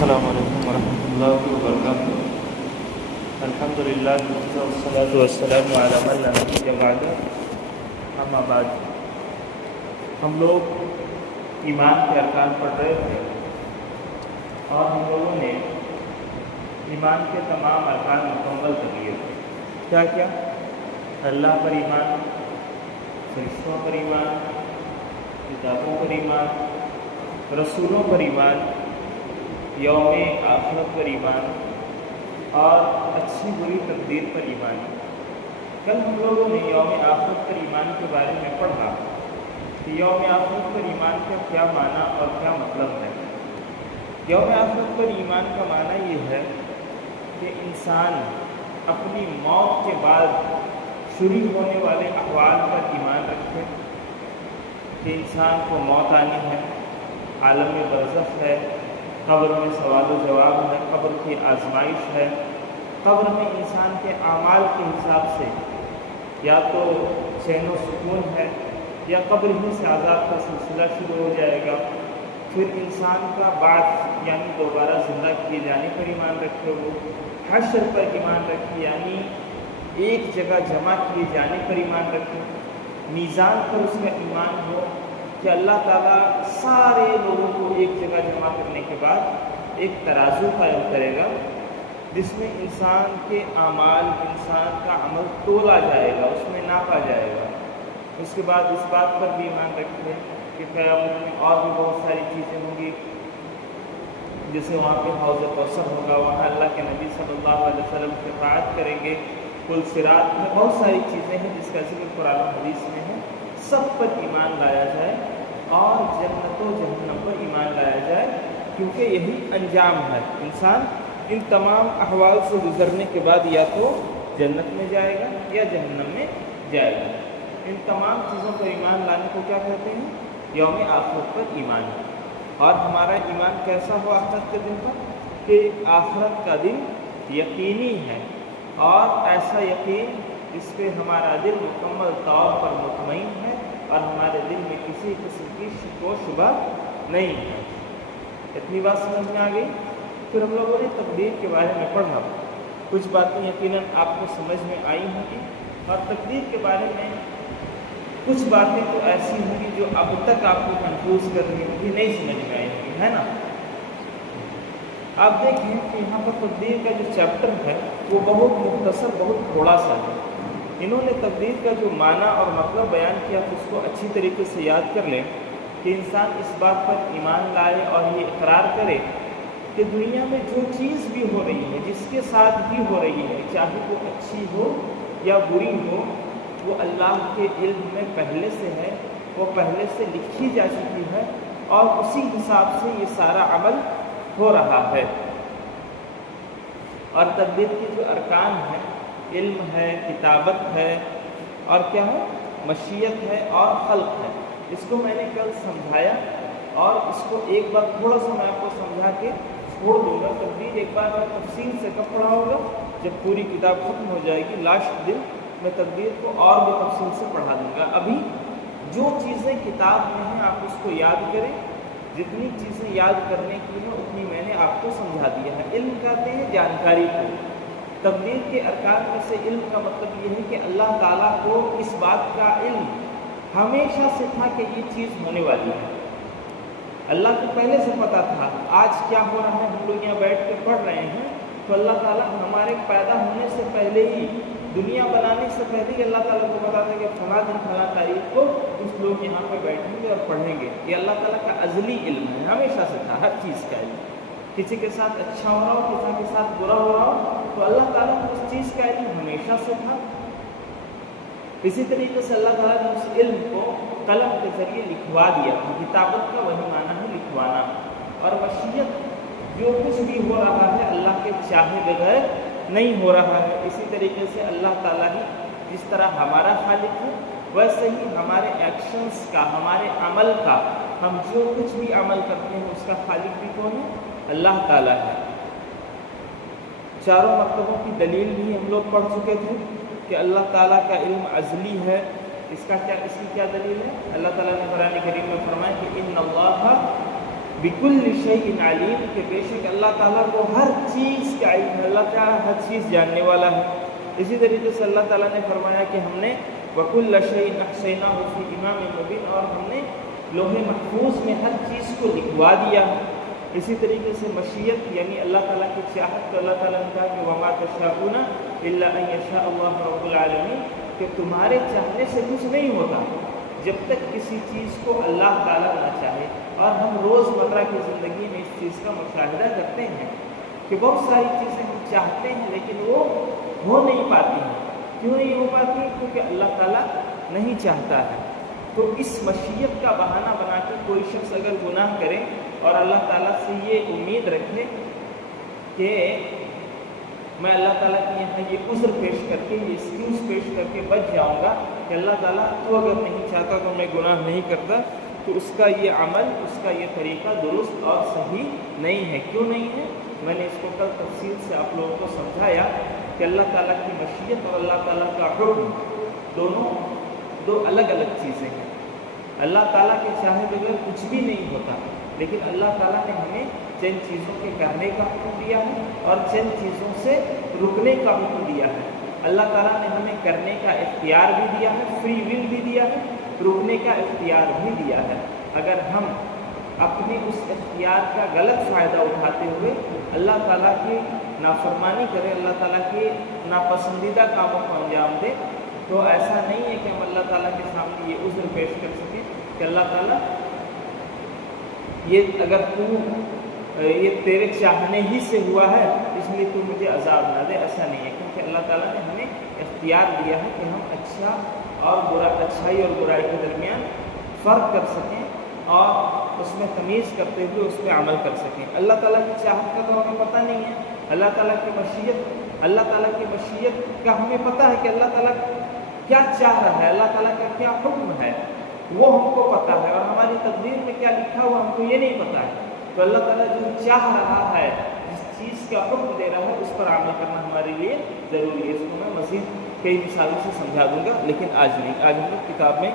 السلام علیکم ورحمۃ اللہ وبرکاتہ۔ الحمدللہ والصلاۃ والسلام علی من لا نبی بعد، اما بعد۔ ہم لوگ ایمان کے ارکان پڑھ رہے تھے اور ہم لوگوں نے ایمان کے تمام ارکان مکمل کر لیے تھے۔ کیا کیا؟ اللہ پر ایمان، فرشتوں پر ایمان، کتابوں پر ایمان، رسولوں پر ایمان، یوم آخرت پر ایمان اور اچھی بری تقدیر پر ایمان۔ کل ہم لوگوں نے یوم آخرت پر ایمان کے بارے میں پڑھا کہ یوم آخرت پر ایمان کا کیا معنی اور کیا مطلب ہے۔ یوم آخرت پر ایمان کا معنی یہ ہے کہ انسان اپنی موت کے بعد شروع ہونے والے احوال پر ایمان رکھے کہ انسان کو موت آنی ہے، عالم برزخ ہے، قبر میں سوال و جواب ہے، قبر کی آزمائش ہے، قبر میں انسان کے اعمال کے حساب سے یا تو چین و سکون ہے یا قبر ہی سے عذاب کا سلسلہ شروع ہو جائے گا۔ پھر انسان کا بعث یعنی دوبارہ زندہ کیے جانے پر ایمان رکھے ہو، حشر پر ایمان رکھے یعنی ایک جگہ جمع کیے جانے پر ایمان رکھے، میزان پر اس کا ایمان ہو کہ اللہ تعالیٰ سارے لوگوں کو ایک جگہ جمع کرنے کے بعد ایک ترازو قائم کرے گا جس میں انسان کے اعمال، انسان کا عمل تولا جائے گا، اس میں ناپا جائے گا۔ اس کے بعد اس بات پر بھی ایمان رکھے کہ قیامت میں اور بھی بہت ساری چیزیں ہوں گی، جیسے وہاں پہ حوض کوثر ہوگا، وہاں اللہ کے نبی صلی اللہ علیہ وسلم شفاعت کریں گے، پل صراط میں بہت ساری چیزیں ہیں جس کا ذکر قرآن و حدیث میں ہے۔ سب پر ایمان لایا جائے اور جنت و جہنم پر ایمان لایا جائے، کیونکہ یہی انجام ہے۔ انسان ان تمام احوال سے گزرنے کے بعد یا تو جنت میں جائے گا یا جہنم میں جائے گا۔ ان تمام چیزوں پر ایمان لانے کو کیا کہتے ہیں؟ یوم آخرت پر ایمان۔ اور ہمارا ایمان کیسا ہو آخرت کے دن پر؟ کہ آخرت کا دن یقینی ہے، اور ایسا یقین جس پہ ہمارا دل مکمل طور پر مطمئن ہے اور ہمارے دل میں کسی قسم کی شک و شبہ نہیں ہے۔ اتنی بات سمجھ میں آ گئی؟ پھر ہم لوگوں نے تقدیر کے بارے میں پڑھا، کچھ باتیں یقیناً آپ کو سمجھ میں آئی ہوں گی، اور تقدیر کے بارے میں کچھ باتیں تو ایسی ہوں گی جو اب تک آپ کو کنفیوز کر رہی ہوں گی، نہیں سمجھ میں آئی ہوں گی، ہے نا؟ آپ دیکھیں کہ یہاں پر تقدیر کا جو چیپٹر ہے وہ بہت مختصر، بہت تھوڑا سا ہے۔ انہوں نے تقدیر کا جو معنی اور مطلب بیان کیا تو اس کو اچھی طریقے سے یاد کر لیں کہ انسان اس بات پر ایمان لائے اور یہ اقرار کرے کہ دنیا میں جو چیز بھی ہو رہی ہے، جس کے ساتھ بھی ہو رہی ہے، چاہے وہ اچھی ہو یا بری ہو، وہ اللہ کے علم میں پہلے سے ہے، وہ پہلے سے لکھی جا چکی ہے، اور اسی حساب سے یہ سارا عمل ہو رہا ہے۔ اور تقدیر کے جو ارکان ہیں، علم ہے، کتابت ہے، اور کیا ہے؟ مشیت ہے اور خلق ہے۔ اس کو میں نے کل سمجھایا، اور اس کو ایک بار تھوڑا سا میں آپ کو سمجھا کے چھوڑ دوں گا۔ تقدیر ایک بار میں تفصیل سے کب پڑھا ہوگا؟ جب پوری کتاب ختم ہو جائے گی، لاسٹ دن میں تقدیر کو اور بھی تفصیل سے پڑھا دوں گا۔ ابھی جو چیزیں کتاب میں ہیں آپ اس کو یاد کریں، جتنی چیزیں یاد کرنے کی ہیں اتنی میں نے آپ کو سمجھا دیا ہے۔ علم کہتے ہیں جانکاری کو۔ تقدیر کے ارکان میں سے علم کا مطلب یہ ہے کہ اللہ تعالیٰ کو اس بات کا علم ہمیشہ سے تھا کہ یہ چیز ہونے والی ہے۔ اللہ کو پہلے سے پتہ تھا آج کیا ہو رہا ہے، ہم لوگ یہاں بیٹھ کے پڑھ رہے ہیں تو اللہ تعالیٰ ہمارے پیدا ہونے سے پہلے ہی، دنیا بنانے سے پہلے ہی اللہ تعالیٰ کو پتا تھا کہ فلاں دن فلاں تاریخ کو کچھ لوگ یہاں پہ بیٹھیں گے اور پڑھیں گے۔ یہ اللہ تعالیٰ کا ازلی علم ہے، ہمیشہ سے تھا ہر چیز کا علم۔ کسی کے ساتھ اچھا ہو رہا ہو، کسی کے ساتھ برا ہو رہا ہو، تو اللہ تعالیٰ کو اس چیز کا علم ہمیشہ سے تھا۔ اسی طریقے سے اللہ تعالیٰ نے اس علم کو قلم کے ذریعے لکھوا دیا تھا۔ کتابت کا وہی معنی ہے لکھوانا۔ اور مشیت، جو کچھ بھی ہو رہا ہے اللہ کے چاہے بغیر نہیں ہو رہا ہے۔ اسی طریقے سے اللہ تعالیٰ ہی جس طرح ہمارا خالق ہے، ویسے ہی ہمارے ایکشنز کا، ہمارے عمل کا، ہم جو کچھ بھی عمل کرتے ہیں اس کا خالق بھی کون ہے؟ اللہ تعالیٰ ہے۔ چاروں مرتبوں کی دلیل بھی ہم لوگ پڑھ چکے تھے کہ اللہ تعالیٰ کا علم ازلی ہے۔ اس کی کیا دلیل ہے؟ اللہ تعالیٰ نے قرآن کریم میں فرمایا کہ ان اللہ بِكُلِّ شَيْءٍ عَلِيمٌ کہ بے شک اللہ تعالیٰ کو ہر چیز کا علم ہے، اللہ تعالیٰ ہر چیز جاننے والا ہے۔ اسی طریقے سے اللہ تعالیٰ نے فرمایا کہ ہم نے وَكُلَّ شَيْءٍ أَحْصَيْنَاهُ فِي إِمَامٍ مُبِينٍ، اور ہم نے لوح محفوظ میں ہر چیز کو لکھوا دیا ہے۔ اسی طریقے سے مشیت یعنی اللہ تعالیٰ کی چاہت، تو اللہ تعالیٰ نے کہا کہ وَمَا تَشَاءُونَ إِلَّا أَن يَشَاءَ اللَّهُ رَبُّ الْعَالَمِينَ کہ تمہارے چاہنے سے کچھ نہیں ہوتا جب تک کسی چیز کو اللہ تعالیٰ نہ چاہے۔ اور ہم روزمرہ کی زندگی میں اس چیز کا مشاہدہ کرتے ہیں کہ بہت ساری چیزیں ہم چاہتے ہیں لیکن وہ ہو نہیں پاتی ہیں۔ کیوں نہیں ہو پاتی؟ کیونکہ اللہ تعالیٰ نہیں چاہتا ہے۔ تو اس مشیت کا بہانہ بنا کے کوئی شخص اگر گناہ کرے اور اللہ تعالیٰ سے یہ امید رکھے کہ میں اللہ تعالیٰ کے یہاں یہ عذر پیش کر کے، یہ ایکسکیوز پیش کر کے بچ جاؤں گا کہ اللہ تعالیٰ تو اگر نہیں چاہتا تو میں گناہ نہیں کرتا، تو اس کا یہ عمل، اس کا یہ طریقہ درست اور صحیح نہیں ہے۔ کیوں نہیں ہے؟ میں نے اس کو کل تفصیل سے آپ لوگوں کو سمجھایا کہ اللہ تعالیٰ کی مشیت اور اللہ تعالیٰ کا حکم دونوں دو الگ الگ چیزیں ہیں۔ اللہ تعالیٰ کے چاہے بغیر کچھ بھی نہیں ہوتا، لیکن اللہ تعالیٰ نے ہمیں چند چیزوں کے کرنے کا حکم دیا ہے اور چند چیزوں سے رکنے کا حکم دیا ہے۔ اللہ تعالیٰ نے ہمیں کرنے کا اختیار بھی دیا ہے، فری ول بھی دیا ہے، رکنے کا اختیار بھی دیا ہے۔ اگر ہم اپنے اس اختیار کا غلط فائدہ اٹھاتے ہوئے اللہ تعالیٰ کی نافرمانی کریں، اللہ تعالیٰ کے ناپسندیدہ کاموں کو انجام دیں، تو ایسا نہیں ہے کہ ہم اللہ تعالیٰ کے سامنے یہ عذر پیش کر سکیں کہ اللہ تعالیٰ یہ اگر یہ تیرے چاہنے ہی سے ہوا ہے اس لیے تو مجھے عذاب نہ دے۔ ایسا نہیں ہے، کیونکہ اللہ تعالیٰ نے ہمیں اختیار دیا ہے کہ ہم اچھا اور برا، اچھائی اور برائی کے درمیان فرق کر سکیں اور اس میں تمیز کرتے ہوئے اس پہ عمل کر سکیں۔ اللہ تعالیٰ کی چاہت کا تو ہمیں پتہ نہیں ہے، اللہ تعالیٰ کی مشیت کا ہمیں پتہ ہے کہ اللہ تعالیٰ کیا چاہ رہا ہے، اللہ تعالیٰ کا کیا حکم ہے وہ ہم کو پتہ ہے، اور ہماری تقدیر میں کیا لکھا ہوا ہم کو یہ نہیں پتہ ہے۔ تو اللہ تعالیٰ جو چاہ رہا ہے، جس چیز کا حکم دے رہا ہے، اس پر عمل کرنا ہمارے لیے ضروری ہے۔ اس کو میں مزید کئی مثالوں سے سمجھا دوں گا، لیکن آج نہیں، آج ہم لوگ کتاب میں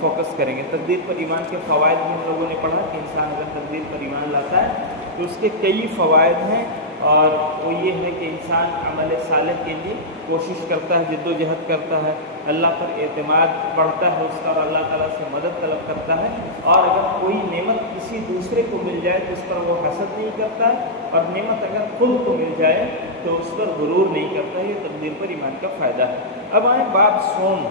فوکس کریں گے۔ تقدیر پر ایمان کے فوائد بھی ہم لوگوں نے پڑھا کہ انسان اگر تقدیر پر ایمان لاتا ہے تو اس کے کئی فوائد ہیں، اور وہ یہ ہے کہ انسان عمل صالح کے لیے کوشش کرتا ہے، جد و جہد کرتا ہے، اللہ پر اعتماد بڑھتا ہے اس کا، اور اللہ تعالیٰ سے مدد طلب کرتا ہے، اور اگر کوئی نعمت کسی دوسرے کو مل جائے تو اس پر وہ حسد نہیں کرتا ہے، اور نعمت اگر خود کو مل جائے تو اس پر غرور نہیں کرتا ہے۔ یہ تقدیر پر ایمان کا فائدہ ہے۔ اب آئیں باب صوم،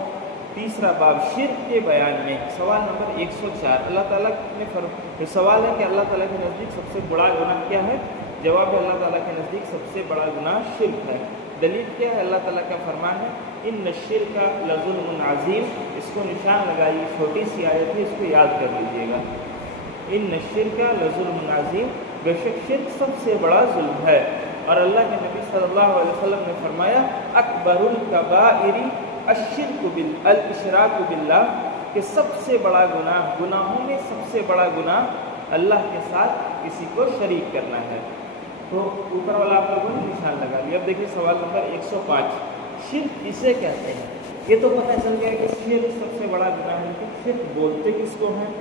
تیسرا باب شرک کے بیان میں، سوال نمبر 104۔ اللہ تعالیٰ نے سوال ہے کہ اللہ تعالیٰ کے نزدیک سب سے بڑا گناہ کیا ہے؟ جواب ہے اللہ تعالیٰ کے نزدیک سب سے بڑا گناہ شرک ہے۔ دلیل کیا ہے؟ اللہ تعالیٰ کا فرمان ہے ان الشرک لظلم عظیم۔ اس کو نشان لگائیے، چھوٹی سی آیت ہے، اس کو یاد کر لیجیے گا۔ ان الشرک لظلم عظیم، بے شک شرک سب سے بڑا ظلم ہے۔ اور اللہ کے نبی صلی اللہ علیہ وسلم نے فرمایا اکبر الکبائر الاشراک باللہ، کہ سب سے بڑا گناہ، گناہوں میں سب سے بڑا گناہ اللہ کے ساتھ کسی کو شریک کرنا ہے۔ تو اوپر والا آپ لوگوں نے نشان لگا لیا۔ اب دیکھیے سوال نمبر 105، شرک کسے کہتے ہیں؟ یہ تو پتہ چل گیا کہ شرک سب سے بڑا گناہ ہے، لیکن شرک بولتے کس کو ہیں؟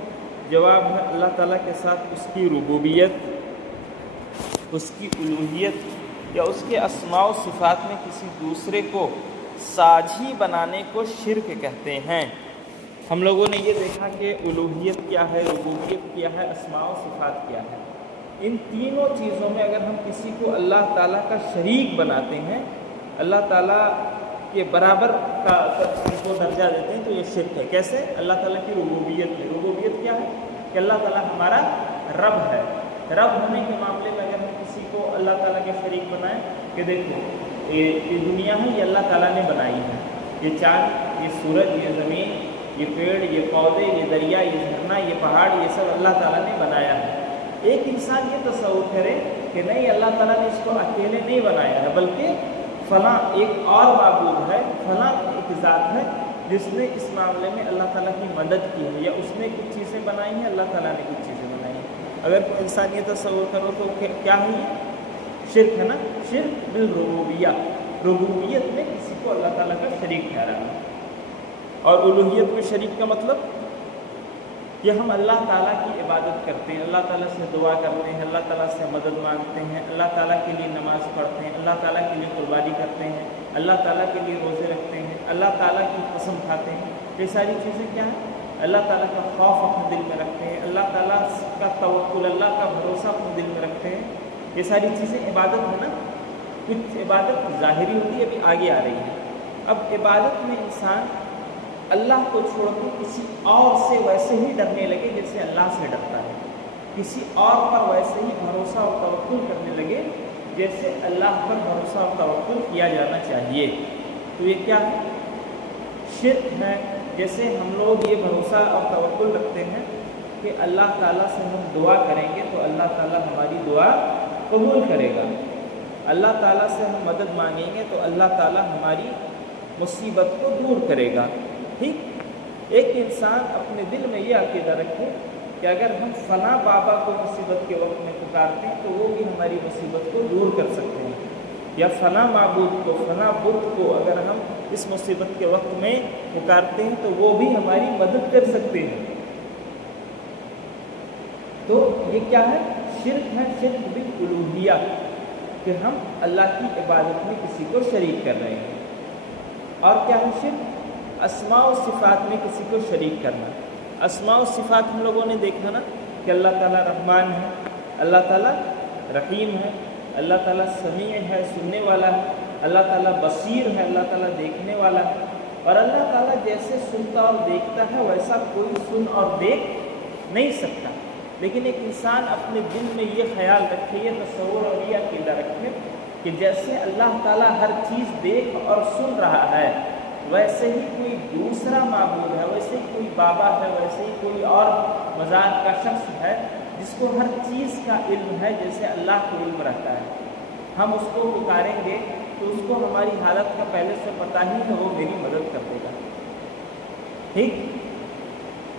جواب ہے اللہ تعالیٰ کے ساتھ اس کی ربوبیت، اس کی الوہیت یا اس کے اسماء و صفات میں کسی دوسرے کو ساجھی بنانے کو شرک کہتے ہیں۔ ہم لوگوں نے یہ دیکھا کہ الوہیت کیا ہے، ربوبیت کیا ہے، اسماء و صفات کیا ہے۔ ان تینوں چیزوں میں اگر ہم کسی کو اللہ تعالیٰ کا شریک بناتے ہیں، اللہ تعالیٰ کے برابر کا ان کو درجہ دیتے ہیں، تو یہ شرک ہے۔ کیسے؟ اللہ تعالیٰ کی ربوبیت میں، ربوبیت کیا ہے کہ اللہ تعالیٰ ہمارا رب ہے۔ رب ہونے کے معاملے میں اگر ہم کسی کو اللہ تعالیٰ کے شریک بنائیں کہ دیکھو یہ دنیا ہے، یہ اللہ تعالیٰ نے بنائی ہے، یہ چاند، یہ سورج، یہ زمین، یہ پیڑ، یہ پودے، یہ دریا، یہ جھرنا، یہ پہاڑ، یہ سب اللہ تعالیٰ نے بنایا ہے۔ ایک انسان یہ تصور کرے کہ نہیں، اللہ تعالیٰ نے اس کو اکیلے نہیں بنایا ہے، بلکہ فلاں ایک اور معبود ہے، فلاں ایک ذات ہے جس نے اس معاملے میں اللہ تعالیٰ کی مدد کی ہے، یا اس نے کچھ چیزیں بنائی ہیں، اللہ تعالیٰ نے کچھ چیزیں بنائی ہیں۔ اگر کوئی انسان یہ تصور کرو تو کیا ہے؟ یہ شرک ہے نا، شرک بالربوبیہ، ربوبیت میں کسی کو اللہ تعالیٰ کا شریک ٹھہرانا۔ اور الوہیت میں شریک کا مطلب کہ ہم اللہ تعالیٰ کی عبادت کرتے ہیں، اللہ تعالیٰ سے دعا کرتے ہیں، اللہ تعالیٰ سے مدد مانگتے ہیں، اللہ تعالیٰ کے لیے نماز پڑھتے ہیں، اللہ تعالیٰ کے لیے قربانی کرتے ہیں، اللہ تعالیٰ کے لیے روزے رکھتے ہیں، اللہ تعالیٰ کی قسم کھاتے ہیں، یہ ساری چیزیں کیا ہیں؟ اللہ تعالیٰ کا خوف اپنے دل میں رکھتے ہیں، اللہ تعالیٰ کا توکل، اللہ کا بھروسہ اپنے دل میں رکھتے ہیں، یہ ساری چیزیں عبادت ہے نا۔ کچھ عبادت ظاہری ہوتی ہے، ابھی آگے آ رہی ہے۔ اب عبادت میں انسان اللہ کو چھوڑ کے کسی اور سے ویسے ہی ڈرنے لگے جیسے اللہ سے ڈرتا ہے، کسی اور پر ویسے ہی بھروسہ اور توکل کرنے لگے جیسے اللہ پر بھروسہ اور توکل کیا جانا چاہیے، تو یہ کیا ہے؟ شرک ہے۔ جیسے ہم لوگ یہ بھروسہ اور توکل رکھتے ہیں کہ اللہ تعالیٰ سے ہم دعا کریں گے تو اللہ تعالیٰ ہماری دعا قبول کرے گا، اللہ تعالیٰ سے ہم مدد مانگیں گے تو اللہ تعالیٰ ہماری مصیبت کو دور کرے گا، ٹھیک۔ ایک انسان اپنے دل میں یہ عقیدہ رکھے کہ اگر ہم فلاں بابا کو مصیبت کے وقت میں پکارتے ہیں تو وہ بھی ہماری مصیبت کو دور کر سکتے ہیں، یا فلاں معبود کو، فلاں بت کو اگر ہم اس مصیبت کے وقت میں پکارتے ہیں تو وہ بھی ہماری مدد کر سکتے ہیں۔ تو یہ کیا ہے؟ شرک ہے، شرک بالالوہیہ، کہ ہم اللہ کی عبادت میں کسی کو شریک کر رہے ہیں۔ اور کیا ہے شرک؟ اسماء و صفات میں کسی کو شریک کرنا۔ اسماء و صفات ہم لوگوں نے دیکھا نا کہ اللہ تعالیٰ رحمان ہے، اللہ تعالیٰ رحیم ہے، اللہ تعالیٰ سمیع ہے، سننے والا ہے، اللہ تعالیٰ بصیر ہے، اللہ تعالیٰ دیکھنے والا ہے، اور اللہ تعالیٰ جیسے سنتا اور دیکھتا ہے ویسا کوئی سن اور دیکھ نہیں سکتا۔ لیکن ایک انسان اپنے دل میں یہ خیال رکھے، یہ تصور اور یہ عقیدہ رکھے کہ جیسے اللہ تعالیٰ ہر چیز دیکھ اور سن رہا ہے ویسے ہی کوئی دوسرا معبود ہے، ویسے ہی کوئی بابا ہے، ویسے ہی کوئی اور مزاج کا شخص ہے جس کو ہر چیز کا علم ہے جیسے اللہ کو علم رہتا ہے۔ ہم اس کو پکاریں گے تو اس کو ہماری حالت کا پہلے سے پتہ ہی ہے، وہ میری مدد کر دے گا، ٹھیک۔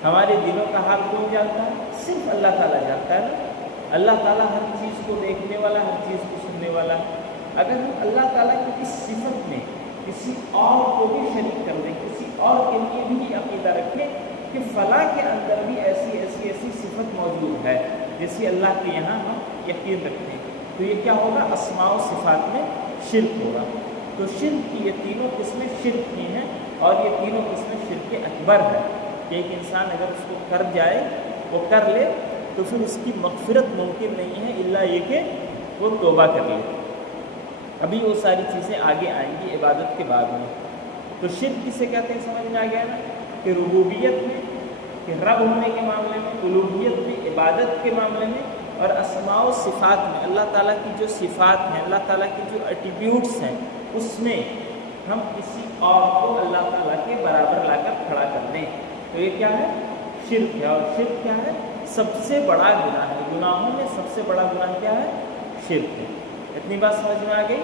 ہمارے دلوں کا حال کون جانتا ہے؟ صرف اللہ تعالیٰ جانتا ہے نا۔ اللہ تعالیٰ ہر چیز کو دیکھنے والا، ہر چیز کو سننے والا ہے۔ اگر ہم اللہ تعالیٰ کی اس صفت میں کسی اور کو بھی شریک کر دیں، کسی اور کے لیے بھی عقیدہ رکھیں کہ فلاں کے اندر بھی ایسی ایسی ایسی صفت موجود ہے جیسی اللہ کے یہاں ہم یقین رکھتے ہیں، تو یہ کیا ہوگا؟ اسماء و صفات میں شرک ہوگا۔ تو شرک کی یہ تینوں قسمیں شرک کی ہیں، اور یہ تینوں قسمیں شرک اکبر ہے کہ ایک انسان اگر اس کو کر جائے، وہ کر لے، تو پھر اس کی مغفرت ممکن نہیں ہے الا یہ کہ وہ توبہ کر لے۔ ابھی وہ ساری چیزیں آگے آئیں گی عبادت کے بعد میں۔ تو شرک کسے کہتے ہیں سمجھ میں آ گیا نا، کہ ربوبیت میں، کہ رب ہونے کے معاملے میں، الوہیت میں، عبادت کے معاملے میں، اور اسماء و صفات میں اللہ تعالیٰ کی جو صفات ہیں، اللہ تعالیٰ کی جو ایٹریبیوٹس ہیں، اس میں ہم کسی اور کو اللہ تعالیٰ کے برابر لا کر کھڑا کر دیں، تو یہ کیا ہے؟ شرک ہے۔ اور شرک کیا ہے؟ سب سے بڑا گناہ ہے۔ گناہوں میں سب سے بڑا گناہ کیا ہے؟ شرک ہے۔ اتنی بات سمجھ میں آ گئی؟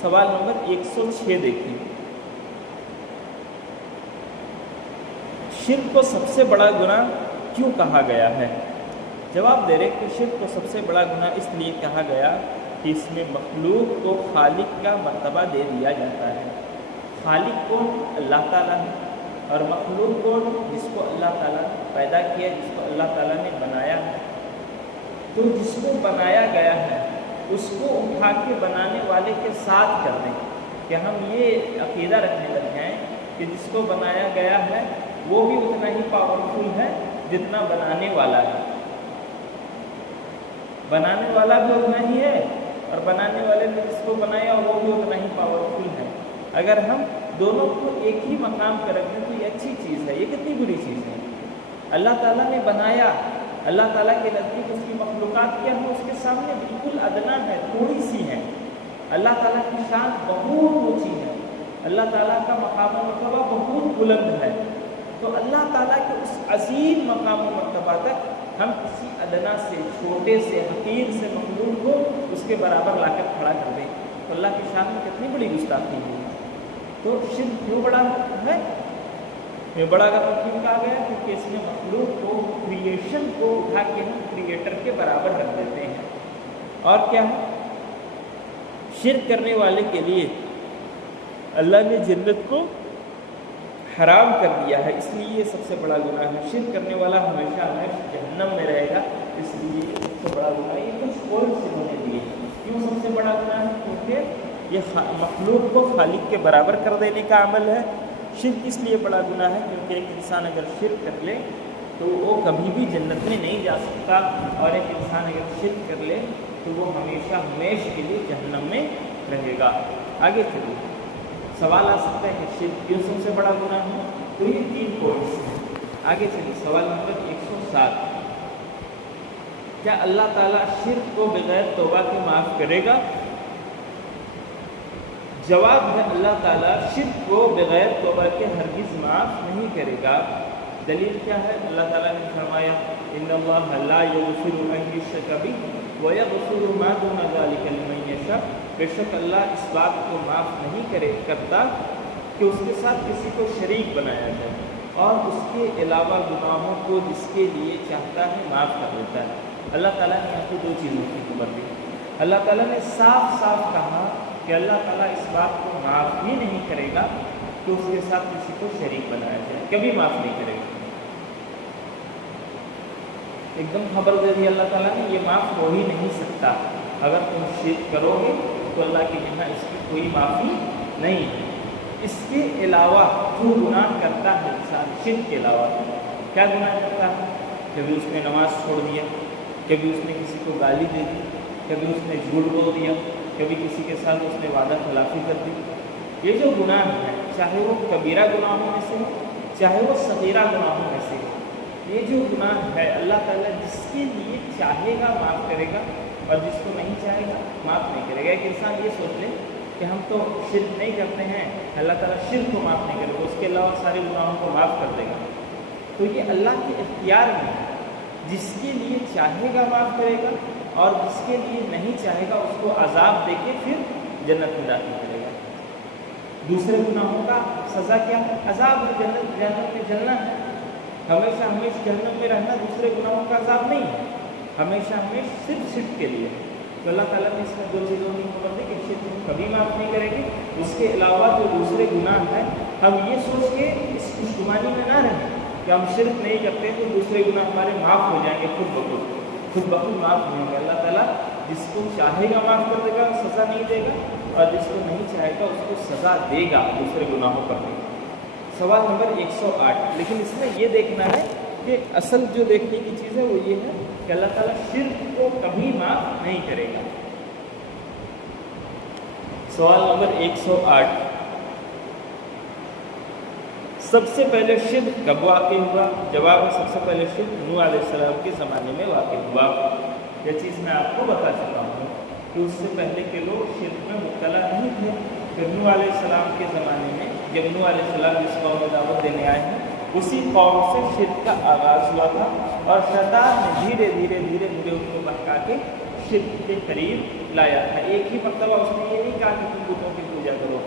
سوال نمبر 106 دیکھیں۔ شرک کو سب سے بڑا گناہ کیوں کہا گیا ہے؟ جواب دے رہے کہ شرک کو سب سے بڑا گناہ اس لیے کہا گیا کہ اس میں مخلوق کو خالق کا مرتبہ دے دیا جاتا ہے۔ خالق کون؟ اللہ تعالیٰ ہے، اور مخلوق کون؟ جس کو اللہ تعالیٰ نے پیدا کیا، جس کو اللہ تعالیٰ نے بنایا ہے۔ تو جس کو بنایا گیا ہے اس کو اٹھا کے بنانے والے کے ساتھ کر دیں، کہ ہم یہ عقیدہ رکھنے لگ جائیں کہ جس کو بنایا گیا ہے وہ بھی اتنا ہی پاورفل ہے جتنا بنانے والا ہے، بنانے والا بھی اتنا ہی ہے، اور بنانے والے نے جس کو بنایا وہ بھی اتنا ہی پاورفل ہے۔ اگر ہم دونوں کو ایک ہی مقام پہ رکھ دیں تو یہ اچھی چیز ہے، یہ کتنی بری چیز ہے؟ اللہ تعالیٰ نے بنایا، اللہ تعالیٰ کے نزدیک اس کی مخلوقات کیا ہے؟ اس کے سامنے بالکل ادنا ہے، تھوڑی سی ہے۔ اللہ تعالیٰ کی شان بہت اونچی ہے، اللہ تعالیٰ کا مقام و مرتبہ بہت بلند ہے۔ تو اللہ تعالیٰ کے اس عظیم مقام و مرتبہ تک ہم کسی ادنا سے، چھوٹے سے، حقیر سے مخلوق کو اس کے برابر لا کر کھڑا کر دیں، تو اللہ کی شان میں کتنی بڑی گستاخی ہے۔ تو شرک کیوں بڑا ہے؟ یہ بڑا گناہ کیوں کہا گیا؟ کیونکہ اس میں مخلوق کو، کریشن کو اٹھا کے ہم کریٹر کے برابر رکھ دیتے ہیں۔ اور کیا ہے؟ شرک کرنے والے کے لیے اللہ نے جنت کو حرام کر دیا ہے، اس لیے یہ سب سے بڑا گناہ ہے۔ شرک کرنے والا ہمیشہ ہمیشہ جہنم میں رہے گا، اس لیے یہ سب سے بڑا گناہ ہے۔ یہ کچھ پوائنٹس انہوں نے دیے۔ کیوں سب سے بڑا گناہ ہے؟ کیونکہ یہ مخلوق کو خالق کے برابر کر دینے کا عمل ہے۔ شرک اس لیے بڑا گناہ ہے کیونکہ ایک انسان اگر شرک کر لے تو وہ کبھی بھی جنت میں نہیں جا سکتا، اور ایک انسان اگر شرک کر لے تو وہ ہمیشہ ہمیشہ کے لیے جہنم میں رہے گا۔ آگے چلیے، سوال آ سکتا ہے کہ شرک کیوں سب سے بڑا گناہ ہے؟ تو یہ 3 پوائنٹس ہیں۔ آگے چلیے، سوال نمبر 107، کیا اللہ تعالیٰ شرک کو بغیر توبہ کے معاف کرے گا؟ جواب ہے، اللہ تعالیٰ شرک کو بغیر توبہ کے ہرگز معاف نہیں کرے گا۔ دلیل کیا ہے؟ اللہ تعالیٰ نے فرمایا ان اللہ لا یغفر ان یشرک بہ ویغفر ما دون ذلک لمن یشاء، بے شک اللہ اس بات کو معاف نہیں کرتا کہ اس کے ساتھ کسی کو شریک بنایا جائے، اور اس کے علاوہ گناہوں کو جس کے لیے چاہتا ہے معاف کر دیتا ہے۔ اللہ تعالیٰ نے یہاں پہ 2 چیزوں کی خبر دی۔ اللہ تعالیٰ نے صاف صاف کہا کہ اللہ تعالیٰ اس بات کو معاف ہی نہیں کرے گا کہ اس کے ساتھ کسی کو شریک بنایا جائے، کبھی معاف نہیں کرے گا۔ ایک دم خبر دے دی اللہ تعالیٰ نے، یہ معاف ہو ہی نہیں سکتا۔ اگر تم شرک کرو گے تو اللہ کے یہاں اس کی کوئی معافی نہیں ہے۔ اس کے علاوہ جو گناہ کرتا ہے انسان، شرک کے علاوہ کیا گناہ کرتا ہے؟ کبھی اس نے نماز چھوڑ دیا، کبھی اس نے کسی کو گالی دے دی، کبھی اس نے جھوٹ بول دیا، کبھی کسی کے ساتھ اس نے وعدہ خلافی کر دی۔ یہ جو گناہ ہے، چاہے وہ کبیرہ گناہوں میں سے ہو، چاہے وہ صغیرہ گناہوں میں سے ہو، یہ جو گناہ ہے اللہ تعالیٰ جس کے لیے چاہے گا معاف کرے گا، اور جس کو نہیں چاہے گا معاف نہیں کرے گا۔ ایک انسان یہ سوچ لے کہ ہم تو شرک نہیں کرتے ہیں، اللہ تعالیٰ شرک کو معاف نہیں کرے گا، اس کے علاوہ سارے گناہوں کو معاف کر دے گا، تو یہ اللہ کے اختیار میں ہے۔ جس کے لیے چاہے گا معاف کرے گا، اور جس کے لیے نہیں چاہے گا اس کو عذاب دے کے پھر جنت میں داخل کرے گا۔ دوسرے گناہوں کا سزا کیا ہے؟ عذاب ہے، جنت میں جلنا ہے، ہمیشہ ہمیشہ جہنم میں رہنا۔ دوسرے گناہوں کا عذاب نہیں ہے، ہمیشہ ہمیشہ صرف شرک کے لیے۔ تو اللہ تعالیٰ نے اس میں 2 چیزوں کی خبر دی کہ شرک کبھی معاف نہیں کرے گی۔ اس کے علاوہ جو دوسرے گناہ ہیں، ہم یہ سوچ کے اس خوشگمانی میں نہ رہیں کہ ہم شرک نہیں کرتے تو دوسرے گناہ ہمارے معاف ہو جائیں گے، خود بخود معاف نہیں ہوں گے۔ اللہ تعالیٰ جس کو چاہے گا معاف کر دے گا، سزا نہیں دے گا، اور جس کو نہیں چاہے گا اس کو سزا دے گا دوسرے گناہوں پر بھی۔ سوال نمبر 108، لیکن اس میں یہ دیکھنا ہے کہ اصل جو دیکھنے کی چیز ہے وہ یہ ہے کہ اللہ تعالیٰ شرک کو کبھی معاف نہیں کرے گا۔ سوال نمبر 108، سب سے پہلے شرک کب واقع ہوا؟ جواب ہے، سب سے پہلے شرک نوح علیہ السلام کے زمانے میں واقع ہوا۔ یہ چیز میں آپ کو بتا چکا ہوں کہ اس سے پہلے کے لوگ شرک میں مبتلا نہیں تھے۔ پھر نوح علیہ السلام کے زمانے میں جب نوح علیہ السلام جس قوم میں دعوت دینے آئے ہیں، اسی قوم سے شرک کا آغاز ہوا تھا، اور شیطان نے دھیرے دھیرے ان کو بہکا کے شرک کے قریب لایا تھا۔ ایک ہی مرتبہ اس نے یہ نہیں کہا کہ تم بتوں کی پوجا کرو،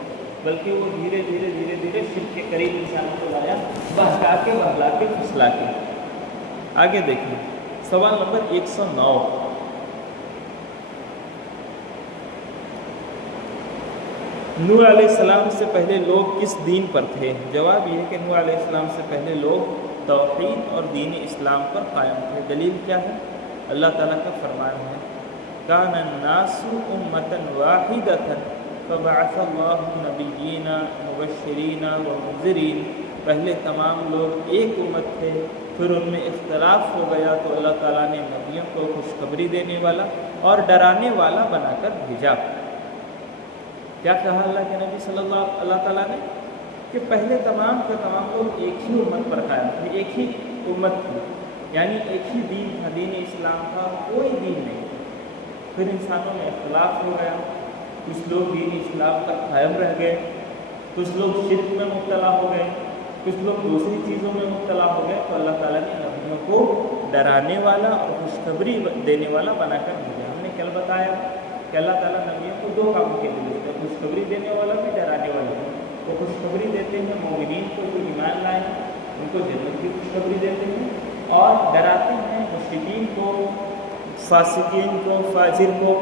بلکہ وہ دھیرے دھیرے شرک کے قریب انسانوں کو لایا، بہکا کے بہلا کے پھسلا کے۔ آگے دیکھیں، سوال نمبر 109، نوح علیہ السلام سے پہلے لوگ کس دین پر تھے؟ جواب یہ ہے کہ نوح علیہ السلام سے پہلے لوگ توحید اور دین اسلام پر قائم تھے۔ دلیل کیا ہے؟ اللہ تعالیٰ کا فرمان ہے کان الناس امة واحدة فبعث اللہ نبیین مبشرین ومنذرین، پہلے تمام لوگ ایک امت تھے، پھر ان میں اختلاف ہو گیا تو اللہ تعالیٰ نے نبیوں کو خوشخبری دینے والا اور ڈرانے والا بنا کر بھیجا۔ کیا کہا اللہ کے نبی صلی اللہ تعالیٰ نے کہ پہلے تمام کے تمام لوگ ایک ہی امت پر قائم تھے، ایک ہی امت تھی، یعنی ایک ہی دین تھا، دین اسلام تھا، کوئی دین نہیں۔ پھر انسانوں میں اختلاف ہو گیا، کچھ لوگ دین اسلام پر قائم رہ گئے، کچھ لوگ شرک میں مبتلا ہو گئے، کچھ لوگ دوسری چیزوں میں مبتلا ہو گئے، تو اللہ تعالیٰ نے نبیوں کو ڈرانے والا اور خوشخبری دینے والا بنا کر بھیجا۔ ہم نے کل بتایا کہ اللہ تعالیٰ نبیوں کو 2 کاموں کے لیے بھیجتا ہے، خوشخبری دینے والا بھی، ڈرانے والا بھی۔ وہ خوشخبری دیتے ہیں مومنین کو جو ایمان لائے ہیں، ان کو جنت کی خوشخبری دیتے ہیں، اور ڈراتے ہیں مشرکین کو، فاسقین کو، فاجر کو،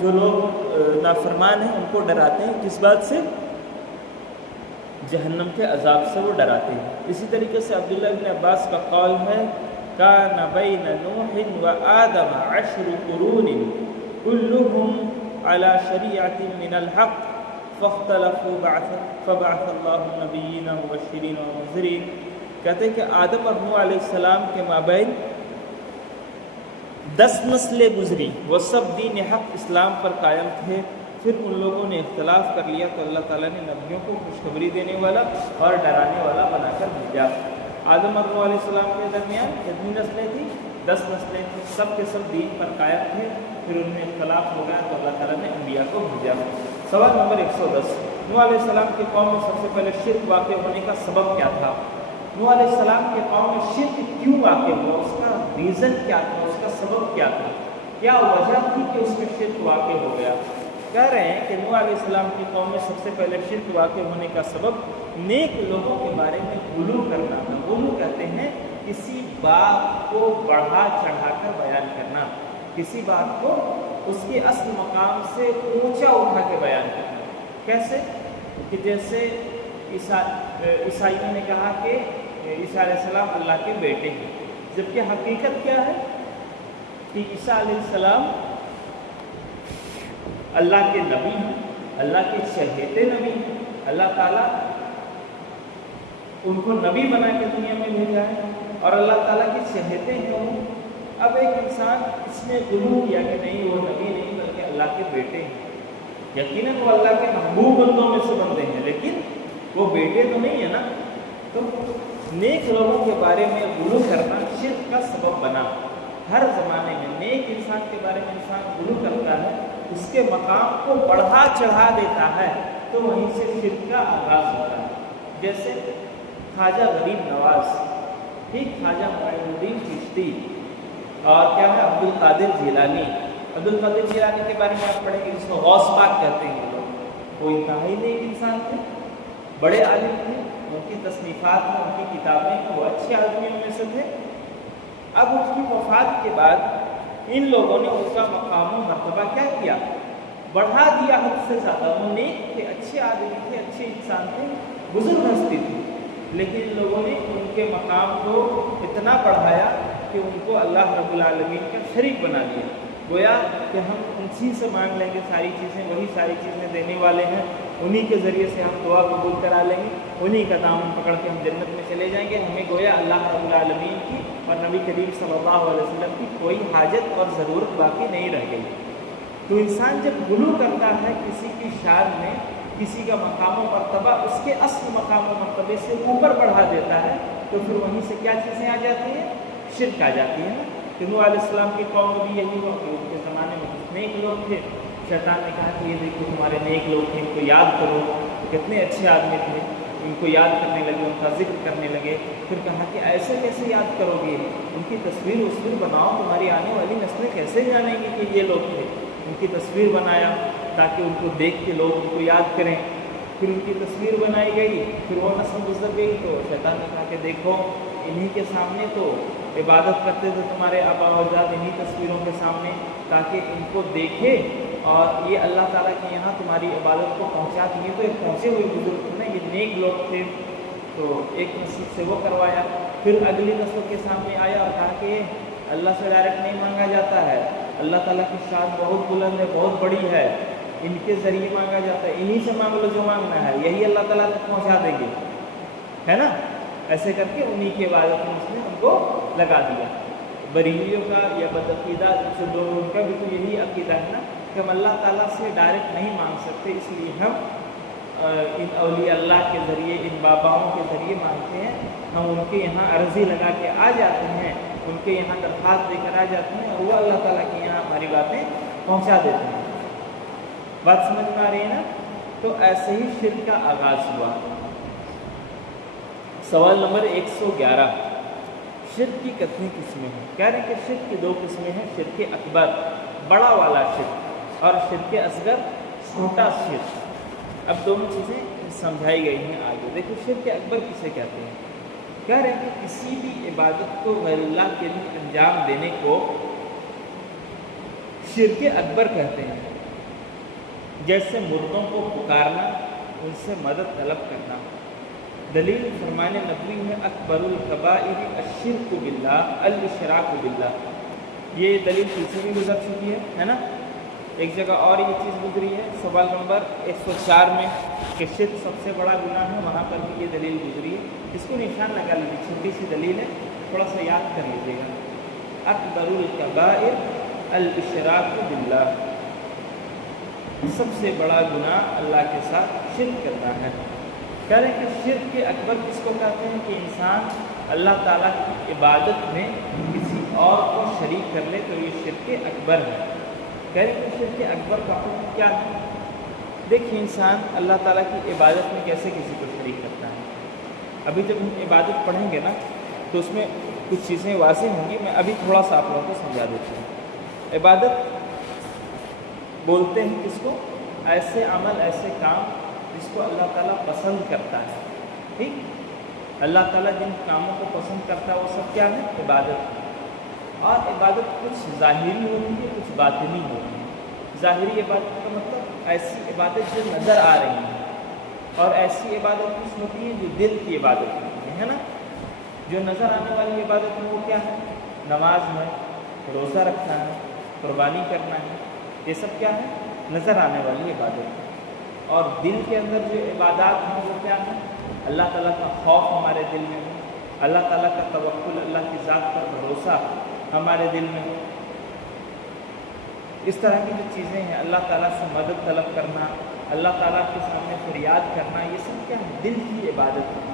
جو لوگ نافرمان ہیں ان کو ڈراتے ہیں کس بات سے؟ جہنم کے عذاب سے وہ ڈراتے ہیں۔ اسی طریقے سے عبداللہ ابن عباس کا قول ہے کان بین نوح و آدم 10 قرون كلهم على شریعت من الحق فاختلفوا فبعث اللہ نبیین مبشرین ومنذرین۔ کہتے ہیں کہ آدم اور نوح علیہ السلام کے مابین 10 نسلیں گزری، وہ سب دین حق اسلام پر قائم تھے، پھر ان لوگوں نے اختلاف کر لیا تو اللہ تعالیٰ نے نبیوں کو خوشخبری دینے والا اور ڈرانے والا بنا کر بھیجا۔ آدم اور نوح علیہ السلام کے درمیان کتنی نسلیں تھیں؟ 10 نسلیں تھیں، سب کے سب دین پر قائم تھے، پھر ان میں اختلاف ہو گیا تو اللہ تعالیٰ نے انبیاء کو بھیجا۔ سوال نمبر 110، نوح علیہ السلام کی قوم میں سب سے پہلے شرک واقع ہونے کا سبب کیا تھا؟ نوح علیہ السلام کے قوم میں شرک کیوں واقع ہوا؟ اس کا ریزن کیا تھا؟ اس کا سبب کیا تھا؟ کیا وجہ تھی کہ اس میں شرک واقع ہو گیا؟ کہہ رہے ہیں کہ نوح علیہ السلام کی قوم میں سب سے پہلے شرک واقع ہونے کا سبب نیک لوگوں کے بارے میں غلو کرنا تھا۔ غلو کہتے ہیں کسی بات کو بڑھا چڑھا کر بیان کرنا، کسی بات کو اس کے اصل مقام سے اونچا اٹھا کے بیان کرنا۔ کیسے کہ جیسے عیسائیوں نے کہا کہ عیسیٰ علیہ السلام اللہ کے بیٹے ہیں، جبکہ حقیقت کیا ہے کہ عیسیٰ علیہ السلام اللہ کے نبی ہیں، اللہ کے چہیتے نبی ہیں۔ اللہ تعالیٰ ان کو نبی بنا کے دنیا میں بھیجا ہے اور اللہ تعالیٰ کے چہیتے ہیں وہ۔ اب ایک انسان اس میں غلو کیا کہ نہیں وہ نبی نہیں بلکہ اللہ کے بیٹے ہیں، یقیناً وہ اللہ کے محبوب بندوں میں سے بندے ہیں، لیکن وہ بیٹے تو نہیں ہے نا۔ تو نیک لوگوں کے بارے میں غلو کرنا شرک کا سبب بنا۔ ہر زمانے میں نیک انسان کے بارے میں انسان غلو کرتا ہے، اس کے مقام کو بڑھا چڑھا دیتا ہے، تو وہیں سے شرک کا آغاز ہوتا ہے۔ جیسے خواجہ غریب نواز، ٹھیک، خواجہ معین الدین چشتی، اور کیا ہے عبد القادر جیلانی۔ عبد القادر جیلانی کے بارے میں آپ پڑھیں گے، جس کو غوث پاک کہتے ہیں لوگ، وہ انتہائی نیک انسان تھے، بڑے عالم تھے، ان کی تصنیفات میں، ان کی کتابیں، وہ اچھے آدمیوں میں سے تھے۔ اب اس کی وفات کے بعد ان لوگوں نے اس کا مقام و مرتبہ کیا کیا؟ بڑھا دیا حد سے زیادہ۔ وہ نیک تھے، اچھے آدمی تھے، اچھے انسان تھے، بزرگ ہستی تھی، لیکن ان لوگوں نے ان کے مقام کو اتنا بڑھایا کہ ان کو اللہ رب العالمین کا شریک بنا دیا۔ گویا کہ ہم انسی سے مانگ لیں گے ساری چیزیں، وہی ساری چیزیں دینے والے ہیں، انہی کے ذریعے سے ہم دعا قبول کرا لیں گے، انہی کا دامن پکڑ کے ہم جنت میں چلے جائیں گے۔ ہمیں گویا اللہ رب العالمین کی اور نبی کریم صلی اللہ علیہ وسلم کی کوئی حاجت اور ضرورت باقی نہیں رہ گئی۔ تو انسان جب غلو کرتا ہے کسی کی شان میں، کسی کا مقام و مرتبہ اس کے اصل مقام و مرتبے سے اوپر بڑھا دیتا ہے، تو پھر وہیں سے کیا چیزیں آ جاتی ہیں؟ شرک آ جاتی ہے نا۔ کہ نوح علیہ السلام کی قوم میں بھی یہی ہوا کہ ان کے زمانے میں نیک لوگ تھے، شیطان نے کہا کہ یہ دیکھو تمہارے نیک لوگ تھے، ان کو یاد کرو، کتنے اچھے آدمی تھے، ان کو یاد کرنے لگے، ان کا ذکر کرنے لگے۔ پھر کہا کہ ایسے کیسے یاد کرو گے، ان کی تصویر بناؤ، تمہاری آنے والی نسلیں کیسے جانیں گی کہ یہ لوگ تھے۔ ان کی تصویر بنایا تاکہ ان کو دیکھ کے لوگ ان کو یاد کریں۔ پھر ان کی تصویر بنائی گئی، پھر وہ نسل گزر گئی تو شیطان نے کہا کہ دیکھو انہی کے سامنے تو عبادت کرتے تھے تمہارے آبا و اجداد، انہی تصویروں کے سامنے، تاکہ ان کو دیکھے اور یہ اللہ تعالیٰ کے یہاں تمہاری عبادت کو پہنچا دیے۔ تو ایک پہنچے ہوئے بزرگ تھے نا، یہ نیک لوگ تھے، تو ایک نسل سے وہ کروایا۔ پھر اگلی نسل کے سامنے آیا اور کہا کہ اللہ سے ڈائریکٹ نہیں مانگا جاتا ہے، اللہ تعالیٰ کی شان بہت بلند ہے، بہت بڑی ہے، ان کے ذریعے مانگا جاتا ہے، انہی سے مانگ لو جو مانگنا ہے، یہی اللہ تعالیٰ تک پہنچا دیں گے، ہے نا۔ ایسے کر کے انہی کے عبادت میں اس نے ان کو لگا دیا۔ بریلیوں کا یا بدعقیدہ جو لوگ، ان کا بھی تو یہی عقیدہ ہے نا کہ ہم اللہ تعالیٰ سے ڈائریکٹ نہیں مانگ سکتے، اس لیے ہم ان اولیاء اللہ کے ذریعے، ان باباؤں کے ذریعے مانگتے ہیں۔ ہم ان کے یہاں عرضی لگا کے آ جاتے ہیں، ان کے یہاں درخواست دے کر آ جاتے ہیں، اور وہ اللہ تعالیٰ کے یہاں ہماری باتیں پہنچا دیتے ہیں۔ بات سمجھ میں آ رہی ہے نا؟ تو ایسے ہی شرک کا آغاز ہوا۔ سوال نمبر 111، شرک کی کتنی قسمیں ہیں؟ کہہ رہے ہیں کہ شرک کی 2 قسمیں ہیں، شرک اکبر بڑا والا شرک اور شرک اصغر چھوٹا شرک۔ اب دونوں چیزیں سمجھائی گئی ہیں آگے۔ دیکھو شرک اکبر کسے کہتے ہیں؟ کہہ رہے ہیں کہ کسی بھی عبادت کو غیر اللہ کے لیے انجام دینے کو شرک اکبر کہتے ہیں۔ جیسے مردوں کو پکارنا، ان سے مدد طلب کرنا، دلیل فرمان نبوی ہے اکبر الکبائر الشرک باللہ الاشراک باللہ. یہ دلیل پیچھے بھی گزر چکی ہے نا. ایک جگہ اور یہ چیز گزری ہے سوال نمبر 104 میں کہ شرک سب سے بڑا گناہ ہے، وہاں پر بھی یہ دلیل گزری ہے. اس کو نشان لگا لیجیے، چھوٹی سی دلیل ہے، تھوڑا سا یاد کر لیجیے گا. اکبر الکبائر الاشراک باللہ، سب سے بڑا گناہ اللہ کے ساتھ شرک کرنا ہے. کہہ رہے ہیں کہ شرک کے اکبر کس کو کہتے ہیں کہ انسان اللہ تعالیٰ کی عبادت میں کسی اور کو شریک کر لے تو یہ شرک اکبر ہے. کہہ رہے ہیں کہ شرک اکبر کا حکم کیا ہے؟ دیکھیے انسان اللہ تعالیٰ کی عبادت میں کیسے کسی کو شریک کرتا ہے. ابھی جب ہم عبادت پڑھیں گے نا تو اس میں کچھ چیزیں واضح ہوں گی. میں ابھی تھوڑا سا آپ لوگوں کو سمجھا دیتا ہوں. عبادت بولتے ہیں کس کو؟ ایسے عمل، ایسے کام جس کو اللہ تعالیٰ پسند کرتا ہے. ٹھیک، اللہ تعالیٰ جن کاموں کو پسند کرتا ہے وہ سب کیا ہے؟ عبادت. اور عبادت کچھ ظاہری ہوتی ہے، کچھ باطنی ہوتی ہے. ظاہری عبادت کا مطلب ایسی عبادت جو نظر آ رہی ہے، اور ایسی عبادت کچھ ہوتی ہے جو دل کی عبادت ہوتی ہے نا. جو نظر آنے والی عبادت ہے وہ کیا ہے؟ نماز ہے، روزہ رکھنا ہے، قربانی کرنا ہے، یہ سب کیا ہے؟ نظر آنے والی عبادت ہے. اور دل کے اندر جو عبادات ہیں وہ کیا ہیں؟ اللہ تعالیٰ کا خوف ہمارے دل میں ہو، اللہ تعالیٰ کا توکل، اللہ کی ذات پر بھروسہ ہمارے دل میں ہو. اس طرح کی جو چیزیں ہیں، اللہ تعالیٰ سے مدد طلب کرنا، اللہ تعالیٰ کے سامنے فریاد کرنا، یہ سب کیا ہے؟ دل کی عبادت ہے.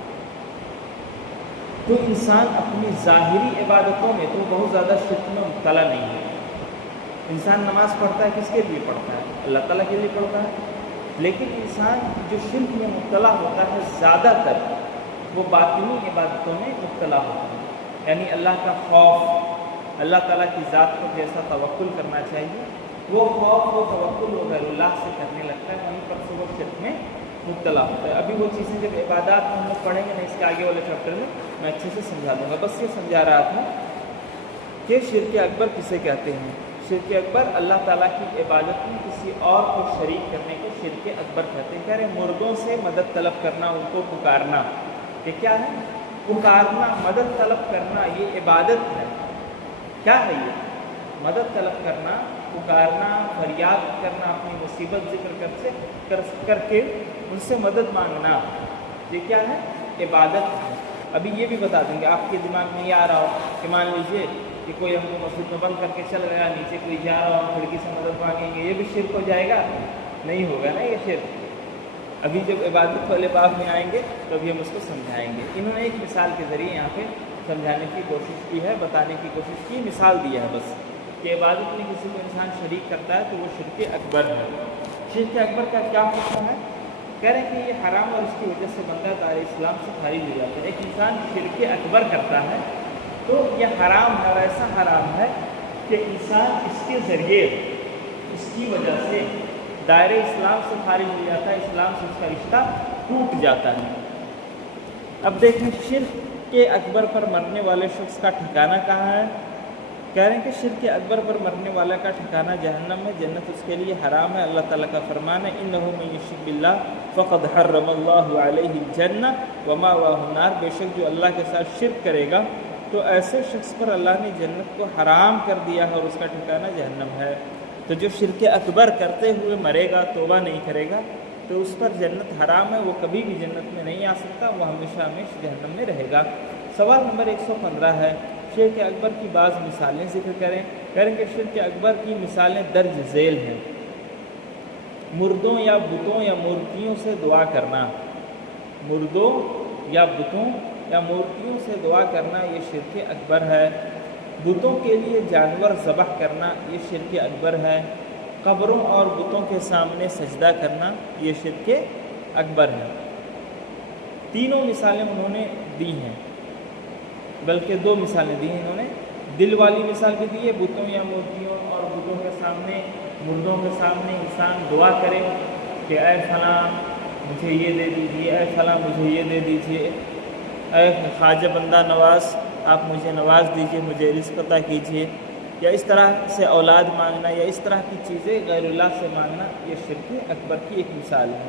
تو انسان اپنی ظاہری عبادتوں میں تو بہت زیادہ شرک میں مبتلا نہیں ہے. انسان نماز پڑھتا ہے کس کے لیے پڑھتا ہے؟ اللہ تعالیٰ کے لیے پڑھتا ہے. لیکن انسان جو شرک میں مبتلا ہوتا ہے زیادہ تر وہ باطنی عبادتوں میں مبتلا ہوتا ہے. یعنی اللہ کا خوف، اللہ تعالیٰ کی ذات پر جیسا توکل کرنا چاہیے وہ خوف، وہ توکل وہ غیر اللہ سے کرنے لگتا ہے، وہیں پر سے وہ شرک میں مبتلا ہوتا ہے. ابھی وہ چیزیں جب عبادات میں ہم لوگ پڑھیں گے نا، اس کے آگے والے چیپٹر میں اچھے سے سمجھا دوں گا. بس یہ سمجھا رہا تھا کہ شرک اکبر کسے کہتے ہیں. شرک اکبر اللہ تعالیٰ کی عبادت میں کسی اور کو شریک کرنے کو شرک اکبر کہتے ہیں. کہہ رہے ہیں مردوں سے مدد طلب کرنا، ان کو پکارنا، یہ کیا ہے؟ پکارنا، مدد طلب کرنا، یہ عبادت ہے. کیا ہے یہ؟ مدد طلب کرنا، پکارنا، فریاد کرنا، اپنی مصیبت ذکر کر کے ان سے مدد مانگنا، یہ کیا ہے؟ عبادت ہے. ابھی یہ بھی بتا دیں گے، آپ کے دماغ میں یہ آ رہا ہو کہ مان لیجیے کہ کوئی ہم کو مسجد میں بند کر کے چل گیا، نیچے کوئی جا رہا ہو، ہم کھڑکی سے مدد مانگیں گے، یہ بھی شرک ہو جائے گا؟ نہیں ہوگا نا یہ شرک. ابھی جب عبادت والے باب میں آئیں گے تو ابھی ہم اس کو سمجھائیں گے. انہوں نے ایک مثال کے ذریعے یہاں پہ سمجھانے کی کوشش کی ہے، بتانے کی کوشش کی، مثال دیا ہے بس کہ عبادت میں کسی کو انسان شریک کرتا ہے تو وہ شرک اکبر ہے. شرک اکبر کا کیا حکم ہے؟ کہہ رہے ہیں کہ یہ حرام اور اس کی وجہ سے بندہ دائرۂ اسلام سے خارج ہو جاتا ہے. ایک انسان شرک اکبر کرتا ہے تو یہ حرام ہے، اور ایسا حرام ہے کہ انسان اس کے ذریعے، اس کی وجہ سے دائرۂ اسلام سے خارج ہو جاتا ہے، اسلام سے اس کا رشتہ ٹوٹ جاتا ہے. اب دیکھیں شرک کے اکبر پر مرنے والے شخص کا ٹھکانہ کہاں ہے؟ کہہ رہے ہیں کہ شرک اکبر پر مرنے والا کا ٹھکانہ جہنم میں، جنت اس کے لیے حرام ہے. اللہ تعالیٰ کا فرمان ہے انہ من یشرک باللہ فقد حرم اللہ علیہ الجنہ ومأواہ النار. بے شک جو اللہ کے ساتھ شرک کرے گا تو ایسے شخص پر اللہ نے جنت کو حرام کر دیا ہے اور اس کا ٹھکانہ جہنم ہے. تو جو شرک اکبر کرتے ہوئے مرے گا، توبہ نہیں کرے گا، تو اس پر جنت حرام ہے، وہ کبھی بھی جنت میں نہیں آ سکتا، وہ ہمیشہ ہمیشہ جہنم میں رہے گا. سوال نمبر 115 ہے شرک اکبر کی بعض مثالیں ذکر کریں. کریں کہ شرک اکبر کی مثالیں درج ذیل ہیں. مردوں یا بتوں یا مورتیوں سے دعا کرنا، مردوں یا بتوں یا مورتیوں سے دعا کرنا یہ شرک اکبر ہے. بتوں کے لیے جانور ذبح کرنا یہ شرک اکبر ہے. قبروں اور بتوں کے سامنے سجدہ کرنا یہ شرک اکبر ہے. تینوں مثالیں انہوں نے دی ہیں، بلکہ 2 مثالیں دی ہیں انہوں نے. دل والی مثال بھی دی ہے، بتوں یا مورتیوں اور بتوں کے سامنے، مردوں کے سامنے انسان دعا کرے کہ اے فلاں مجھے یہ دے دیجیے، اے فلاں مجھے یہ دے دیجیے، اے خواجہ بندہ نواز آپ مجھے نواز دیجیے، مجھے رزق عطا کیجیے، یا اس طرح سے اولاد مانگنا یا اس طرح کی چیزیں غیر اللہ سے مانگنا، یہ شرک اکبر کی ایک مثال ہے.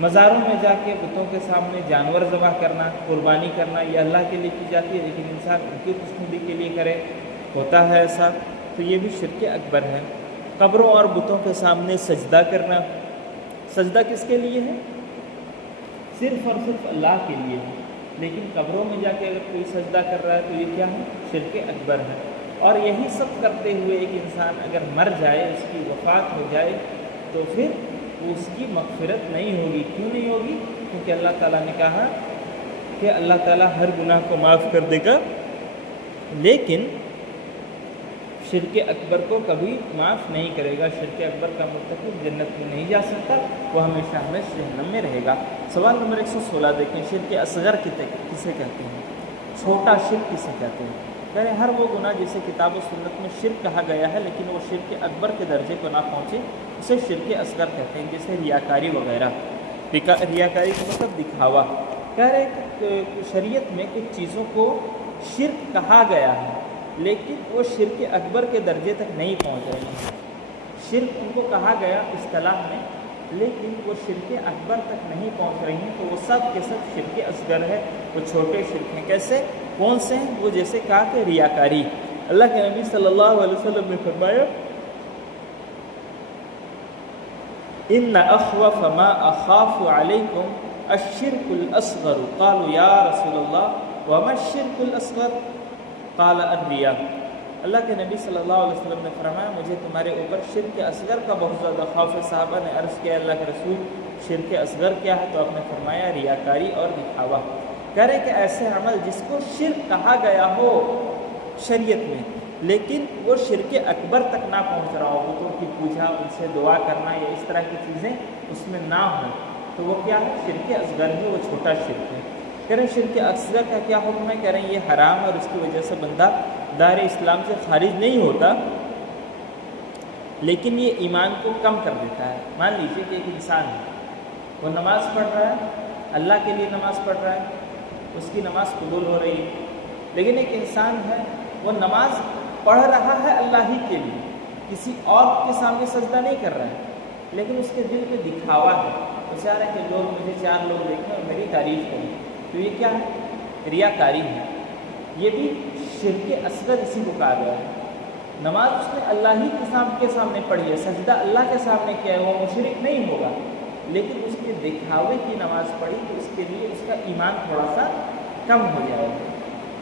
مزاروں میں جا کے بتوں کے سامنے جانور ذبح کرنا، قربانی کرنا، یہ اللہ کے لیے کی جاتی ہے، لیکن انسان ان کی خوشنودی کے لیے کرے، ہوتا ہے ایسا، تو یہ بھی شرک اکبر ہے۔ قبروں اور بتوں کے سامنے سجدہ کرنا، سجدہ کس کے لیے ہے؟ صرف اور صرف اللہ کے لیے ہے، لیکن قبروں میں جا کے اگر کوئی سجدہ کر رہا ہے تو یہ کیا ہے؟ شرک اکبر ہے۔ اور یہی سب کرتے ہوئے ایک انسان اگر مر جائے، اس کی وفات ہو جائے، تو پھر اس کی مغفرت نہیں ہوگی۔ کیوں نہیں ہوگی؟ کیونکہ اللہ تعالیٰ نے کہا کہ اللہ تعالیٰ ہر گناہ کو معاف کر دے گا، لیکن شرک اکبر کو کبھی معاف نہیں کرے گا۔ شرک اکبر کا مرتکب جنت میں نہیں جا سکتا، وہ ہمیشہ ہمیشہ جہنم میں رہے گا۔ سوال نمبر 116 دیکھیں، شرک اصغر کسے کہتے ہیں؟ چھوٹا شرک کسے کہتے ہیں؟ یعنی ہر وہ گناہ جسے کتاب و سنت میں شرک کہا گیا ہے لیکن وہ شرک اکبر کے درجے کو نہ پہنچے، اسے شرک اصغر کہتے ہیں، جیسے ریاکاری وغیرہ۔ ریاکاری کا مطلب دکھاوا۔ کہہ رہے کہ شریعت میں کچھ چیزوں کو شرک کہا گیا ہے لیکن وہ شرک اکبر کے درجے تک نہیں پہنچ رہے ہیں۔ شرک ان کو کہا گیا اصطلاح میں، لیکن وہ شرک اکبر تک نہیں پہنچ رہی ہیں، تو وہ سب کے سب شرک اصغر ہے، وہ چھوٹے شرک ہیں۔ کیسے؟ کون سے ہیں وہ؟ جیسے کہا کہ ریاکاری۔ اللہ کے نبی صلی اللہ علیہ وسلم نے فرمایا ان اخوف ما اخاف علیکم الشرک الاصغر قالوا یا رسول اللہ وما الشرک الاصغر قال الریا۔ اللہ کے نبی صلی اللہ علیہ وسلم نے فرمایا مجھے تمہارے اوپر شرک اصغر کا بہت زیادہ خوف ہے۔ صحابہ نے عرض کیا اللہ کے رسول شرک اصغر کیا ہے؟ تو آپ نے فرمایا ریاکاری اور دکھاوا۔ کہہ رہے کہ ایسے عمل جس کو شرک کہا گیا ہو شریعت میں لیکن وہ شرک اکبر تک نہ پہنچ رہا ہو، بتوں کی پوجا، ان سے دعا کرنا یا اس طرح کی چیزیں اس میں نہ ہوں، تو وہ کیا ہے؟ شرک اصغر ہے، وہ چھوٹا شرک ہے۔ کہہ رہے ہیں شرک اصغر کا کیا حکم ہے؟ کہہ رہے ہیں یہ حرام اور اس کی وجہ سے بندہ دار اسلام سے خارج نہیں ہوتا، لیکن یہ ایمان کو کم کر دیتا ہے۔ مان لیجیے کہ ایک انسان ہے، وہ نماز پڑھ رہا ہے، اللہ کے لیے نماز پڑھ رہا ہے، اس کی نماز قبول ہو رہی ہے، لیکن ایک انسان ہے وہ نماز پڑھ رہا ہے اللہ ہی کے لیے، کسی اور کے سامنے سجدہ نہیں کر رہا ہے، لیکن اس کے دل میں دکھاوا ہے، وہ چاہ رہا ہے کہ لوگ مجھے 4 لوگ دیکھیں اور میری تعریف کریں، تو یہ کیا ہے؟ ریاکاری ہے۔ یہ بھی شرک اصغر اسی کو کہا گیا ہے۔ نماز اس نے اللہ ہی کے سامنے پڑھی ہے، سجدہ اللہ کے سامنے کیا ہے، وہ مشرک نہیں ہوگا، لیکن اس کے دکھاوے کی نماز پڑھی تو اس کے لیے اس کا ایمان تھوڑا سا کم ہو جائے گا۔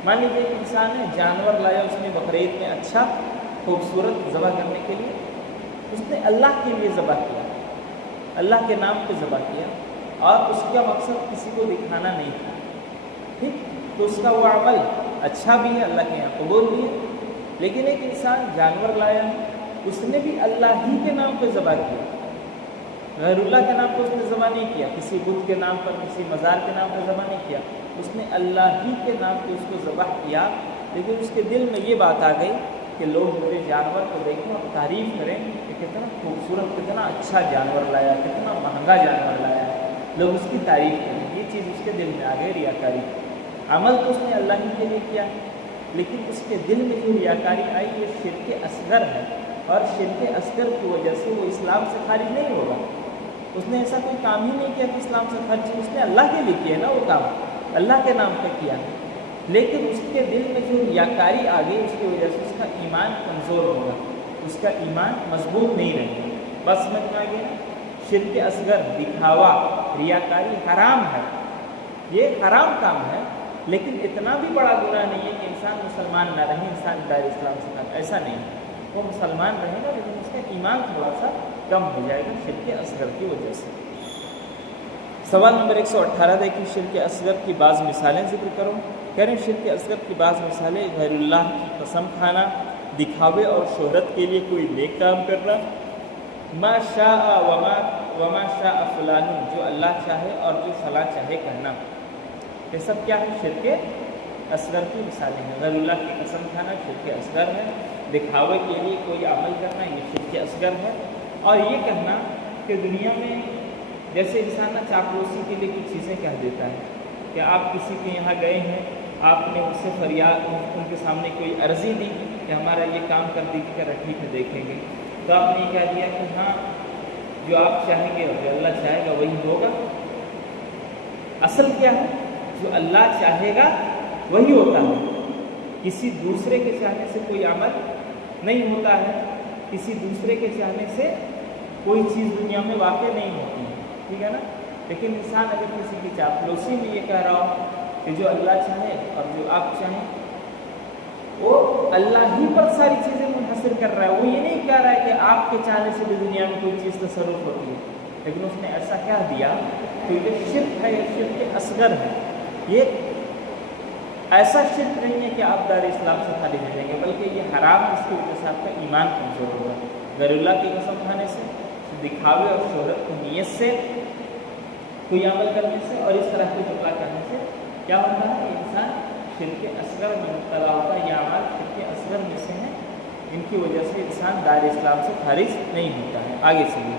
مان لیجیے ایک انسان ہے، جانور لایا اس نے بقرعید میں اچھا خوبصورت ذبح کرنے کے لیے، اس نے اللہ کے لیے ذبح کیا، اللہ کے نام پہ ذبح کیا، اور اس کا مقصد کسی کو دکھانا نہیں تھا، ٹھیک، تو اس کا وہ عمل اچھا بھی ہے، اللہ کے یہاں قبول بھی ہے۔ لیکن ایک انسان جانور لایا، اس نے بھی اللہ ہی کے نام پہ ذبح کیا، غیر اللہ کے نام پہ اس نے ذبح نہیں کیا، کسی بت کے نام پر، کسی مزار کے نام پہ ذبح نہیں کیا، اس نے اللہ ہی کے نام پہ اس کو ذبح کیا، لیکن اس کے دل میں یہ بات آ گئی کہ لوگ میرے جانور کو دیکھیں اور تعریف کریں کہ کتنا خوبصورت، کتنا اچھا جانور لایا، کتنا مہنگا جانور لایا ہے، لوگ اس کی تعریف کریں۔ یہ چیز اس کے دل میں آ گئی، ریاکاری۔ عمل تو اس نے اللہ ہی کے لیے کیا، لیکن اس کے دل میں جو ریاکاری آئی یہ شرک اصغر ہے، اور شرک اصغر کی وجہ سے وہ اسلام سے خارج نہیں ہوگا۔ اس نے ایسا کوئی کام ہی نہیں کیا کہ اسلام سے خارج ہو، اس نے اللہ کے لیے کیا نا، وہ کام اللہ کے نام پہ کیا، لیکن اس کے دل میں جو ریاکاری آ گئی اس کی وجہ سے اس کا ایمان کمزور ہوگا، اس کا ایمان مضبوط نہیں رہے گا۔ بس سمجھ میں آ گیا؟ شرک اصغر، دکھاوا، ریاکاری حرام ہے، یہ حرام کام ہے، لیکن اتنا بھی بڑا گناہ نہیں ہے کہ انسان مسلمان نہ رہے، انسان دار اسلام سے نہ، ایسا نہیں ہے، وہ مسلمان رہے گا لیکن اس کا ایمان تھوڑا سا کم ہو جائے گا شرک اصغر کی وجہ سے۔ سوال نمبر 118 دیکھیں، شرک اصغر کی بعض مثالیں ذکر کرو۔ کہہ رہے ہیں شرک اصغر کی بعض مثالیں: غیر اللہ کی قسم کھانا، دکھاوے اور شہرت کے لیے کوئی نیک کام کرنا، ما شاء وما شاء فلان، جو اللہ چاہے اور جو فلاں چاہے کہنا، یہ سب کیا ہے؟ شرک اصغر کی مثالیں ہیں۔ غیر اللہ کی قسم کھانا شرک اصغر ہے، دکھاوے کے لیے کوئی عمل کرنا یہ شرک اصغر ہے، اور یہ کہنا کہ دنیا میں جیسے انسان نہ چاپلوسی کے لیے کچھ چیزیں کہہ دیتا ہے کہ آپ کسی کے یہاں گئے ہیں، آپ نے ان سے فریاد، ان کے سامنے کوئی عرضی دی کہ ہمارا یہ کام کر دیجیے گا، ٹھیک ہے دیکھیں گے، تو آپ نے یہ کہہ دیا کہ ہاں جو آپ چاہیں گے اور جو اللہ چاہے گا وہی ہوگا، اصل کیا ہے؟ جو اللہ چاہے گا وہی ہوتا ہے، کسی دوسرے کے چاہنے سے کوئی عمل نہیں ہوتا ہے، کسی دوسرے کے چاہنے سے کوئی چیز دنیا میں واقع نہیں ہوتی ہے، ٹھیک ہے نا؟ لیکن انسان اگر کسی کی چاپلوسی میں یہ کہہ رہا ہو کہ جو اللہ چاہے اور جو آپ چاہیں، وہ اللہ ہی پر ساری چیزیں منحصر کر رہا ہے، وہ یہ نہیں کہہ رہا ہے کہ آپ کے چاہنے سے بھی دنیا میں کوئی چیز تصرف ہوتی ہے، لیکن اس نے ایسا کہہ دیا کیونکہ شرک ہے، یہ شرک اصغر ہے، یہ ایسا شرک نہیں ہے کہ آپ دار اسلام سے خارج ہو جائیں گے، بلکہ یہ حرام ہے، اس کی وجہ سے آپ کا ایمان کمزور ہوگا، غیر اللہ کی قسم کھانے سے، دکھاوے اور شہرت کی نیت سے کوئی عمل کرنے سے اور اس طرح کی جملہ کرنے سے کیا ہوتا ہے کہ انسان شرک اصغر میں مبتلا ہوتا ہے، یہ اعمال شرک اصغر میں سے ہیں جن کی وجہ سے انسان دار اسلام سے خارج نہیں ہوتا ہے۔ آگے چلیے،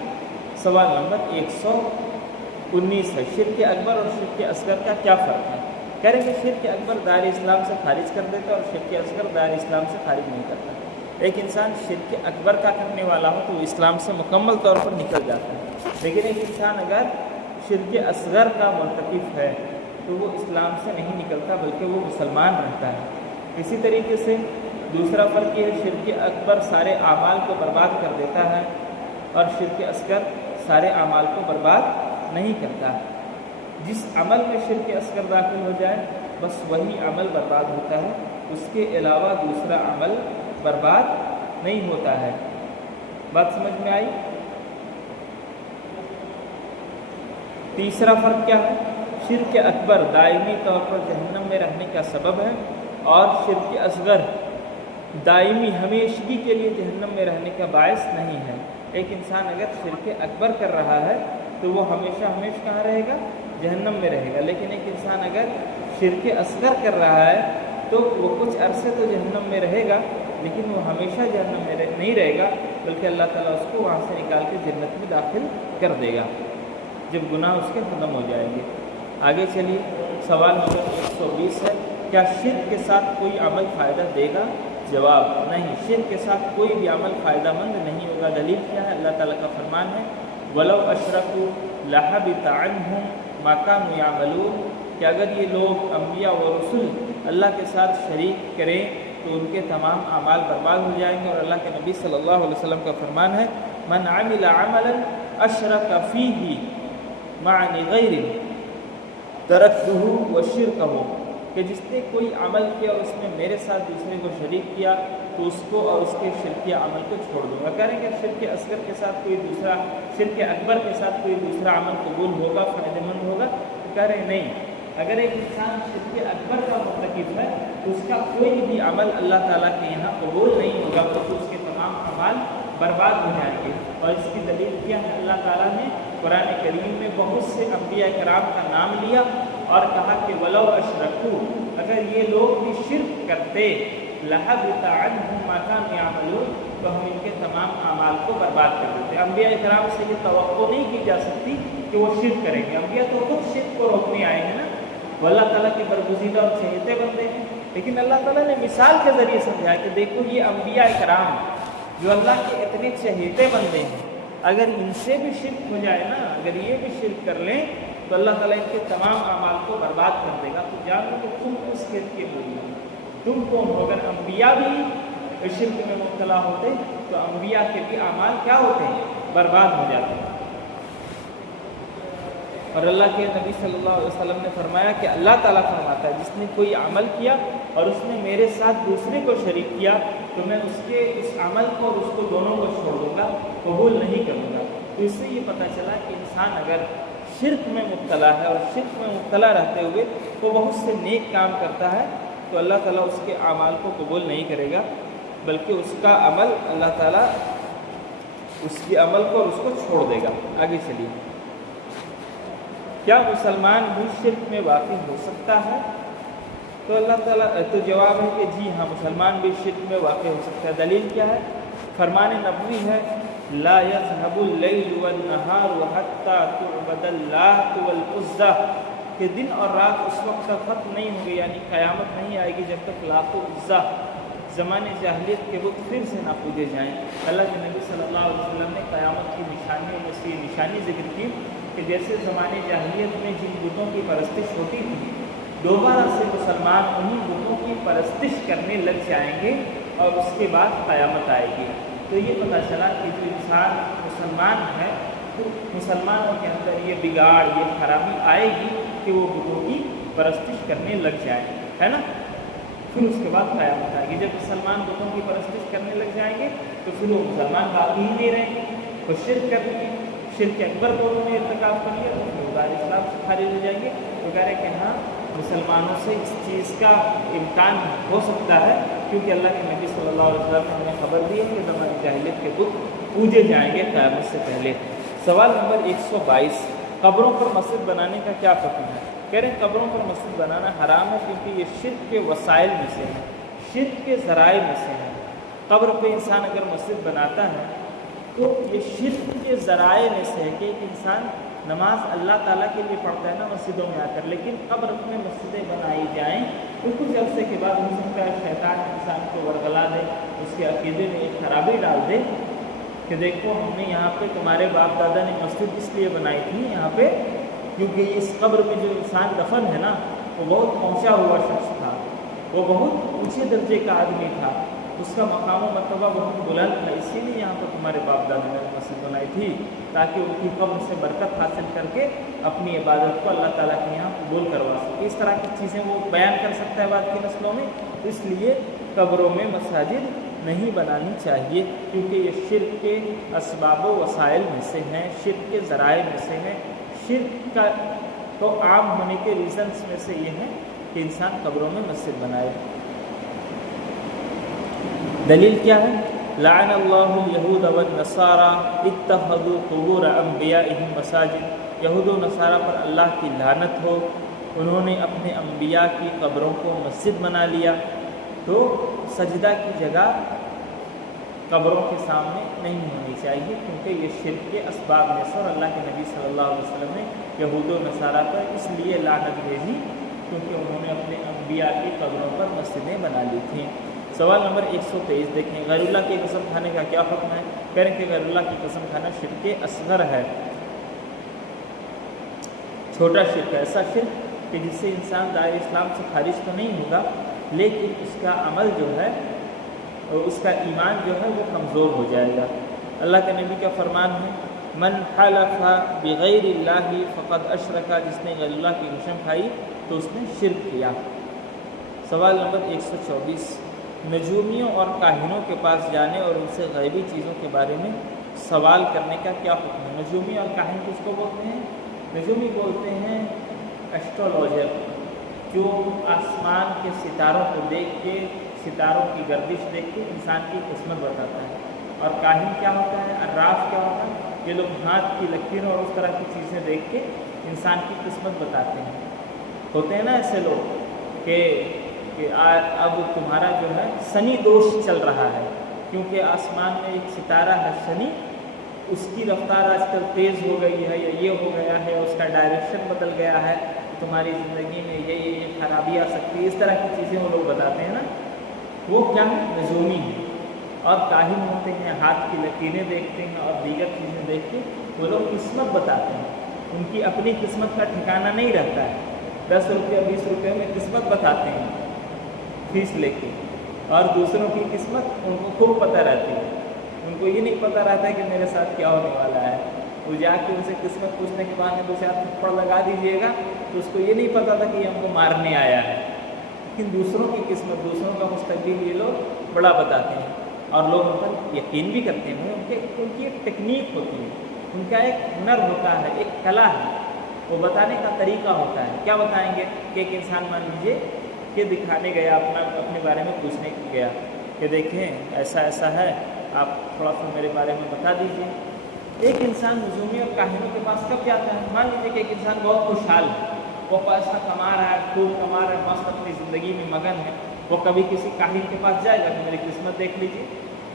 سوال نمبر 119 ہے، شرک اکبر اور شرک اصغر کا کیا فرق ہے؟ کہہ رہے ہیں کہ شرک اکبر دار اسلام سے خارج کر دیتا ہے اور شرک اصغر دار اسلام سے خارج نہیں کرتا۔ ایک انسان شرک اکبر کا کرنے والا ہو تو وہ اسلام سے مکمل طور پر نکل جاتا ہے، لیکن ایک انسان اگر شرک اصغر کا مرتکب ہے تو وہ اسلام سے نہیں نکلتا بلکہ وہ مسلمان رہتا ہے۔ اسی طریقے سے دوسرا فرق یہ ہے، شرک اکبر سارے اعمال کو برباد کر دیتا ہے اور شرک اصغر سارے اعمال کو برباد نہیں کرتا۔ جس عمل میں شرک اصغر داخل ہو جائے بس وہی عمل برباد ہوتا ہے، اس کے علاوہ دوسرا عمل برباد نہیں ہوتا ہے۔ بات سمجھ میں آئی؟ تیسرا فرق کیا ہے؟ شرک اکبر دائمی طور پر جہنم میں رہنے کا سبب ہے اور شرک اصغر دائمی ہمیشگی کے لیے جہنم میں رہنے کا باعث نہیں ہے۔ ایک انسان اگر شرک اکبر کر رہا ہے تو وہ ہمیشہ ہمیشہ کہاں رہے گا؟ جہنم میں رہے گا، لیکن ایک انسان اگر شرک اصغر کر رہا ہے تو وہ کچھ عرصے تو جہنم میں رہے گا لیکن وہ ہمیشہ جہنم میں نہیں رہے گا، بلکہ اللہ تعالیٰ اس کو وہاں سے نکال کے جنت میں داخل کر دے گا جب گناہ اس کے ختم ہو جائیں گے۔ آگے چلیے، سوال نمبر 120 ہے، کیا شرک کے ساتھ کوئی عمل فائدہ دے گا؟ جواب نہیں، شرک کے ساتھ کوئی بھی عمل فائدہ مند نہیں ہوگا۔ دلیل کیا ہے؟ اللہ تعالیٰ کا فرمان ہے وَلَوْ أَشْرَكُوا لَحَبِطَ عَنْهُمْ مَا كَانُوا يَعْمَلُونَ، کہ اگر یہ لوگ انبیاء و رسول اللہ کے ساتھ شریک کریں تو ان کے تمام اعمال برباد ہو جائیں گے، اور اللہ کے نبی صلی اللہ علیہ وسلم کا فرمان ہے مَنْ عَمِلَ عَمَلًا أَشْرَكَ فِيهِ مَعَ غَيْرٍ تَرَكْتُهُ وَشِرْكَهُ، کہ جس نے کوئی عمل کیا اور اس میں میرے ساتھ دوسرے کو شریک کیا تو اس کو اور اس کے شرکی عمل کو چھوڑ دوں گا۔ کہہ رہے ہیں کہ شرک اصغر کے ساتھ کوئی دوسرا، شرک اکبر کے ساتھ کوئی دوسرا عمل قبول ہوگا، فائدہ مند ہوگا؟ تو کہہ رہے ہیں نہیں، اگر ایک انسان شرک اکبر کا مرتکب ہے تو اس کا کوئی بھی عمل اللہ تعالیٰ کے یہاں قبول نہیں ہوگا، تو اس کے تمام اعمال برباد ہو جائیں گے۔ اور اس کی دلیل کیا ہے؟ اللہ تعالیٰ نے قرآن کریم میں بہت سے انبیاء کرام کا نام لیا اور کہا کہ وَلَوْ أَشْرَكُوا، اگر یہ لوگ بھی شرک کرتے لَحَبِطَ عَنْهُمْ مَا كَانُوا يَعْمَلُونَ، تو ہم ان کے تمام اعمال کو برباد کر دیتے۔ انبیاء کرام سے یہ توقع نہیں کی جا سکتی کہ وہ شرک کریں گے، انبیاء تو خود شرک کو روکنے آئے ہیں نا، وہ اللہ تعالیٰ کے برگزیدہ اور چہیتے بندے ہیں، لیکن اللہ تعالیٰ نے مثال کے ذریعے سمجھایا کہ دیکھو یہ انبیاء کرام جو اللہ کے اتنے چہیتے بندے ہیں، اگر ان سے بھی شرک ہو جائے نا، اگر یہ بھی شرک کر لیں تو اللہ تعالیٰ ان کے تمام اعمال کو برباد کر دے گا۔ تو جانو کہ تم اس کھیت کے مولی ہو، تم کون ہو؟ اگر انبیاء بھی شرک میں مبتلا ہوتے تو انبیاء کے بھی اعمال کیا ہوتے ہیں؟ برباد ہو جاتے ہیں۔ اور اللہ کے نبی صلی اللہ علیہ وسلم نے فرمایا کہ اللہ تعالیٰ فرماتا ہے جس نے کوئی عمل کیا اور اس نے میرے ساتھ دوسرے کو شریک کیا تو میں اس کے اس عمل کو اور اس کو دونوں کو چھوڑ دوں گا، قبول نہیں کروں گا۔ تو اس سے یہ پتہ چلا کہ انسان اگر شرک میں مبتلا ہے اور شرک میں مبتلا رہتے ہوئے وہ بہت سے نیک کام کرتا ہے تو اللہ تعالیٰ اس کے اعمال کو قبول نہیں کرے گا، بلکہ اس کا عمل اللہ تعالیٰ اس کے عمل کو اور اس کو چھوڑ دے گا۔ آگے چلیے، کیا مسلمان بھی شرک میں واقع ہو سکتا ہے؟ تو اللہ تعالیٰ تو جواب ہے کہ جی ہاں، مسلمان بھی شرک میں واقع ہو سکتا ہے۔ دلیل کیا ہے؟ فرمان نبوی ہے لا يذهب الليل والنهار حتى تعبد اللات والعزى، کہ دن اور رات اس وقت تک ختم نہیں ہوں گے، یعنی قیامت نہیں آئے گی جب تک لات و عزیٰ زمانے جاہلیت کے بت پھر سے نہ پوجے جائیں۔ اللہ کے نبی صلی اللہ علیہ وسلم نے قیامت کی نشانیوں میں سے یہ نشانی ذکر کی کہ جیسے زمانے جاہلیت میں جن بتوں کی پرستش ہوتی تھی، دوبارہ سے مسلمان انہی بتوں کی پرستش کرنے لگ جائیں گے اور اس کے بعد قیامت آئے گی۔ تو یہ پتہ چلا کہ جو انسان مسلمان ہے تو مسلمانوں کے اندر یہ بگاڑ، یہ خرابی آئے گی کہ وہ بتوں کی پرستش کرنے لگ جائیں، ہے نا۔ پھر اس کے بعد قیامت آئے گی۔ جب مسلمان بتوں کی پرستش کرنے لگ جائیں گے تو پھر وہ مسلمان باقی ہی نہیں رہیں گے، وہ شرک کر لیں گے، شرک اکبر کو انہوں نے ارتکاب کر لیا تو پھر وہ اسلام سے خارج ہو جائیں گے۔ تو کہہ رہے کہ ہاں مسلمانوں سے اس چیز کا امکان ہو سکتا ہے، کیونکہ اللہ کے نبی صلی اللہ علیہ وسلم نے ہمیں خبر دی ہے کہ زمانے جاہلیت کے بت پوجے جائیں گے قیامت سے پہلے۔ سوال نمبر 122، قبروں پر مسجد بنانے کا کیا حکم ہے؟ کہہ رہے ہیں قبروں پر مسجد بنانا حرام ہے، کیونکہ یہ شرک کے وسائل میں سے ہے، شرک کے ذرائع میں سے ہے۔ قبر پہ انسان اگر مسجد بناتا ہے تو یہ شرک کے ذرائع میں سے ہے کہ ایک انسان نماز اللہ تعالیٰ کے لیے پڑھتا ہے نا مسجدوں میں آ کر، لیکن قبر میں مسجدیں بنائی جائیں تو کچھ عرصے کے بعد ہو سکتا ہے شیطان انسان کو ورگلا دے، اس کے عقیدے میں ایک خرابی ڈال دے کہ دیکھو ہم نے یہاں پہ تمہارے باپ دادا نے مسجد اس لیے بنائی تھی یہاں پہ کیونکہ اس قبر میں جو انسان دفن ہے نا وہ بہت پہنچا ہوا شخص تھا، وہ بہت اونچے درجے کا آدمی تھا، اس کا مقام و مرتبہ بہت بلند تھا، اسی لیے یہاں پر تمہارے باپ دادا نے مسجد بنائی تھی تاکہ ان کی قبر سے برکت حاصل کر کے اپنی عبادت کو اللہ تعالیٰ کے یہاں قبول کروا سکے۔ اس طرح کی چیزیں وہ بیان کر سکتا ہے بعد کی نسلوں میں، اس لیے قبروں میں مساجد نہیں بنانی چاہیے، کیونکہ یہ شرک کے اسباب و وسائل میں سے ہیں، شرک کے ذرائع میں سے ہیں۔ شرک کا تو عام ہونے کے ریزنس میں سے یہ ہے کہ انسان قبروں میں مسجد بنائے۔ دلیل کیا ہے؟ لعن اللہ الیہود والنصارى اتخذوا قبور انبیائہم مساجد، یہود و نصارہ پر اللہ کی لعنت ہو، انہوں نے اپنے انبیاء کی قبروں کو مسجد بنا لیا۔ تو سجدہ کی جگہ قبروں کے سامنے نہیں ہونی چاہیے، کیونکہ یہ شرک کے اسباب میں سے، اور اللہ کے نبی صلی اللہ علیہ وسلم نے یہود و نصارہ پر اس لیے لعنت بھیجی کیونکہ انہوں نے اپنے انبیاء کی قبروں پر مسجدیں بنا لی تھیں۔ سوال نمبر 123 دیکھیں، غیر اللہ کی قسم کھانے کا کیا حکم ہے؟ کہہ رہے ہیں کہ غیر اللہ کی قسم کھانا شرک اصغر ہے، چھوٹا شرک ہے، ایسا شرک کہ جس سے انسان دائرہ اسلام سے خارج تو نہیں ہوگا، لیکن اس کا عمل جو ہے اور اس کا ایمان جو ہے وہ کمزور ہو جائے گا۔ اللہ کے نبی کا فرمان ہے من حلف بغیر اللہ فقد اشرک، جس نے غیر اللہ کی قسم کھائی تو اس نے شرک کیا۔ سوال نمبر 124، نجومیوں اور کاہنوں کے پاس جانے اور ان سے غیبی چیزوں کے بارے میں سوال کرنے کا کیا حکم ہے؟ نجومی اور کاہن کس کو بولتے ہیں؟ نجومی بولتے ہیں ایسٹرولوجر، جو آسمان کے ستاروں کو دیکھ کے، ستاروں کی گردش دیکھ کے انسان کی قسمت بتاتا ہے۔ اور کاہن کیا ہوتا ہے؟ عراف کیا ہوتا ہے؟ یہ لوگ ہاتھ کی لکیروں اور اس طرح کی چیزیں دیکھ کے انسان کی قسمت بتاتے ہیں۔ ہوتے ہیں نا ایسے لوگ کہ اب تمہارا جو ہے شنی دوش چل رہا ہے، کیونکہ آسمان میں ایک ستارہ ہے شنی، اس کی رفتار آج کل تیز ہو گئی ہے یا یہ ہو گیا ہے، اس کا ڈائریکشن بدل گیا ہے، تمہاری زندگی میں یہ خرابی آ سکتی ہے، اس طرح کی چیزیں وہ لوگ بتاتے ہیں نا، وہ کیا ہے؟ نجومی ہیں۔ اور کاہن ہوتے ہیں، ہاتھ کی لکیریں دیکھتے ہیں اور دیگر چیزیں دیکھ کے وہ لوگ قسمت بتاتے ہیں، ان کی اپنی قسمت کا ٹھکانہ نہیں رہتا ہے، 10 روپیہ 20 روپے میں قسمت بتاتے ہیں فیس لے کے، اور دوسروں کی قسمت ان کو خوب پتہ رہتی ہے، ان کو یہ نہیں پتہ رہتا ہے کہ میرے ساتھ کیا ہونے والا ہے۔ وہ جا کے ان سے قسمت پوچھنے کے بعد میں 2-4 تھپڑ لگا دیجیے گا تو اس کو یہ نہیں پتہ تھا کہ یہ ہم کو مارنے آیا ہے، لیکن دوسروں کی قسمت، دوسروں کا مستقبل یہ لوگ بڑا بتاتے ہیں اور لوگ ان پر یقین بھی کرتے ہیں۔ ان کی ایک ٹیکنیک ہوتی ہے، ان کا ایک ہنر ہوتا ہے، ایک کلا ہے، وہ بتانے کا طریقہ ہوتا ہے۔ کیا بتائیں گے کہ ایک انسان مان لیجیے کہ دکھانے گیا، اپنے بارے میں پوچھنے گیا کہ دیکھیں ایسا ایسا ہے، آپ تھوڑا سا میرے بارے میں بتا دیجیے۔ ایک انسان نجومی اور کاہنوں کے پاس کب جاتا ہے؟ مان لیجیے کہ ایک انسان بہت خوشحال ہے، وہ پیسہ کما رہا ہے، خوب کما رہا ہے، مست اپنی زندگی میں مگن ہے، وہ کبھی کسی کاہن کے پاس جائے گا کہ میری قسمت دیکھ لیجیے؟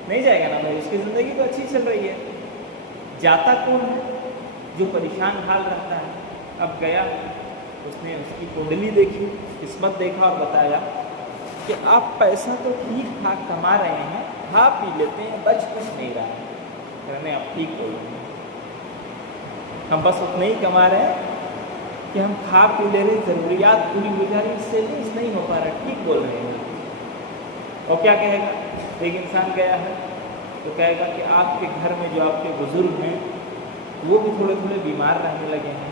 نہیں جائے گا نا بھائی، اس کی زندگی تو اچھی چل رہی ہے۔ جاتا کون ہے؟ جو پریشان حال رہتا ہے۔ اب گیا، اس نے اس کی کنڈلی دیکھی، قسمت دیکھا اور بتایا کہ آپ پیسہ تو ٹھیک ٹھاک کما رہے ہیں، کھا پی لیتے ہیں، بچ کچھ نہیں رہا ہے، کرنے آپ ٹھیک بول رہے ہیں، ہم بس اتنا ہی کما رہے ہیں کہ ہم کھا پی لے رہے، ضروریات پوری ہو جا رہی، سیونگس نہیں ہو پا رہا، ٹھیک بول رہے ہیں۔ اور کیا کہے گا؟ ایک انسان گیا ہے تو کہے گا کہ آپ کے گھر میں جو آپ کے بزرگ ہیں وہ بھی تھوڑے تھوڑے بیمار رہنے لگے ہیں،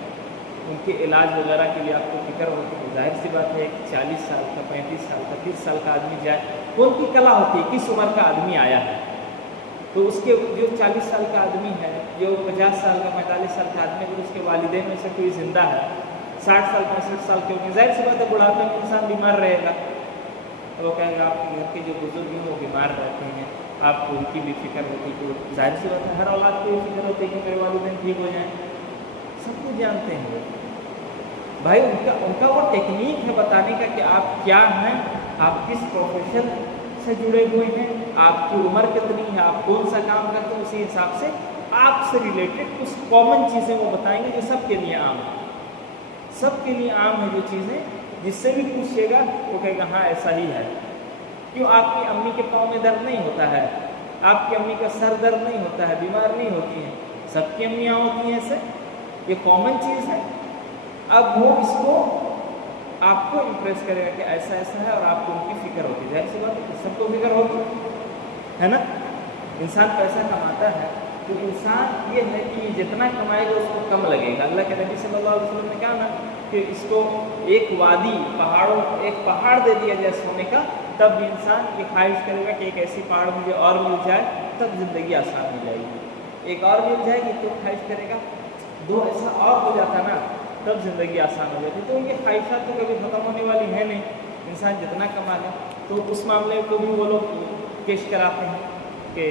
ان کے علاج وغیرہ کے لیے آپ کو فکر ہوتی ہے۔ ظاہر سی بات ہے کہ 40 سال کا، 35 سال کا، 30 سال کا آدمی جائے، وہ ان کی کلا ہوتی ہے کس عمر کا آدمی آیا ہے، تو اس کے جو 40 سال کا آدمی ہے، جو 50 سال کا، 45 سال کا آدمی، اگر اس کے والدین میں سے کوئی زندہ ہے، 60 سال 65 سال کے ہوگی، ظاہر سی بات ہے بڑھاپے میں انسان بیمار رہے گا، تو وہ کہے گا آپ کے گھر کے جو بزرگ ہیں وہ بیمار رہتے ہیں، آپ کو ان کی بھی فکر ہوتی ہے، تو ظاہر سی بات ہے ہر اولاد کو یہ فکر ہوتی ہے کہ میرے والدین ٹھیک ہو جائیں، سب کچھ جانتے ہیں بھائی، ان کا وہ ٹیکنیک ہے بتانے کا کہ آپ کیا ہیں، آپ کس پروفیشن سے جڑے ہوئے ہیں، آپ کی عمر کتنی ہے، آپ کون سا کام کرتے ہیں، اسی حساب سے آپ سے ریلیٹڈ کچھ کامن چیزیں وہ بتائیں گے جو سب کے لیے عام ہے، سب کے لیے عام ہے جو چیزیں، جس سے بھی پوچھے گا وہ کہے گا ہاں ایسا ہی ہے۔ کیوں؟ آپ کی امی کے پاؤں میں درد نہیں ہوتا ہے، آپ کی امی کا سر درد نہیں ہوتا ہے، بیمار نہیں ہوتی ہیں، سب کی امیاں ہوتی ہیں ایسے، یہ کامن چیز ہے۔ اب وہ اس کو آپ کو امپریس کرے گا کہ ایسا ایسا ہے، اور آپ کو ان کی فکر ہوتی ہے، ظاہر سی بات ہے سب کو فکر ہوتی ہے نا۔ انسان پیسہ کماتا ہے تو انسان یہ ہے کہ جتنا کمائے گا اس کو کم لگے گا۔ اللہ کے نبی صلی اللہ علیہ وسلم نے کہا نا کہ اس کو ایک وادی، ایک پہاڑ دے دیا جائے سونے کا، تب بھی انسان یہ خواہش کرے گا کہ ایک ایسی پہاڑ مجھے اور مل جائے، تب زندگی آسان ہو جائے گی، ایک اور مل جائے گی تو خواہش کرے گا دو ایسا اور ہو جاتا نا، تب زندگی آسان ہو جاتی۔ تو ان کی خواہشات تو کبھی ختم ہونے والی ہے نہیں، انسان جتنا کما لے، تو اس معاملے کو بھی وہ لوگ پیش کراتے ہیں کہ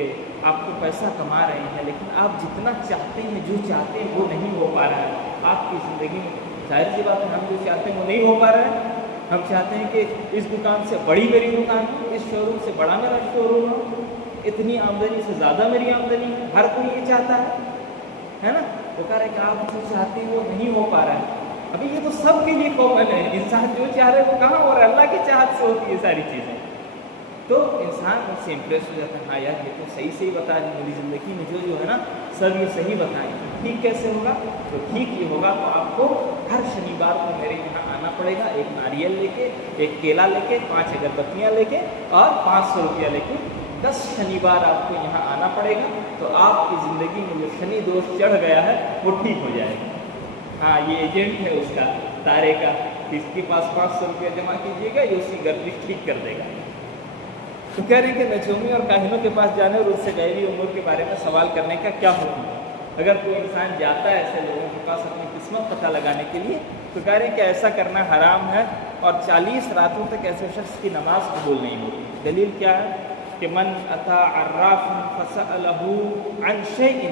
آپ کو پیسہ کما رہے ہیں لیکن آپ جتنا چاہتے ہیں، جو چاہتے ہیں وہ نہیں ہو پا رہا ہے آپ کی زندگی میں۔ ظاہر سی بات ہے ہم جو چاہتے ہیں وہ نہیں ہو پا رہا ہے، ہم چاہتے ہیں کہ اس دکان سے بڑی میری دکان ہو، اس شو روم سے بڑا میرا شو روم ہو، اتنی آمدنی سے زیادہ میری آمدنی ہے، ہر کوئی یہ چاہتا ہے نا۔ وہ کہہ رہے کہ آپ جو چاہتے ہیں وہ نہیں ہو پا رہا ہے۔ ابھی یہ تو سب کے لیے کامن ہے، انسان جو چاہ رہے وہ کہاں ہو رہا ہے، اللہ کی چاہت سے ہوتی ہے ساری چیزیں، تو انسان اس سے امپریس ہو جاتا ہے، ہاں یار یہ تو صحیح بتا رہی میری زندگی میں جو ہے نا سب یہ صحیح بتائیں۔ ٹھیک کیسے ہوگا؟ تو ٹھیک یہ ہوگا تو آپ کو ہر شنیوار کو میرے یہاں آنا پڑے گا، ایک ناریل لے کے، ایک کیلا لے کے، 5 اگربتیاں لے کے اور 500 روپیہ لے کے 10 شنیوار آپ کو یہاں آنا پڑے گا، تو آپ کی زندگی میں جو شنی دوش چڑھ گیا ہے وہ ٹھیک ہو جائے گا۔ ہاں یہ ایجنٹ ہے اس کا، تارے کا، اس کے پاس 500 روپیہ جمع کیجیے گا، یہ اسی گردش ٹھیک کر دے گا۔ تو کہہ رہے ہیں کہ نجومی اور کاہنوں کے پاس جانے اور ان سے غیبی امور کے بارے میں سوال کرنے کا کیا حکم ہے؟ اگر کوئی انسان جاتا ہے ایسے لوگوں کے پاس اپنی قسمت پتہ لگانے کے لیے تو کہہ رہے ہیں کہ ایسا کرنا حرام ہے، اور 40 راتوں تک ایسے شخص کی نماز قبول نہیں ہوتی۔ دلیل کیا ہے؟ کہ من اتی عرافا فسألہ عن شیء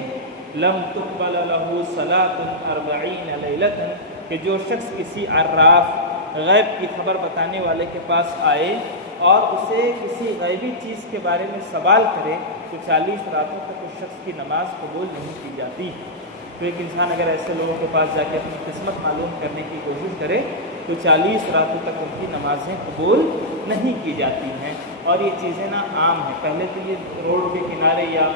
لم تقبل له صلاة 40 لیلۃ، کہ جو شخص کسی عراف، غیب کی خبر بتانے والے کے پاس آئے اور اسے کسی غیبی چیز کے بارے میں سوال کرے تو 40 راتوں تک اس شخص کی نماز قبول نہیں کی جاتی۔ تو ایک انسان اگر ایسے لوگوں کے پاس جا کے اپنی قسمت معلوم کرنے کی کوشش کرے تو 40 راتوں تک ان کی نمازیں قبول نہیں کی جاتی ہیں۔ اور یہ چیزیں نا عام ہیں، پہلے تو یہ روڈ کے کنارے یا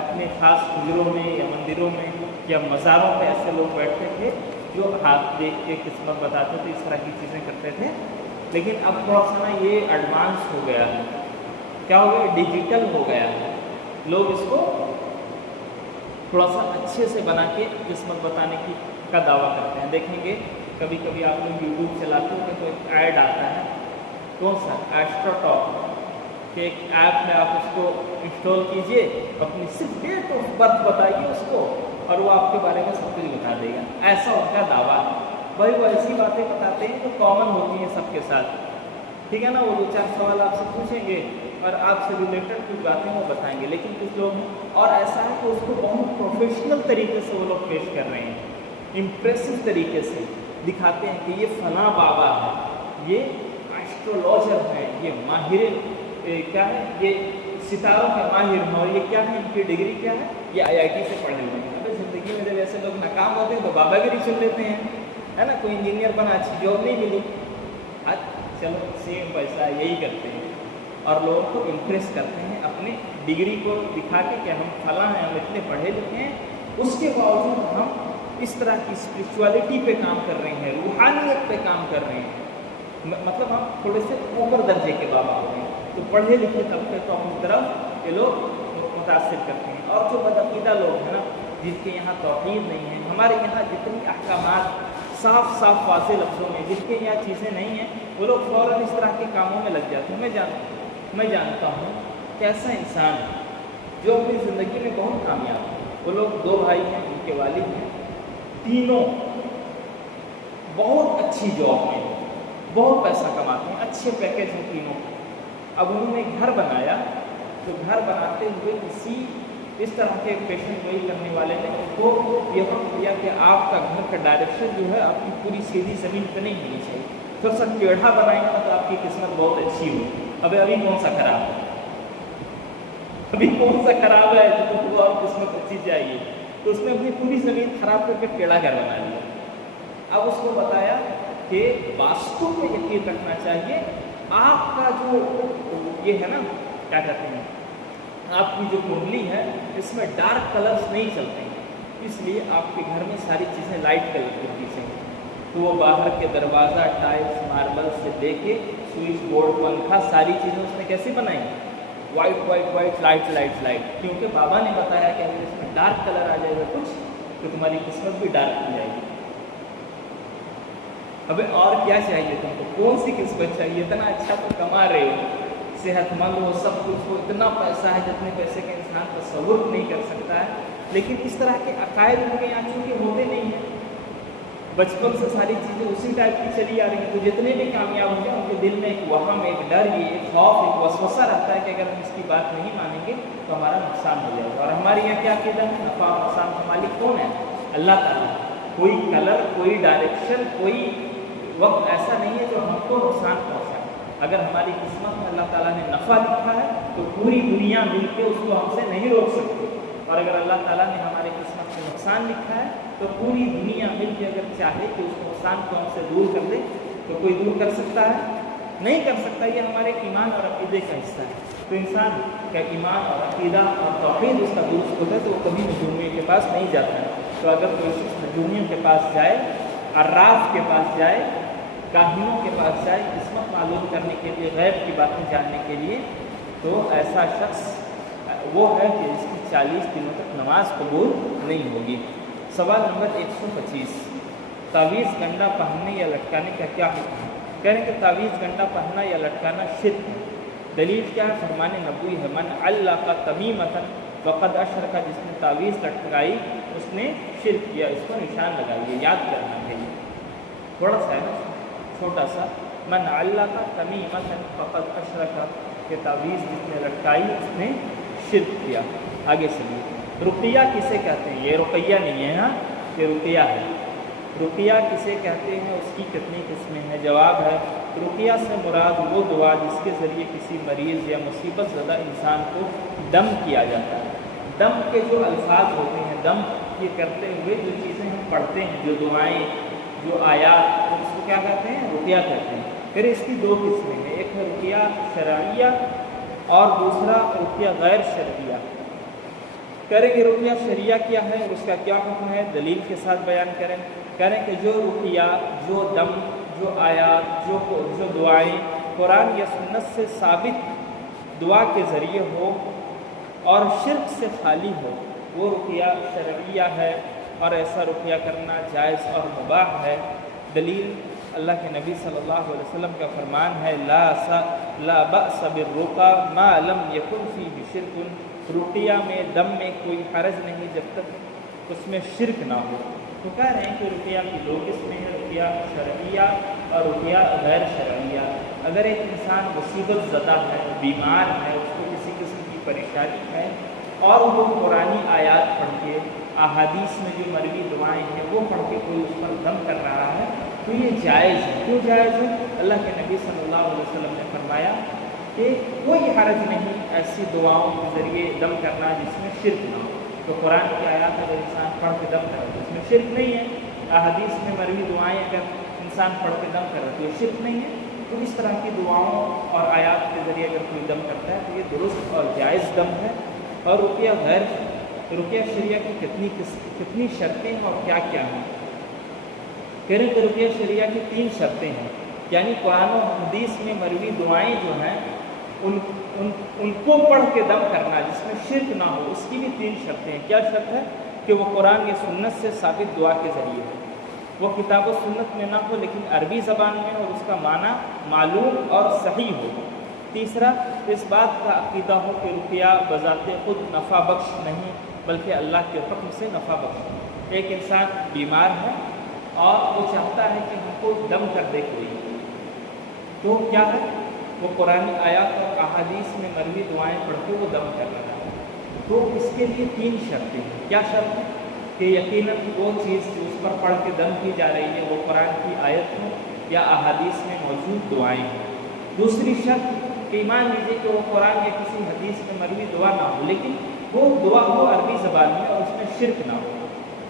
اپنے خاص حجروں میں یا مندروں میں یا مزاروں پہ ایسے لوگ بیٹھتے تھے جو ہاتھ دیکھ کے قسمت بتاتے تھے، اس طرح کی چیزیں کرتے تھے۔ لیکن اب تھوڑا سا نا یہ ایڈوانس ہو گیا ہے، کیا ہو گیا؟ ڈیجیٹل ہو گیا ہے، لوگ اس کو تھوڑا سا اچھے سے بنا کے قسمت بتانے کا دعویٰ کرتے ہیں۔ دیکھیں گے کبھی کبھی آپ لوگ یوٹیوب چلاتے ہو تو ایک ایڈ آتا ہے، کون سا؟ ایسٹرو ٹاک، کہ ایک ایپ ہے، آپ اس کو انسٹال کیجئے، اپنی صرف ڈیٹ آف برتھ بتائیے اس کو اور وہ آپ کے بارے میں سب کچھ بتا دے گا، ایسا ان کا دعویٰ ہے۔ بھائی وہ ایسی باتیں بتاتے ہیں جو کامن ہوتی ہیں سب کے ساتھ، ٹھیک ہے نا، وہ 2-4 سوال آپ سے پوچھیں گے اور آپ سے ریلیٹڈ کچھ باتیں وہ بتائیں گے، لیکن کچھ لوگ اور ایسا ہے کہ اس کو بہت پروفیشنل طریقے سے وہ لوگ پیش کر رہے ہیں، امپریسو طریقے سے دکھاتے ہیں کہ یہ فلاں بابا ہے، یہ ایسٹرولوجر ہے، یہ ماہر کیا ہے، یہ ستاروں کے ماہر ہیں، اور یہ کیا ہے، ان کی ڈگری کیا ہے، یہ IIT سے پڑھے ہوئے ہیں۔ ابھی زندگی میں جب ایسے لوگ ناکام ہوتے ہیں تو بابا گیری چن لیتے ہیں، ہے نا، کوئی انجینئر بنا، اچھی جاب نہیں ملی، چلو سیم پیسہ یہی کرتے ہیں اور لوگوں کو امپریس کرتے ہیں اپنے ڈگری کو دکھا کے کہ ہم فلاں ہیں، ہم اتنے پڑھے لکھے ہیں، اس کے باوجود ہم اس طرح کی اسپرچولیٹی پہ کام کر رہے ہیں، روحانیت پہ کام کر رہے ہیں، مطلب ہم تھوڑے سے اوپر درجے کے بابا ہو رہے ہیں، تو پڑھے لکھے طبقے کو اپنی طرف یہ لوگ متاثر کرتے ہیں۔ اور جو بدعقیدہ لوگ ہیں نا، جن کے یہاں توحید نہیں ہے، ہمارے یہاں جتنی احکامات صاف صاف واضح لفظوں میں جن کے یہاں چیزیں نہیں ہیں، وہ لوگ فوراً اس طرح کے کاموں میں لگ جاتے ہیں۔ میں جانتا ہوں کہ ایسا انسان جو اپنی زندگی میں بہت کامیاب ہے، وہ لوگ 2 بھائی ہیں، ان کے والد ہیں، تینوں بہت اچھی جاب میں بہت پیسہ کماتے ہیں، اچھے پیکیج ہیں تینوں۔ اب انہوں نے گھر بنایا، تو گھر بناتے ہوئے کسی اس طرح کے پیشن گوئی کرنے والے نے ان کو یہ حکم دیا کہ آپ کا گھر کا ڈائریکشن جو ہے آپ کی پوری سیدھی زمین پہ نہیں ہونی چاہیے، تھوڑا سا ٹیڑھا بنائیں گے تو آپ کی قسمت بہت اچھی ہو۔ ابھی کون سا خراب ہے؟ ابھی کون سا خراب ہے جو تم کو اور قسمت اچھی چاہیے؟ تو اس نے اپنی پوری زمین خراب کر کے ٹیڑھا گھر بنا لیا۔ اب اس کو بتایا کہ واستو پہ یقین رکھنا چاہیے، آپ کا جو یہ ہے نا کیا کہتے ہیں، آپ کی جو کنڈلی ہے اس میں ڈارک کلرز نہیں چلتے ہیں، اس لیے آپ کے گھر میں ساری چیزیں لائٹ کلر کی ہونی چاہیے۔ تو وہ باہر کے دروازہ، ٹائلس، ماربل سے لے کے سوئچ بورڈ، پنکھا، ساری چیزیں اس نے کیسی بنائی؟ وائٹ لائٹ، کیونکہ بابا نے بتایا کہ اگر اس میں ڈارک کلر آ جائے گا کچھ تو تمہاری قسمت بھی ڈارک ہو جائے گی۔ ابھی اور کیا چاہیے تم کو؟ کون سی قسمت چاہیے؟ اتنا اچھا تو کما رہے ہو، صحت مند ہو، سب کچھ ہو، اتنا پیسہ ہے جتنے پیسے کا انسان تصور نہیں کر سکتا ہے، لیکن اس طرح کے عقائد ان کے یہاں چونکہ ہوتے نہیں ہیں، بچپن سے ساری چیزیں اسی ٹائپ کی چلی آ رہی ہیں، تو جتنے بھی کامیاب ہو جائیں ان کے دل میں ایک وہم، ایک ڈر، ایک خوف، ایک وسوسہ رہتا ہے کہ اگر ہم اس کی بات نہیں مانیں گے تو ہمارا نقصان ہو جائے گا۔ اور ہمارے یہاں کیا عقیدہ ہے؟ نفع اور نقصان کا مالک کون ہے؟ اللہ تعالیٰ۔ کوئی کلر، کوئی ڈائریکشن، کوئی وقت ایسا نہیں ہے جو ہم کو نقصان پہنچائے۔ اگر ہماری قسمت میں اللہ تعالیٰ نے نفع لکھا ہے تو پوری دنیا مل کے اس کو ہم سے نہیں روک سکتی، اور اگر اللہ تعالیٰ نے ہماری قسمت میں نقصان لکھا ہے تو پوری دنیا مل کے اگر چاہے کہ اس نقصان کو ہم سے دور کر دے تو کوئی دور کر سکتا ہے؟ نہیں کر سکتا۔ یہ ہمارے ایمان اور عقیدے کا حصہ ہے۔ تو انسان کا ایمان اور عقیدہ اور توحید اس کا درست ہوتا ہے تو وہ کبھی نجومیوں کے پاس نہیں جاتا ہے۔ تو اگر کوئی شخص نجومیوں کے پاس جائے، عراف کے پاس جائے، کاہنوں کے پاس جائے، قسمت معلوم کرنے کے لیے، غیب کی باتیں جاننے کے لیے، تو ایسا شخص وہ ہے کہ جس کی 40 دنوں تک نماز قبول نہیں ہوگی۔ سوال نمبر 125، تعویذ گنڈا پہننے یا لٹکانے کا کیا حکم ہے؟ کہہ رہے ہیں کہ تعویذ گنڈا پہننا یا لٹکانا شرک ہے۔ دلیل کیا ہے؟ فرمان نبوی ہے، من علق تمیمۃ فقد اشرک، جس نے تعویذ لٹکائی اس نے شرک کیا، اس کو نشان لگائیے، یاد کرنا چاہیے، تھوڑا سا ہے نا چھوٹا سا، من علق تمیمۃ فقد اشرک، کہ تعویذ جس نے لٹکائی اس نے شرک کیا۔ آگے چلیے، رقیہ کسے کہتے ہیں؟ یہ رقیہ نہیں ہے، ہاں یہ رقیہ ہے۔ رقیہ کسے کہتے ہیں؟ اس کی کتنی قسمیں ہیں؟ جواب ہے، رقیہ سے مراد وہ دعا جس کے ذریعے کسی مریض یا مصیبت زدہ انسان کو دم کیا جاتا ہے۔ دم کے جو الفاظ ہوتے ہیں، دم یہ کرتے ہوئے جو چیزیں ہم پڑھتے ہیں، جو دعائیں، جو آیات، اس کو کیا کہتے ہیں؟ رقیہ کہتے ہیں۔ پھر اس کی 2 قسمیں ہیں، ایک ہے رقیہ شرعیہ اور دوسرا رقیہ غیر شرعیہ۔ کریں کہ رقیہ شرعیہ کیا ہے اور اس کا کیا حکم ہے، دلیل کے ساتھ بیان کریں۔ کریں کہ جو رقیہ، جو دم، جو آیات، جو دعائیں قرآن یا سنت سے ثابت دعا کے ذریعے ہو اور شرک سے خالی ہو، وہ رقیہ شرعیہ ہے، اور ایسا رقیہ کرنا جائز اور مباح ہے۔ دلیل اللہ کے نبی صلی اللہ علیہ وسلم کا فرمان ہے، لا بأس بالرقیٰ ما لم یکن فیہ شرک، رقیہ میں، دم میں کوئی حرج نہیں جب تک اس میں شرک نہ ہو۔ تو کہہ رہے ہیں کہ رقیہ کی 2 قسمیں ہیں، رقیہ شرعیہ اور رقیہ غیر شرعیہ۔ اگر ایک انسان مصیبت زدہ ہے، بیمار ہے، اس کو کسی قسم کی پریشانی ہے، اور وہ قرآنی آیات پڑھ کے، احادیث میں جو مروی دعائیں ہیں وہ پڑھ کے کوئی اس پر دم کر رہا ہے، تو یہ جائز ہے۔ کیوں جائز ہے؟ اللہ کے نبی صلی اللہ علیہ وسلم نے فرمایا کہ کوئی حرج نہیں ایسی دعاؤں کے ذریعے دم کرنا جس میں شرک نہ ہو۔ تو قرآن کی آیات اگر انسان پڑھ کے دم کرے تو اس میں شرک نہیں ہے، احادیث میں مروی دعائیں اگر انسان پڑھ کے دم کرے تو یہ شرک نہیں ہے۔ تو اس طرح کی دعاؤں اور آیات کے ذریعے اگر کوئی دم کرتا ہے تو یہ درست اور جائز دم ہے. اور رقیہ شریعہ کی کتنی شرطیں ہیں اور کیا کیا ہیں. کہہ رہے کہ رقیہ شریعہ کی 3 شرطیں ہیں، یعنی قرآن و حدیث میں مروی دعائیں جو ہیں ان کو پڑھ کے دم کرنا جس میں شرک نہ ہو، اس کی بھی 3 شرطیں ہیں. کیا شرط ہے؟ کہ وہ قرآن یا سنت سے ثابت دعا کے ذریعے ہے، وہ کتاب و سنت میں نہ ہو لیکن عربی زبان میں اور اس کا معنی معلوم اور صحیح ہو. تیسرا، اس بات کا عقیدہ ہو کہ رقیہ بذات خود نفع بخش نہیں بلکہ اللہ کے حکم سے نفع بخش. ایک انسان بیمار ہے اور وہ چاہتا ہے کہ ہم کو دم کر دے کوئی، تو کیا ہے؟ وہ قرآن آیات اور احادیث میں مروی دعائیں پڑھ کے وہ دم کر رہا ہے. تو اس کے لیے 3 شرطیں ہیں. کیا شرط ہے؟ کہ یقیناً وہ چیز جو اس پر پڑھ کے دم کی جا رہی ہے وہ قرآن کی آیت ہو یا احادیث میں موجود دعائیں ہیں. دوسری شرط کہ ایمان لیجیے کہ وہ قرآن یا کسی حدیث میں مروی دعا نہ ہو لیکن وہ دعا ہو عربی زبان میں اور اس میں شرک نہ ہو.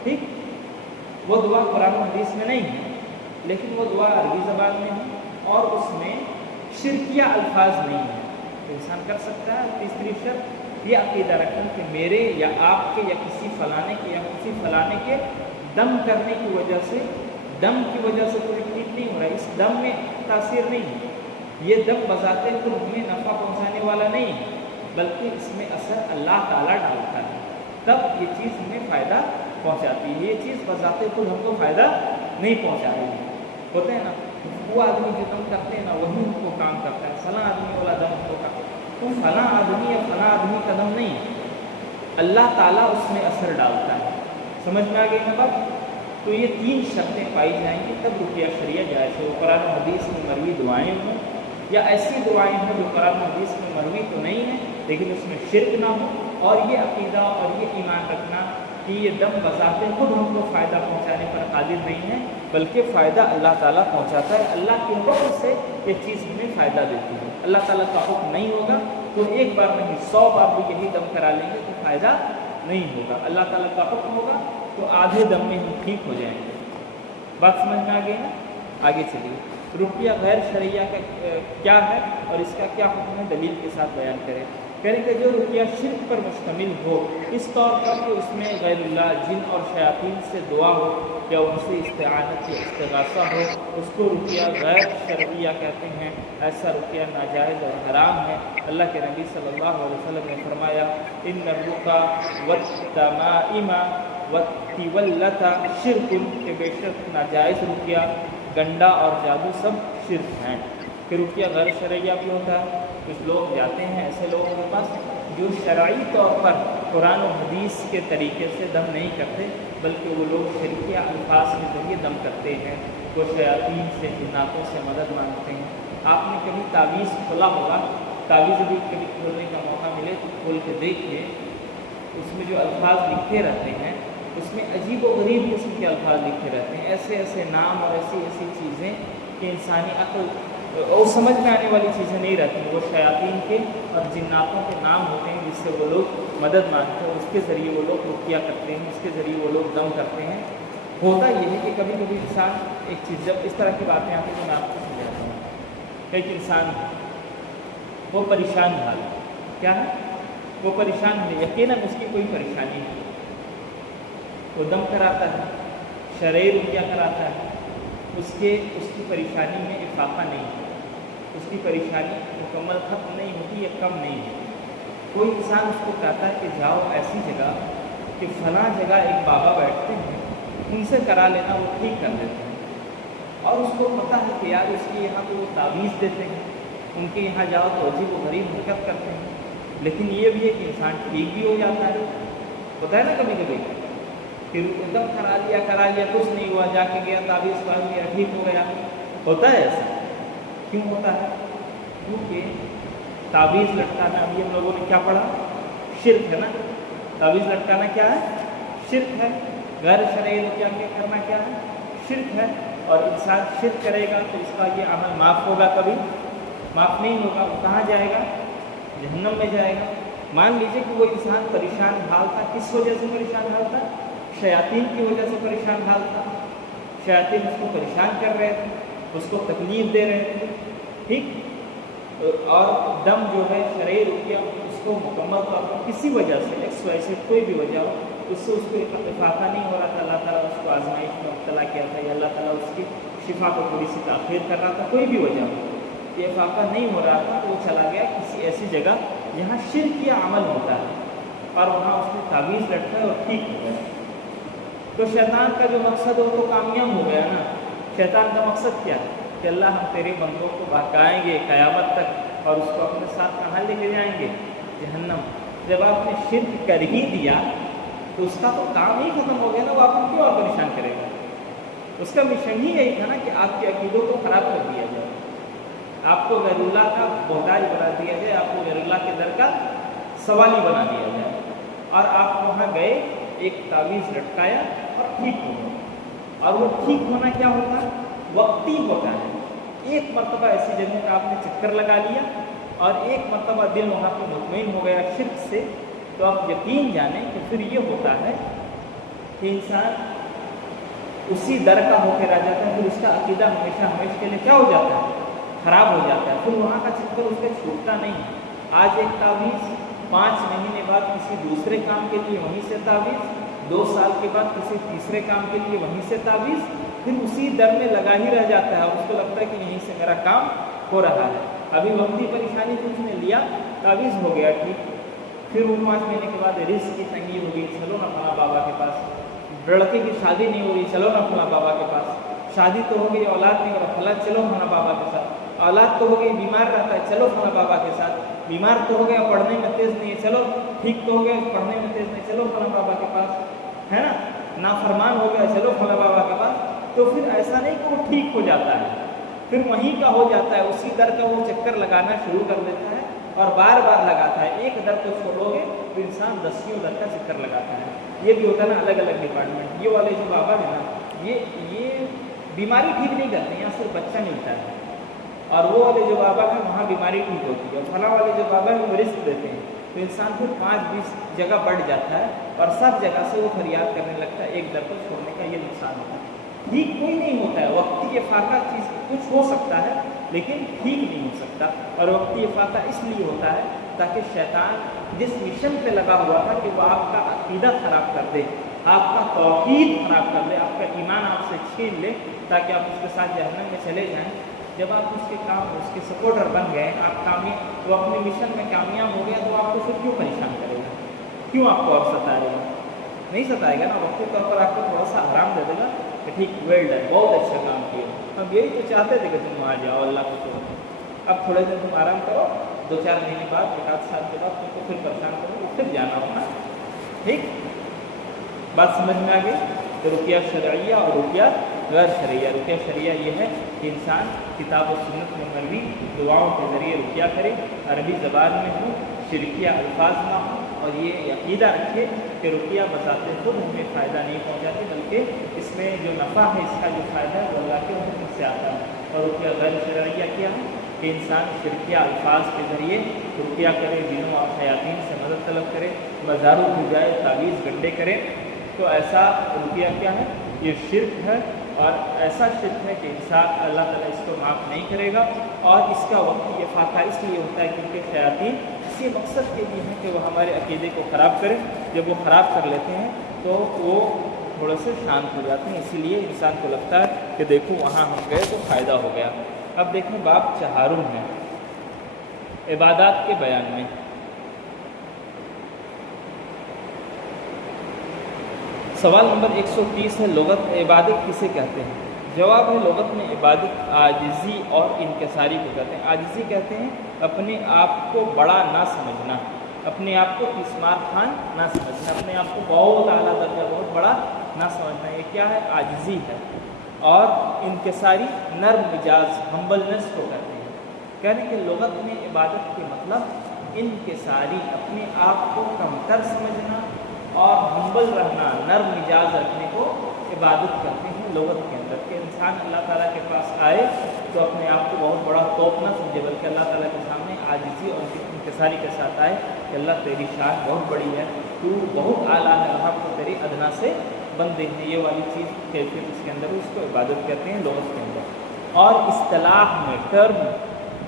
ٹھیک، وہ دعا قرآن و حدیث میں نہیں ہے لیکن وہ دعا عربی زبان میں ہے اور اس میں شرکیہ الفاظ نہیں ہیں، انسان کر سکتا ہے. تیسری شرط یہ عقیدہ رکھیں کہ میرے یا آپ کے یا کسی فلانے کے یا کسی فلانے کے دم کرنے کی وجہ سے کوئی ٹھیک نہیں ہو رہا ہے، اس دم میں تاثیر نہیں ہے، یہ دم بذات خود ہمیں نفع پہنچانے والا نہیں ہے بلکہ اس میں اثر اللہ تعالیٰ ڈالتا ہے، تب یہ چیز ہمیں فائدہ پہنچاتی ہے. یہ چیز بذات خود ہم کو فائدہ نہیں پہنچا رہی ہے. ہوتے ہیں نا وہ آدمی جو دم کرتے ہیں نا وہی ہم کو کام کرتا ہے، فلاں آدمی والا دم ہم کو کرتا ہے. تو فلاں آدمی یا فلاں آدمی کا دم نہیں، اللہ تعالیٰ اس میں اثر ڈالتا ہے. سمجھ میں آ گئی نا بات؟ تو یہ 3 شرطیں پائی جائیں گی تب رقیہ شریعہ جائز ہے. وہ قرآن و حدیث میں مروی دعائیں ہوں یا ایسی دعائیں ہوں جو قرآن و حدیث میں مروی تو نہیں ہیں لیکن اس میں شرک نہ ہو، اور یہ عقیدہ اور یہ ایمان رکھنا کہ یہ دم بذات خود ہم کو فائدہ پہنچانے پر قادر نہیں ہے بلکہ فائدہ اللہ تعالیٰ پہنچاتا ہے. اللہ کے حکم سے یہ چیز ہمیں فائدہ دیتی ہے. اللہ تعالیٰ کا حکم نہیں ہوگا تو ایک بار نہیں 100 بار بھی یہی دم کرا لیں گے تو فائدہ نہیں ہوگا. اللہ تعالیٰ کا حکم ہوگا تو آدھے دم میں ہم ٹھیک ہو جائیں گے. بات سمجھ میں آ گئی نا؟ آگے چلیے. رقیہ غیر شرعیہ کا کیا ہے اور اس کا کیا حکم ہے، دلیل کے ساتھ بیان کریں. کہنے کہ جو رقیہ شرک پر مشتمل ہو اس طور پر کہ اس میں غیر اللہ، جن اور شیاطین سے دعا ہو یا ان سے استعانت یا استغاثہ ہو، اس کو رقیہ غیر شرعیہ کہتے ہیں. ایسا رقیہ ناجائز اور حرام ہے. اللہ کے نبی صلی اللہ علیہ وسلم نے فرمایا ان الرقیٰ والتمائم والتولۃ شرک، کہ بے شک ناجائز رقیہ، گنڈا اور جادو سب شرک ہیں. کہ رقیہ غیر شرعیہ بھی ہوتا ہے. کچھ لوگ جاتے ہیں ایسے لوگوں کے پاس جو شرعی طور پر قرآن و حدیث کے طریقے سے دم نہیں کرتے بلکہ وہ لوگ شرکیہ الفاظ کے ذریعے دم کرتے ہیں. وہ شیاطین سے، جناتوں سے مدد مانگتے ہیں. آپ نے کبھی تعویذ کھولا ہوگا، تعویذ بھی کبھی کھولنے کا موقع ملے تو کھول کے دیکھیے، اس میں جو الفاظ لکھے رہتے ہیں اس میں عجیب و غریب قسم کے الفاظ لکھے رہتے ہیں، ایسے ایسے نام اور ایسی چیزیں کہ انسانی عقل اور سمجھ میں آنے والی چیزیں نہیں رہتی. وہ شیاطین کے اور جناتوں کے نام ہوتے ہیں جس سے وہ لوگ مدد مانگتے ہیں، اس کے ذریعے وہ لوگ رقیہ کرتے ہیں، اس کے ذریعے وہ لوگ دم کرتے ہیں. ہوتا یہ ہے کہ کبھی کبھی انسان ایک چیز، جب اس طرح کی باتیں آتی ہیں تو میں آپ کو سمجھاتا ہوں. ایک انسان وہ پریشان حال، کیا ہے؟ وہ پریشان ہے، یقیناً اس کی کوئی پریشانی ہے، وہ دم کراتا ہے، شرعی رقیہ کراتا ہے، اس کی پریشانی میں افاقہ نہیں ہے، اس کی پریشانی مکمل ختم نہیں ہوتی یا کم نہیں ہے. کوئی انسان اس کو کہتا ہے کہ جاؤ ایسی جگہ کہ فلاں جگہ ایک بابا بیٹھتے ہیں، ان سے کرا لینا، وہ ٹھیک کر دیتے ہیں. اور اس کو پتہ ہے کہ یار اس کے یہاں تو وہ تعویذ دیتے ہیں، ان کے یہاں جاؤ تو عجیب و غریب حرکت کرتے ہیں. لیکن یہ بھی ہے کہ انسان ٹھیک بھی ہو جاتا ہے. ہوتا ہے نا کبھی کبھی پھر ایک دم کرا لیا کچھ نہیں ہوا، جا کے گیا تعویذ پڑھ لیا ٹھیک ہو گیا. ہوتا ہے ایسا. کیوں ہوتا ہے؟ کیونکہ تعویذ لٹکانا، ابھی ہم لوگوں نے کیا پڑھا؟ شرک ہے نا. تعویذ لٹکانا کیا ہے؟ شرک ہے. غیر شرعی رقیہ کیا کرنا کیا ہے؟ شرک ہے. اور انسان شرک کرے گا تو اس کا یہ عمل معاف ہوگا؟ کبھی معاف نہیں ہوگا. وہ کہاں جائے گا؟ جہنم میں جائے گا. مان لیجیے کہ وہ انسان پریشان حال تھا. کس وجہ سے پریشان حال تھا؟ شیاطین کی وجہ سے پریشان حال تھا. شیاطین اس کو پریشان کر رہے تھے، اس کو تکلیف دے رہے تھے. ٹھیک. اور دم جو ہے شرعی رقیہ اس کو مکمل طور پر کسی وجہ سے XYZ کوئی بھی وجہ ہو اس سے اس کو افاقہ نہیں ہو رہا تھا, اللہ تعالیٰ اس کو آزمائش میں مبتلا کیا تھا, یا اللہ تعالیٰ اس کی شفا کو تھوڑی سی تاخیر کر رہا تھا, کوئی بھی وجہ ہو, یہ افاقہ نہیں ہو رہا تھا, تو وہ چلا گیا کسی ایسی جگہ جہاں شرک یا عمل ہوتا ہے, اور وہاں اس نے تعویذ لٹکا اور ٹھیک ہو گیا. تو شیطان کا جو مقصد ہو تو کامیاب ہو گیا نا. شیطان کا مقصد کیا ہے کہ اللہ ہم تیرے بندوں کو بہکائیں گے قیامت تک اور اس کو اپنے ساتھ کہاں لے کے جائیں گے؟ جہنم. جب آپ نے شرک کر ہی دیا تو اس کا تو کام ہی ختم ہو گیا نا, وہ آپ کو کیوں اور پریشان کرے گا؟ اس کا مشن ہی یہی تھا نا کہ آپ کے عقیدوں کو خراب کر دیا جائے, آپ کو غیر اللہ کا محتاج بنا دیا جائے, آپ کو غیر اللہ کے در کا سوالی بنا دیا جائے, اور آپ وہاں گئے ایک تعویذ لٹکایا اور ٹھیک ہو گئے. اور وہ ٹھیک ہونا کیا ہوتا ہے؟ وقتی ہوتا ہے. ایک مرتبہ ایسی جگہ کا آپ نے چکر لگا لیا اور ایک مرتبہ دل وہاں پہ مطمئن ہو گیا شرک سے, تو آپ یقین جانیں کہ پھر یہ ہوتا ہے کہ انسان اسی در کا ہو کے رہ جاتا ہے, پھر اس کا عقیدہ ہمیشہ ہمیشہ کے لیے کیا ہو جاتا ہے؟ خراب ہو جاتا ہے. پھر وہاں کا چکر اس کا چھوٹتا نہیں. آج ایک تعویذ, 5 مہینے بعد کسی دوسرے کام کے لیے وہیں سے تعویذ, 2 سال کے بعد کسی تیسرے کام کے لیے وہیں سے تعویذ, پھر اسی در میں لگا ہی رہ جاتا ہے اور اس کو لگتا ہے کہ یہیں سے میرا کام ہو رہا ہے. ابھی وقتی پریشانی سے اس نے لیا, تعویذ ہو گیا ٹھیک, پھر وہ 5 مہینے کے بعد رزق کی تنگی ہو گئی, چلو نا فلاں بابا کے پاس. لڑکے کی شادی نہیں ہو رہی, چلو نا فلاں بابا کے پاس. شادی تو ہو گئی, اولاد نہیں ہو رہا, فلاں چلو فلاں بابا کے ساتھ. اولاد تو ہو گئی, بیمار رہتا ہے, چلو فلاں بابا کے ساتھ. بیمار تو ہو گیا, پڑھنے میں تیز نہیں ہے, چلو. ٹھیک تو ہو گیا, پڑھنے میں تیز نہیں, چلو فلاں بابا کے پاس, ہے نا. نافرمان ہو گیا, چلو فلاں بابا کے پاس. تو پھر ایسا نہیں کہ وہ ٹھیک ہو جاتا ہے, پھر وہیں کا ہو جاتا ہے, اسی در کا وہ چکر لگانا شروع کر دیتا ہے اور بار بار لگاتا ہے. ایک در کو چھوڑو گے تو انسان 10 در کا چکر لگاتا ہے. یہ بھی ہوتا ہے نا الگ الگ ڈپارٹمنٹ. یہ والے جو بابا ہیں نا, یہ بیماری ٹھیک نہیں کرتے, یہاں صرف بچہ ملتا ہے. اور وہ والے جو بابا ہیں وہاں بیماری ٹھیک ہوتی ہے. اور فلاں والے جو بابا ہیں وہ رزق دیتے ہیں. تو انسان پھر 5-20 جگہ بڑھ جاتا ہے اور سب جگہ سے وہ فریاد کرنے لگتا ہے. ایک در کو چھوڑنے کا یہ نقصان ہوتا ہے. ٹھیک کوئی نہیں ہوتا ہے. وقتی افاقہ چیز کچھ ہو سکتا ہے لیکن ٹھیک نہیں ہو سکتا. اور وقتی افاقہ اس لیے ہوتا ہے تاکہ شیطان جس مشن پہ لگا ہوا تھا کہ وہ آپ کا عقیدہ خراب کر دے, آپ کا توحید خراب کر دے, آپ کا ایمان آپ سے چھین لے تاکہ آپ اس کے ساتھ جہنم میں چلے جائیں. جب آپ اس کے کام اس کے سپورٹر بن گئے, آپ کامیاب, وہ اپنے مشن میں کامیاب ہو گیا, تو آپ کو پھر کیوں پریشان کرے گا؟ کیوں آپ کو اور ستائے گا؟ نہیں ستائے گا نا. وقتی طور پر آپ کو تھوڑا سا آرام دے دے گا کہ ٹھیک, ویل ڈن, بہت اچھا کام کیا. ہم یہی تو چاہتے تھے کہ تم آ جاؤ اللہ کو چھوڑ. اب تھوڑے دن تم آرام کرو, 2-4 مہینے بعد, 1-8 سال کے بعد تم کو پھر پریشان کرو, پھر جانا ہونا. ٹھیک بات سمجھ میں آ گئی؟ تو رقیہ شرعیہ اور رقیہ غیر شرعیہ. رقیہ شرعیہ یہ ہے کہ انسان کتاب و سنت میں مروی دعاؤں کے ذریعے رقیہ کرے, عربی زبان میں ہو, شرکیہ الفاظ نہ ہو, اور یہ عقیدہ رکھے کہ رقیہ بذات خود ہمیں فائدہ نہیں پہنچاتی, بلکہ اس میں جو نفع ہے, اس کا جو فائدہ ہے وہ اللہ کے حکم سے آتا ہے. اور رقیہ غیر شرعیہ کیا ہے کہ انسان شرکیہ الفاظ کے ذریعے رقیہ کرے, جنوں اور شیاطین سے مدد طلب کرے, مزاروں کی جائے تعویذ گڈھے کرے. تو ایسا رقیہ کیا ہے؟ یہ شرک ہے, اور ایسا شرک ہے کہ انسان اللہ تعالیٰ اس کو معاف نہیں کرے گا. اور اس کا وقت یہ فاقہ اس لیے ہوتا ہے کیونکہ شیاطین اسی مقصد کے لیے ہیں کہ وہ ہمارے عقیدے کو خراب کریں. جب وہ خراب کر لیتے ہیں تو وہ تھوڑے سے شانت ہو جاتے ہیں. اسی لیے انسان کو لگتا ہے کہ دیکھو وہاں ہم گئے تو فائدہ ہو گیا. اب دیکھیں باب 4 ہے عبادات کے بیان میں. سوال نمبر 130 ہے, لغت عبادت کسے کہتے ہیں؟ جواب ہے, لغت میں عبادت عاجزی اور انکساری کو کہتے ہیں. عاجزی کہتے ہیں اپنے آپ کو بڑا نہ سمجھنا, اپنے آپ کو اسمار خان نہ سمجھنا, اپنے آپ کو بہت اعلیٰ درجہ, بہت بڑا نہ سمجھنا. یہ کیا ہے؟ عاجزی ہے. اور انکساری نرم مزاج, ہمبلنس کو کہتے ہیں. کہنے کہ لغت میں عبادت کے مطلب انکساری, اپنے آپ کو کمتر سمجھنا اور ہمبل رہنا, نرم مزاج رکھنے کو عبادت کرتے ہیں لغت کے اندر. کہ انسان اللہ تعالیٰ کے پاس آئے تو اپنے آپ کو بہت بڑا توپ نہ سمجھے, بلکہ اللہ تعالیٰ کے سامنے عاجزی اور انکساری کے ساتھ آئے کہ اللہ تیری شان بہت بڑی ہے, تو بہت اعلیٰ ہے, ہم کو تیری ادنا سے بندے ہیں. یہ والی چیز کیفیت اس کے اندر, اس کو عبادت کہتے ہیں لغت کے اندر. اور اصطلاح میں, ٹرم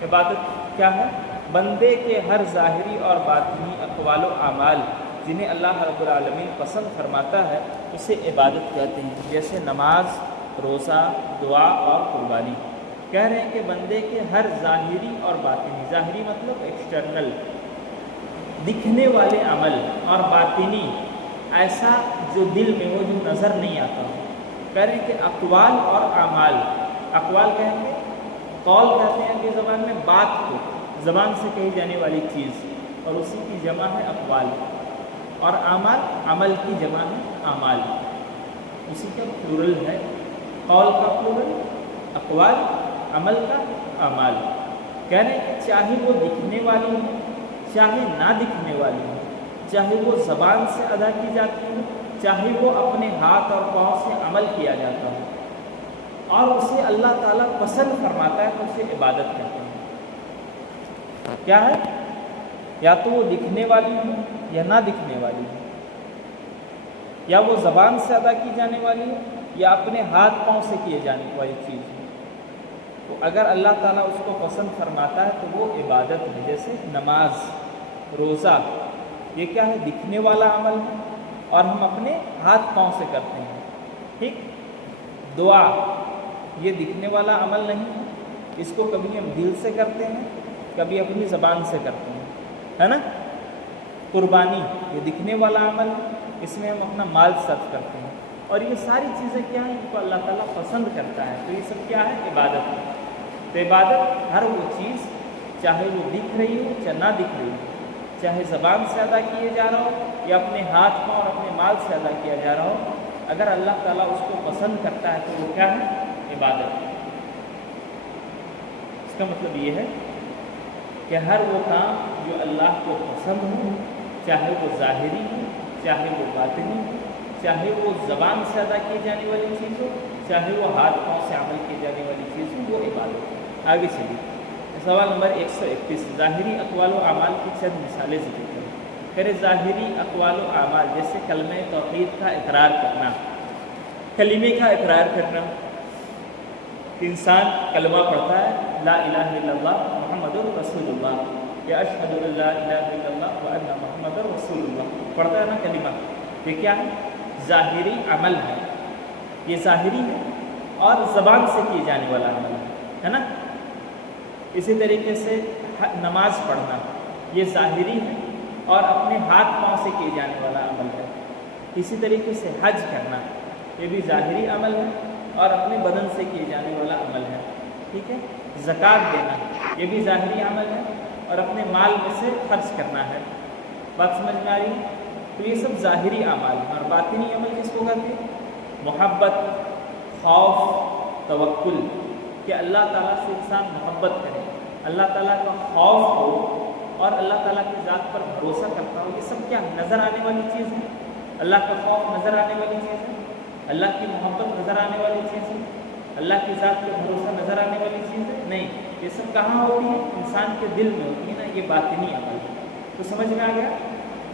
عبادت کیا ہے؟ بندے کے ہر ظاہری اور باطنی اقوال و اعمال جنہیں اللہ رب العالمین پسند فرماتا ہے اسے عبادت کہتے ہیں، جیسے نماز، روزہ، دعا اور قربانی۔ کہہ رہے ہیں کہ بندے کے ہر ظاہری اور باطنی، ظاہری مطلب ایکسٹرنل دکھنے والے عمل، اور باطنی ایسا جو دل میں ہو، جو نظر نہیں آتا ہو۔ کہہ رہے ہیں کہ اقوال اور اعمال، اقوال کہیں گے، قول کہتے ہیں کہ زبان میں بات کو، زبان سے کہی جانے والی چیز، اور اسی کی جمع ہے اقوال، اور اعمال عمل کی جمع ہے اعمال، اسی کا پلورل ہے، قول کا پلورل اقوال، عمل کا اعمال۔ کہہ رہے ہیں کہ چاہے وہ دکھنے والی ہو، چاہے نہ دکھنے والی ہو، چاہے وہ زبان سے ادا کی جاتی ہو، چاہے وہ اپنے ہاتھ اور پاؤں سے عمل کیا جاتا ہو، اور اسے اللہ تعالیٰ پسند فرماتا ہے تو اسے عبادت کہتے ہیں۔ کیا ہے؟ یا تو وہ دکھنے والی ہو یا نہ دکھنے والی ہو، یا وہ زبان سے ادا کی جانے والی ہو یا اپنے ہاتھ پاؤں سے کیے جانے والی چیز ہو، تو اگر اللہ تعالیٰ اس کو پسند فرماتا ہے تو وہ عبادت ہے۔ جیسے نماز، روزہ، یہ کیا ہے؟ دکھنے والا عمل ہے، اور ہم اپنے ہاتھ پاؤں سے کرتے ہیں، ٹھیک۔ دعا، یہ دکھنے والا عمل نہیں ہے، اس کو کبھی ہم دل سے کرتے ہیں، کبھی اپنی زبان سے کرتے ہیں، ہے نا۔ قربانی، یہ دکھنے والا عمل ہے، اس میں ہم اپنا مال صرف کرتے ہیں، اور یہ ساری چیزیں کیا ہیں؟ ان کو اللہ تعالیٰ پسند کرتا ہے، تو یہ سب کیا ہے؟ عبادت ہے۔ تو عبادت ہر وہ چیز، چاہے وہ دکھ رہی ہو چاہے نہ دکھ رہی ہو، چاہے زبان سے ادا کیے جا رہا ہو یا اپنے ہاتھ پاؤں اور اپنے مال سے ادا کیا جا رہا ہو، اگر اللہ تعالیٰ اس کو پسند کرتا ہے تو وہ کیا ہے؟ عبادت ہے۔ اس کا مطلب یہ ہے کہ ہر وہ کام جو اللہ کو پسند ہو، چاہے وہ ظاہری ہو، چاہے وہ باطنی ہو، چاہے وہ زبان سے ادا کی جانے والی چیز ہو، چاہے وہ ہاتھ پاؤں سے عمل کی جانے والی چیز ہو، وہ عبادت ہے۔ آگے چلیے، سوال نمبر 131، ظاہری اقوال و اعمال کی چند مثالیں ذکر کریں۔ پھر ظاہری اقوال و اعمال جیسے کلمہ توحید کا اقرار کرنا، کلمے کا اقرار کرنا، انسان کلمہ پڑھتا ہے، لا الہ الا اللہ محمد رسول اللہ، یا اشہد ان لا الہ الا اللہ وان محمد رسول اللہ، پڑھتا ہے نا کلمہ، یہ کیا ہے؟ ظاہری عمل ہے، یہ ظاہری ہے اور زبان سے کیے جانے والا عمل ہے نا۔ اسی طریقے سے نماز پڑھنا، یہ ظاہری ہے اور اپنے ہاتھ پاؤں سے کیے جانے والا عمل ہے۔ اسی طریقے سے حج کرنا، یہ بھی ظاہری عمل ہے اور اپنے بدن سے کیے جانے والا عمل ہے، ٹھیک ہے۔ زکوٰۃ دینا، یہ بھی ظاہری عمل ہے اور اپنے مال میں سے خرچ کرنا ہے۔ بات سمجھ میں آ رہی ہے؟ تو یہ سب ظاہری اعمال ہیں، اور باطنی عمل کس کو کہتے ہیں؟ محبت، خوف، توکل، کہ اللہ تعالیٰ سے انسان محبت کرے، اللہ تعالیٰ کا خوف ہو اور اللہ تعالیٰ کی ذات پر بھروسہ کرتا ہو۔ یہ سب کیا نظر آنے والی چیز ہے؟ اللہ کا خوف نظر آنے والی چیز ہے، اللہ کی محبت نظر آنے والی چیز ہے، اللہ کی ذات پر بھروسہ نظر آنے والی چیز ہے؟ نہیں، یہ سب کہاں ہوتی ہے؟ انسان کے دل میں ہوتی ہے نا، یہ باطنی عمل ہے۔ تو سمجھ میں آ گیا؟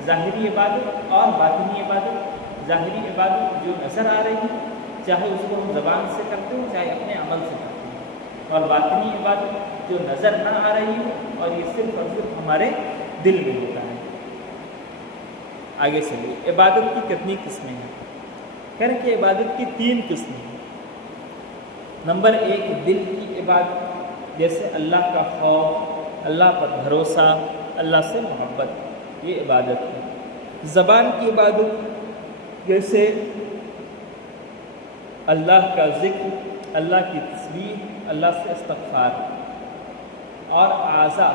ظاہری عبادت اور باطنی عبادت۔ ظاہری عبادت جو نظر آ رہی ہے، چاہے اس کو ہم زبان سے کرتے ہوں چاہے اپنے عمل سے کرتے ہیں، اور باطنی عبادت جو نظر نہ آ رہی ہو اور یہ صرف اور صرف ہمارے دل میں ہوتا ہے۔ آگے چلیے، عبادت کی کتنی قسمیں ہیں؟ کہہ رہے کہ عبادت کی 3 قسمیں ہیں۔ نمبر 1، دل کی عبادت، جیسے اللہ کا خوف، اللہ پر بھروسہ، اللہ سے محبت، یہ عبادت ہے۔ زبان کی عبادت، جیسے اللہ کا ذکر، اللہ کی تسبیح، اللہ سے استغفار۔ اور اعضاء،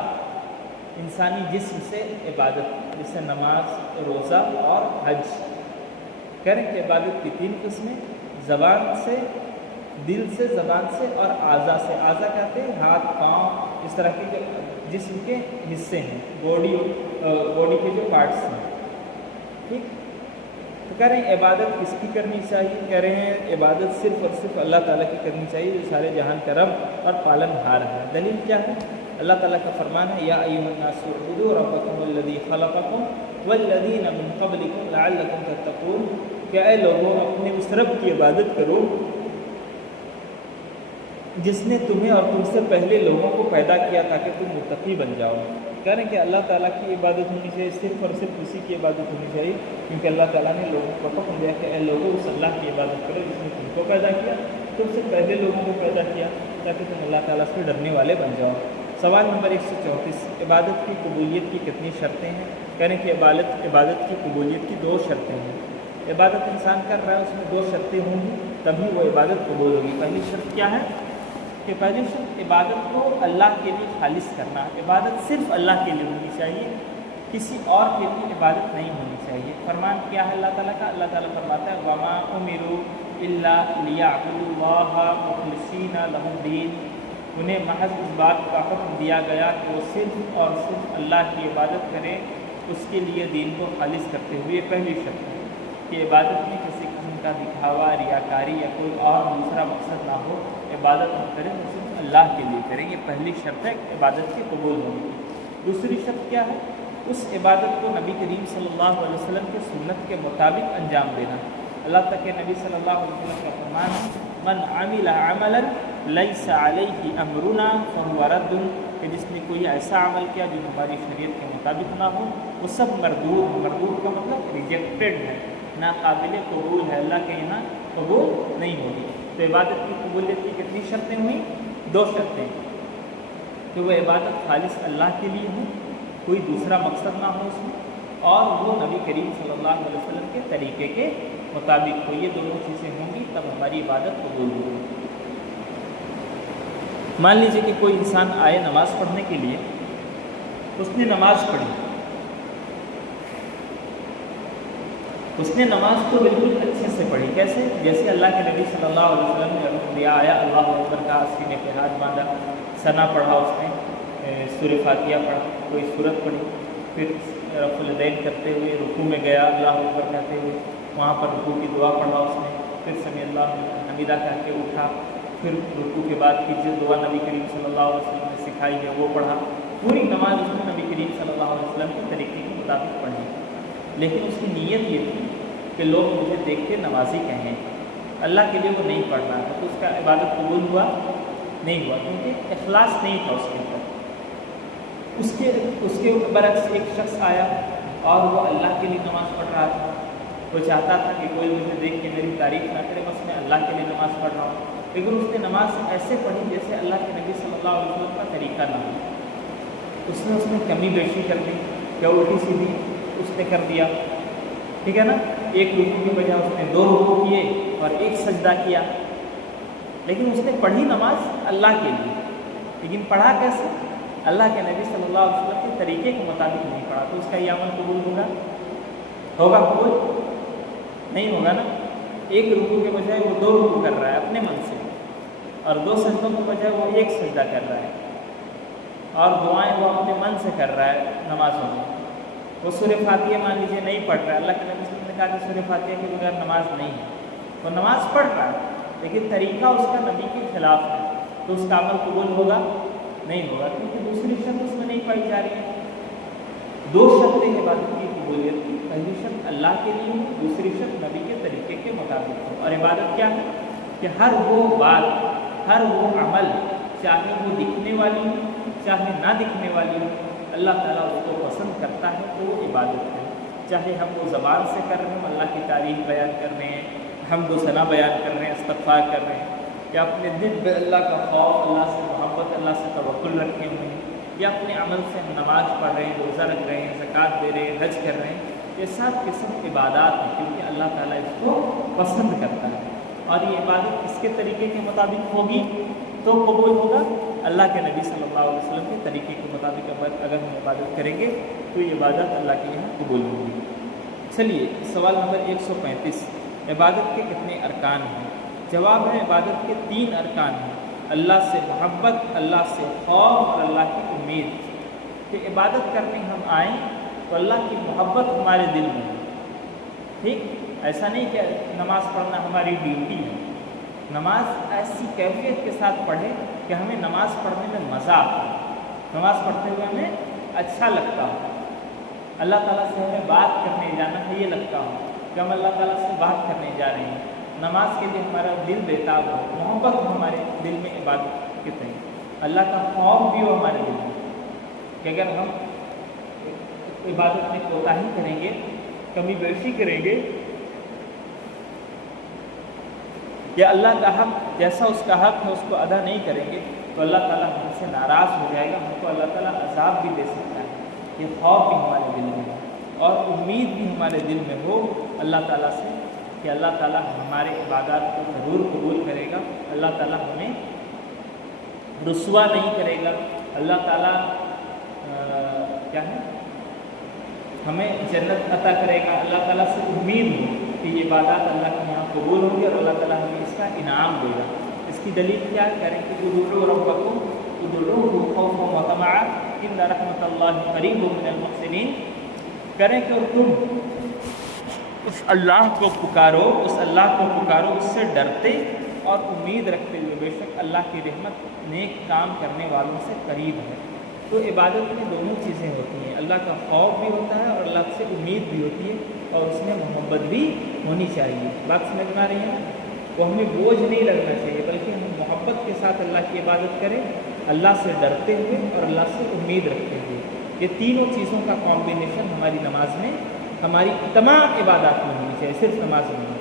انسانی جسم سے عبادت، جیسے نماز، روزہ اور حج۔ کہہ رہے ہیں کہ عبادت کی 3 قسمیں، زبان سے، دل سے، زبان سے، اور اعضاء سے۔ اعضاء کہتے ہیں ہاتھ، پاؤں، اس طرح کے جو جسم کے حصے ہیں، باڈی کے جو پارٹس ہیں، ٹھیک۔ تو کہہ رہے ہیں عبادت کس کی کرنی چاہیے؟ کہہ رہے ہیں عبادت صرف اور صرف اللہ تعالیٰ کی کرنی چاہیے جو سارے جہان کا رب اور پالن ہار ہے۔ دلیل کیا ہے؟ اللہ تعالیٰ کا فرمان ہے، یا ایھا الناس اعبدوا ربکم الذی خلقکم والذین من قبلکم لعلکم تتقون، کہ اے لوگوں اپنے اس رب کی عبادت کرو جس نے تمہیں اور تم سے پہلے لوگوں کو پیدا کیا تاکہ تم متقی بن جاؤ۔ کہہ رہے ہیں کہ اللہ تعالیٰ کی عبادت ہونی چاہیے، صرف اور صرف اسی کی عبادت ہونی چاہیے، کیونکہ اللہ تعالیٰ نے لوگوں کو حکم دیا کہ اے لوگوں اس اللہ کی عبادت کرو جس نے تم کو پیدا کیا، تم سے پہلے لوگوں کو پیدا کیا تاکہ تم اللہ تعالیٰ سے ڈرنے والے بن جاؤ۔ سوال نمبر 134، عبادت کی قبولیت کی کتنی شرطیں ہیں؟ کہہ رہے ہیں کہ عبادت کی قبولیت کی 2 شرطیں ہیں۔ عبادت انسان کر رہا ہے، اس میں 2 شرطیں ہوں گی تبھی وہ عبادت قبول ہوگی۔ پہلی شرط کیا ہے کہ پہلی شرط عبادت کو اللہ کے لیے خالص کرنا، عبادت صرف اللہ کے لیے ہونی چاہیے، کسی اور کے لیے عبادت نہیں ہونی چاہیے۔ فرمان کیا ہے اللہ تعالیٰ کا؟ اللہ تعالیٰ فرماتا ہے وَمَا أُمِرُوا إِلَّا لِيَعْبُدُوا اللَّهَ مُخْلِصِينَ لَهُ الدِّينَ، انہیں محض اس بات کا حکم دیا گیا کہ وہ صرف اور صرف اللہ کی عبادت کریں، اس کے لیے دین کو خالص کرتے ہوئے۔ پہلی شرط ہے کہ عبادت میں کسی قسم کا دکھاوا، ریاکاری یا کوئی اور دوسرا مقصد نہ ہو، عبادت ہم کریں تو صرف اللہ کے لیے کریں، یہ پہلی شرط ہے کہ عبادت کی قبول ہوگی۔ دوسری شرط کیا ہے؟ اس عبادت کو نبی کریم صلی اللہ علیہ وسلم کے سنت کے مطابق انجام دینا۔ اللہ تک کے نبی صلی اللہ علیہ وسلم کا فرمان ہے من عمل عملا لیس علیہ امرنا فہو رد، کہ جس نے کوئی ایسا عمل کیا جو ہماری شریعت کے مطابق نہ ہو وہ سب مردود، مردود کا مطلب ریجیکٹڈ ہے، ناقابل قبول ہے، اللہ کے یہاں قبول نہیں ہوگی۔ تو عبادت کی قبولیت کی کتنی شرطیں ہوئیں؟ 2 شرطیں، کہ وہ عبادت خالص اللہ کے لیے ہو، کوئی دوسرا مقصد نہ ہو اس میں، اور وہ نبی کریم صلی اللہ علیہ وسلم کے طریقے کے مطابق ہو۔ یہ دونوں چیزیں ہوں گی تب ہماری عبادت قبول ہوگی۔ مان لیجیے کہ کوئی انسان آئے نماز پڑھنے کے لیے، اس نے نماز پڑھی، اس نے نماز کو بالکل اچھے سے پڑھی، کیسے؟ جیسے اللہ کے نبی صلی اللہ علیہ وسلم نے حکم دیا، آیا اللہ اکبر کا، سینے پہ ہاتھ باندھا، ثنا پڑھا، اس نے سورہ فاتحہ پڑھا، کوئی سورت پڑھی، پھر رفع الیدین کرتے ہوئے رکوع میں گیا اللہ اکبر کہتے ہوئے، وہاں پر رکوع کی دعا پڑھا اس نے، پھر سمیع اللہ لمن حمیدہ کہہ کے اٹھا، پھر رکوع کے بعد کی جو دعا نبی کریم صلی اللہ علیہ وسلم نے سکھائی ہے وہ پڑھا۔ پوری نماز اس نے نبی کریم صلی اللہ علیہ وسلم کے طریقے کے مطابق پڑھی، لیکن اس کی نیت یہ تھی کہ لوگ مجھے دیکھ کے نمازی کہیں، اللہ کے لیے وہ نہیں پڑھ رہا تھا، تو اس کا عبادت قبول ہوا نہیں ہوا، کیونکہ اخلاص نہیں تھا اس کے اندر۔ اس کے برعکس ایک شخص آیا اور وہ اللہ کے لیے نماز پڑھ رہا تھا، وہ چاہتا تھا کہ کوئی مجھے دیکھ کے میری تعریف نہ کرے، بس میں اللہ کے لیے نماز پڑھ رہا ہوں، لیکن اس نے نماز ایسے پڑھی جیسے اللہ کے نبی صلی اللہ علیہ وسلم کا طریقہ نہ ہو، اس نے کمی بیشی کر دی یا الٹی سیدھی اس نے کر دیا، ٹھیک ہے نا، ایک رکوع کی بجائے اس نے 2 رکوع کیے اور 1 سجدہ کیا، لیکن اس نے پڑھی نماز اللہ کے لیے، لیکن پڑھا کیسے؟ اللہ کے نبی صلی اللہ علیہ وسلم کے طریقے کے مطابق نہیں پڑھا، تو اس کا یہ عمل قبول ہوگا قبول نہیں ہوگا نا۔ ایک رکوع کے بجائے وہ 2 رکوع کر رہا ہے اپنے من سے، اور 2 سجدوں کے بجائے وہ 1 سجدہ کر رہا ہے، اور دعائیں وہ اپنے من سے کر رہا ہے نمازوں میں۔ وہ سورہ فاتحہ مان لیجیے نہیں پڑھ رہا ہے، اللہ کے نبی صلی اللہ علیہ وسلم نے کہا کہ سورہ فاتحہ کے بغیر نماز نہیں ہے، وہ نماز پڑھ رہا ہے لیکن طریقہ اس کا نبی کے خلاف ہے، تو اس کا عمل قبول ہوگا نہیں ہوگا، کیونکہ دوسری شرط اس میں نہیں پائی جا رہی ہے۔ 2 شرطیں عبادت کی قبولیت کی، پہلی شرط اللہ کے لیے ہو، دوسری شرط نبی کے طریقے کے مطابق ہو۔ اور عبادت کیا ہے کہ ہر وہ بات، ہر وہ عمل، چاہے وہ دکھنے والی ہو چاہے نہ دکھنے والی ہو، اللہ تعالیٰ اس کو پسند کرتا ہے تو وہ عبادت ہے، چاہے ہم وہ زبان سے کر رہے ہیں، اللہ کی تعریف بیان کر رہے ہیں، حمد و ثنا بیان کر رہے ہیں، استغفار کر رہے ہیں، یا اپنے دل پہ اللہ کا خوف، اللہ سے محبت، اللہ سے توکل رکھے ہوئے ہیں، یا اپنے عمل سے ہم نماز پڑھ رہے ہیں، روزہ رکھ رہے ہیں، زکوٰۃ دے رہے ہیں، حج کر رہے ہیں، یہ سب قسم عبادات ہیں، کیونکہ اللہ تعالیٰ اس کو پسند کرتا ہے۔ اور یہ عبادت کس کے طریقے کے مطابق ہوگی تو قبول ہوگا؟ اللہ کے نبی صلی اللہ علیہ وسلم کے طریقے کے مطابق اگر ہم عبادت کریں گے تو یہ عبادت اللہ کے یہاں قبول ہوگی۔ چلیے سوال نمبر 135، عبادت کے کتنے ارکان ہیں؟ جواب ہے عبادت کے 3 ارکان ہیں، اللہ سے محبت، اللہ سے خوف اور اللہ کی امید۔ کہ عبادت کرنے ہم آئیں تو اللہ کی محبت ہمارے دل میں ہے، ٹھیک؟ ایسا نہیں کہ نماز پڑھنا ہماری ڈیوٹی ہے، نماز ایسی کیفیت کے ساتھ پڑھیں کہ ہمیں نماز پڑھنے میں مزہ آتا ہے، نماز پڑھتے ہوئے ہمیں اچھا لگتا ہو، اللہ تعالیٰ سے ہمیں بات کرنے جانا ہے یہ لگتا ہو کہ ہم اللہ تعالیٰ سے بات کرنے جا رہے ہیں، نماز کے لیے ہمارا دل بےتاب ہو، محبت ہو ہمارے دل میں عبادت کے تئیں، اللہ کا خوف بھی ہو ہمارے دل میں کہ اگر ہم عبادت میں کوتاہی کریں گے، کمی بیشی کریں گے، یا اللہ کا حق جیسا اس کا حق ہے اس کو ادا نہیں کریں گے تو اللہ تعالیٰ ہم سے ناراض ہو جائے گا، ہم کو اللہ تعالیٰ عذاب بھی دے سکتا ہے۔ یہ خوف بھی ہمارے دل میں ہے اور امید بھی ہمارے دل میں ہو اللہ تعالیٰ سے کہ اللہ تعالیٰ ہمارے عبادات کو ضرور قبول کرے گا، اللہ تعالیٰ ہمیں رسوا نہیں کرے گا، اللہ تعالیٰ کیا ہے ہمیں جنت عطا کرے گا، اللہ تعالیٰ سے امید ہو کہ یہ عبادات اللہ کے یہاں قبول ہوں گی اور اللہ تعالیٰ ہمیں اس کا انعام دے گا۔ اس کی دلیل کیا ہے؟ کریں کہ ادعوا ربکم ادعوہ خوفا وطمعا ان رحمت اللہ قریب من المحسنین، کریں کہ تم اس اللہ کو پکارو، اس اللہ کو پکارو اس سے ڈرتے اور امید رکھتے ہوئے، بے شک اللہ کی رحمت نیک کام کرنے والوں سے قریب ہے۔ تو عبادت میں دونوں چیزیں ہوتی ہیں، اللہ کا خوف بھی ہوتا ہے اور اللہ سے امید بھی ہوتی ہے، اور اس میں محبت بھی ہونی چاہیے۔ بات سمجھ میں آ رہی ہے نا؟ وہ ہمیں بوجھ نہیں لگنا چاہیے بلکہ ہم محبت کے ساتھ اللہ کی عبادت کریں، اللہ سے ڈرتے ہوئے اور اللہ سے امید رکھتے ہوئے۔ یہ تینوں چیزوں کا کمبینیشن ہماری نماز میں، ہماری تمام عبادات میں ہونی چاہیے، صرف نماز میں نہیں۔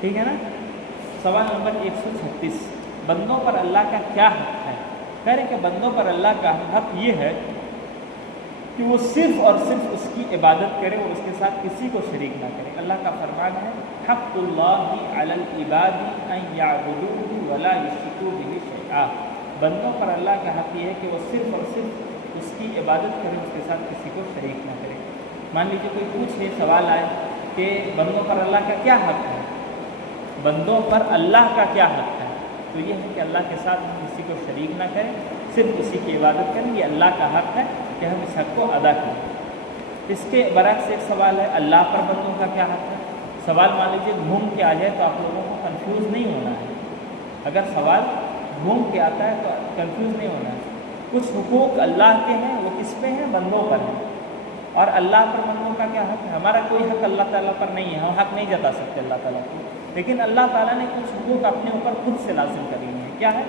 ٹھیک ہے نا؟ سوال نمبر 136، بندوں پر اللہ کا کیا حق ہے؟ کہہ رہے کہ بندوں پر اللہ کا حق یہ ہے کہ وہ صرف اور صرف اس کی عبادت کرے اور اس کے ساتھ کسی کو شریک نہ کرے۔ اللہ کا فرمان ہے حق اللہ علی العباد ان یعبدوہ ولا یشرکوا بہ شیئا، بندوں پر اللہ کا حق یہ ہے کہ وہ صرف اور صرف اس کی عبادت کرے، اس کے ساتھ کسی کو شریک نہ کرے۔ مان لیجیے کوئی پوچھے، سوال آئے کہ بندوں پر اللہ کا کیا حق ہے، بندوں پر اللہ کا کیا حق ہے، تو یہ ہے کہ اللہ کے ساتھ ہم کسی کو شریک نہ کریں، صرف اسی کی عبادت کریں، یہ اللہ کا حق ہے کہ ہم اس حق کو ادا کریں۔ اس کے برعکس ایک سوال ہے اللہ پر بندوں کا کیا حق ہے۔ سوال مان لیجیے گھوم کے آ جائے تو آپ لوگوں کو کنفیوز نہیں ہونا ہے، اگر سوال گھوم کے آتا ہے تو کنفیوز نہیں ہونا ہے۔ کچھ حقوق اللہ کے ہیں، وہ کس پہ ہیں؟ بندوں پر ہیں، اور اللہ پر بندوں کا کیا حق ہے؟ ہمارا کوئی حق اللہ تعالیٰ پر نہیں ہے، ہم حق نہیں جتا سکتے اللہ تعالیٰ کو، لیکن اللہ تعالیٰ نے کچھ حقوق اپنے اوپر خود سے لازم کر لیے ہیں۔ کیا ہے؟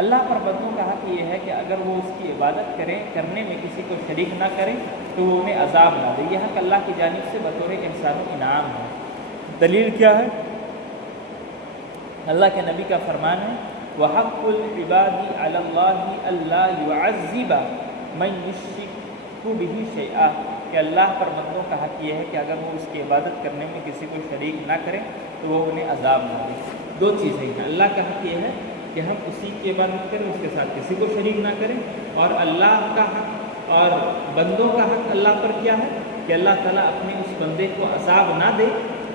اللہ پر بندوں کا حق یہ ہے کہ اگر وہ اس کی عبادت کریں، کرنے میں کسی کو شریک نہ کریں تو وہ انہیں عذاب نہ دے، یہ حق اللہ کی جانب سے بطور احسان و انعام ہے۔ دلیل کیا ہے؟ اللہ کے نبی کا فرمان ہے وَحَقُّ الْعِبَادِ عَلَى اللَّهِ أَلَّا يُعَذِّبَ مَن يُشْرِكُ بِهِ شَيْئًا، کہ اللہ پر بندوں کا حق یہ ہے کہ اگر وہ اس کی عبادت کرنے میں کسی کو شریک نہ کریں تو وہ انہیں عذاب نہ دے۔ دو چیزیں ہیں، اللہ کا حق یہ ہے کہ ہم اسی کی عبادت کریں، اس کے ساتھ کسی کو شریک نہ کریں، اور اللہ کا حق اور بندوں کا حق اللہ پر کیا ہے کہ اللہ تعالیٰ اپنے اس بندے کو عذاب نہ دے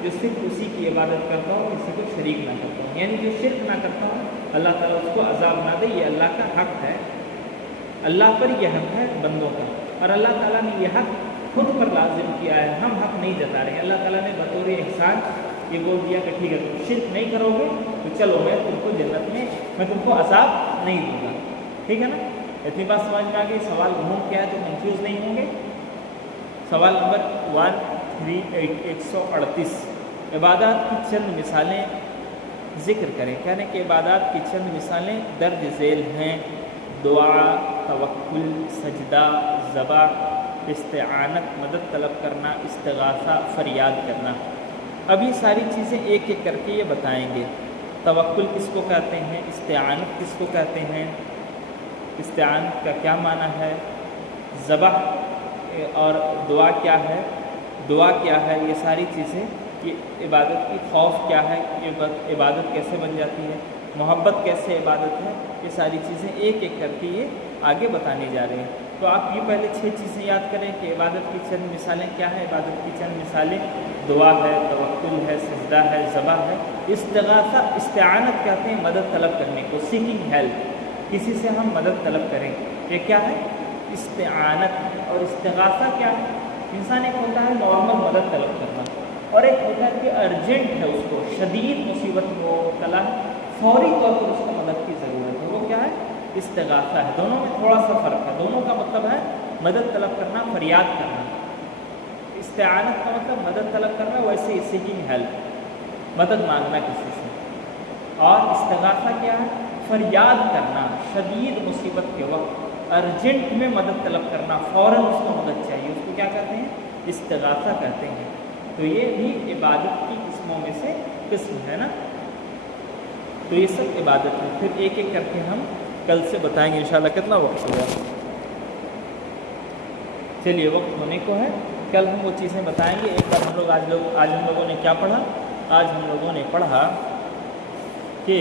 جو صرف اسی کی عبادت کرتا ہو، کسی کو شریک نہ کرتا ہو، یعنی جو شرک نہ کرتا ہو اللہ تعالیٰ اس کو عذاب نہ دے، یہ اللہ کا حق ہے۔ اللہ پر یہ حق ہے بندوں کا، اور اللہ تعالیٰ نے یہ حق خود پر لازم کیا ہے، ہم حق نہیں جتا رہے۔ اللہ تعالیٰ نے بطور احسان یہ بول دیا کہ ٹھیک ہے تم شرک نہیں کرو گے تو چلو میں تم کو جنت میں تم کو عذاب نہیں دوں گا۔ ٹھیک ہے نا؟ اتنی بات سمجھ میں آ گئی؟ سوال گھوم کے آئے تو کنفیوز نہیں ہوں گے۔ سوال نمبر 138، عبادات کی چند مثالیں ذکر کریں۔ کہنے کہ عبادات کی چند مثالیں درج ذیل ہیں: دعا، توکل، سجدہ، ذبح، استعانت مدد طلب کرنا، استغاثہ فریاد کرنا۔ اب یہ ساری چیزیں ایک ایک کر کے یہ بتائیں گے۔ توکل کس کو کہتے ہیں؟ استعانت کس کو کہتے ہیں؟ استعانت کا کیا معنی ہے؟ ذبح اور دعا کیا ہے؟ دعا کیا ہے؟ یہ ساری چیزیں، یہ عبادت کی خوف کیا ہے؟ یہ عبادت کیسے بن جاتی ہے؟ محبت کیسے عبادت ہے؟ یہ ساری چیزیں ایک ایک کر کے یہ آگے بتانے جا رہے ہیں۔ تو آپ یہ پہلے 6 چیزیں یاد کریں کہ عبادت کی چند مثالیں کیا ہیں۔ عبادت کی چند مثالیں دعا ہے، توکل ہے، سجدہ ہے، ذبح ہے۔ استغاثہ، استعانت کہتے ہیں مدد طلب کرنے کو، سیکنگ ہیلپ، کسی سے ہم مدد طلب کریں، یہ کیا ہے؟ استعانت۔ اور استغاثہ کیا ہے؟ انسان ایک ہوتا ہے نارمل مدد طلب کرنا، اور ایک ہوتا ہے کہ ارجنٹ ہے، اس کو شدید مصیبت میں مبتلا ہے، فوری طور پر اس کو مدد کی ضرورت ہے، وہ کیا ہے؟ استغاثہ ہے۔ دونوں میں تھوڑا سا فرق ہے، دونوں کا مطلب ہے مدد طلب کرنا، فریاد کرنا۔ استعانت کا مطلب مدد طلب کرنا، ویسے سیکنگ ہیلپ۔ مدد مانگنا کسی سے. اور استغاثہ کیا ہے؟ فریاد کرنا شدید مصیبت کے وقت، ارجنٹ میں مدد طلب کرنا، فوراً اس کو مدد چاہیے، اس کو کیا کہتے ہیں؟ استغاثہ کہتے ہیں. تو یہ بھی عبادت کی قسموں میں سے قسم ہے نا. تو یہ سب عبادت ہے. پھر ایک ایک کر کے ہم کل سے بتائیں گے انشاءاللہ. کتنا وقت ہوا؟ چلیے وقت ہونے کو ہے. کل ہم وہ چیزیں بتائیں گے. ایک بار ہم لوگ آج ہم لوگوں نے کیا پڑھا؟ آج ہم لوگوں نے پڑھا کہ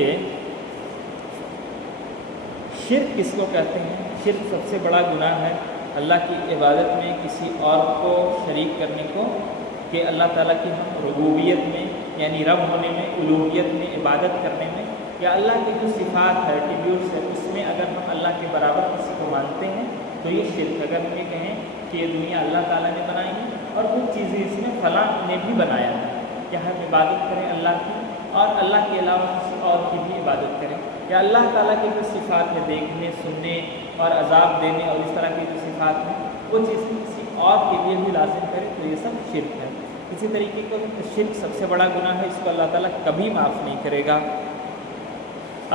شرک کس کو کہتے ہیں. شرک سب سے بڑا گناہ ہے اللہ کی عبادت میں کسی اور کو شریک کرنے کو، کہ اللہ تعالیٰ کی ہم ربوبیت میں یعنی رب ہونے میں، الوہیت میں، عبادت کرنے میں، یا اللہ کی جو صفات ہے، ایٹریبیوٹس ہے، اس میں اگر ہم اللہ کے برابر کسی کو مانتے ہیں تو یہ شرک. اگر ہم یہ کہیں کہ یہ دنیا اللہ تعالیٰ نے بنائی ہے اور کچھ چیزیں اس میں فلاں نے بھی بنایا ہے، کہ ہم عبادت کریں اللہ کی اور اللہ کے علاوہ کسی اور کی بھی عبادت کریں، یا اللہ تعالیٰ کی جو صفات ہے دیکھنے، سننے اور عذاب دینے اور اس طرح کی جو صفات ہیں وہ چیز کسی اور کے لیے بھی لازم کریں، تو یہ سب شرک ہے. اسی طریقے کو شرک سب سے بڑا گناہ ہے، اس کو اللہ تعالیٰ کبھی معاف نہیں کرے گا.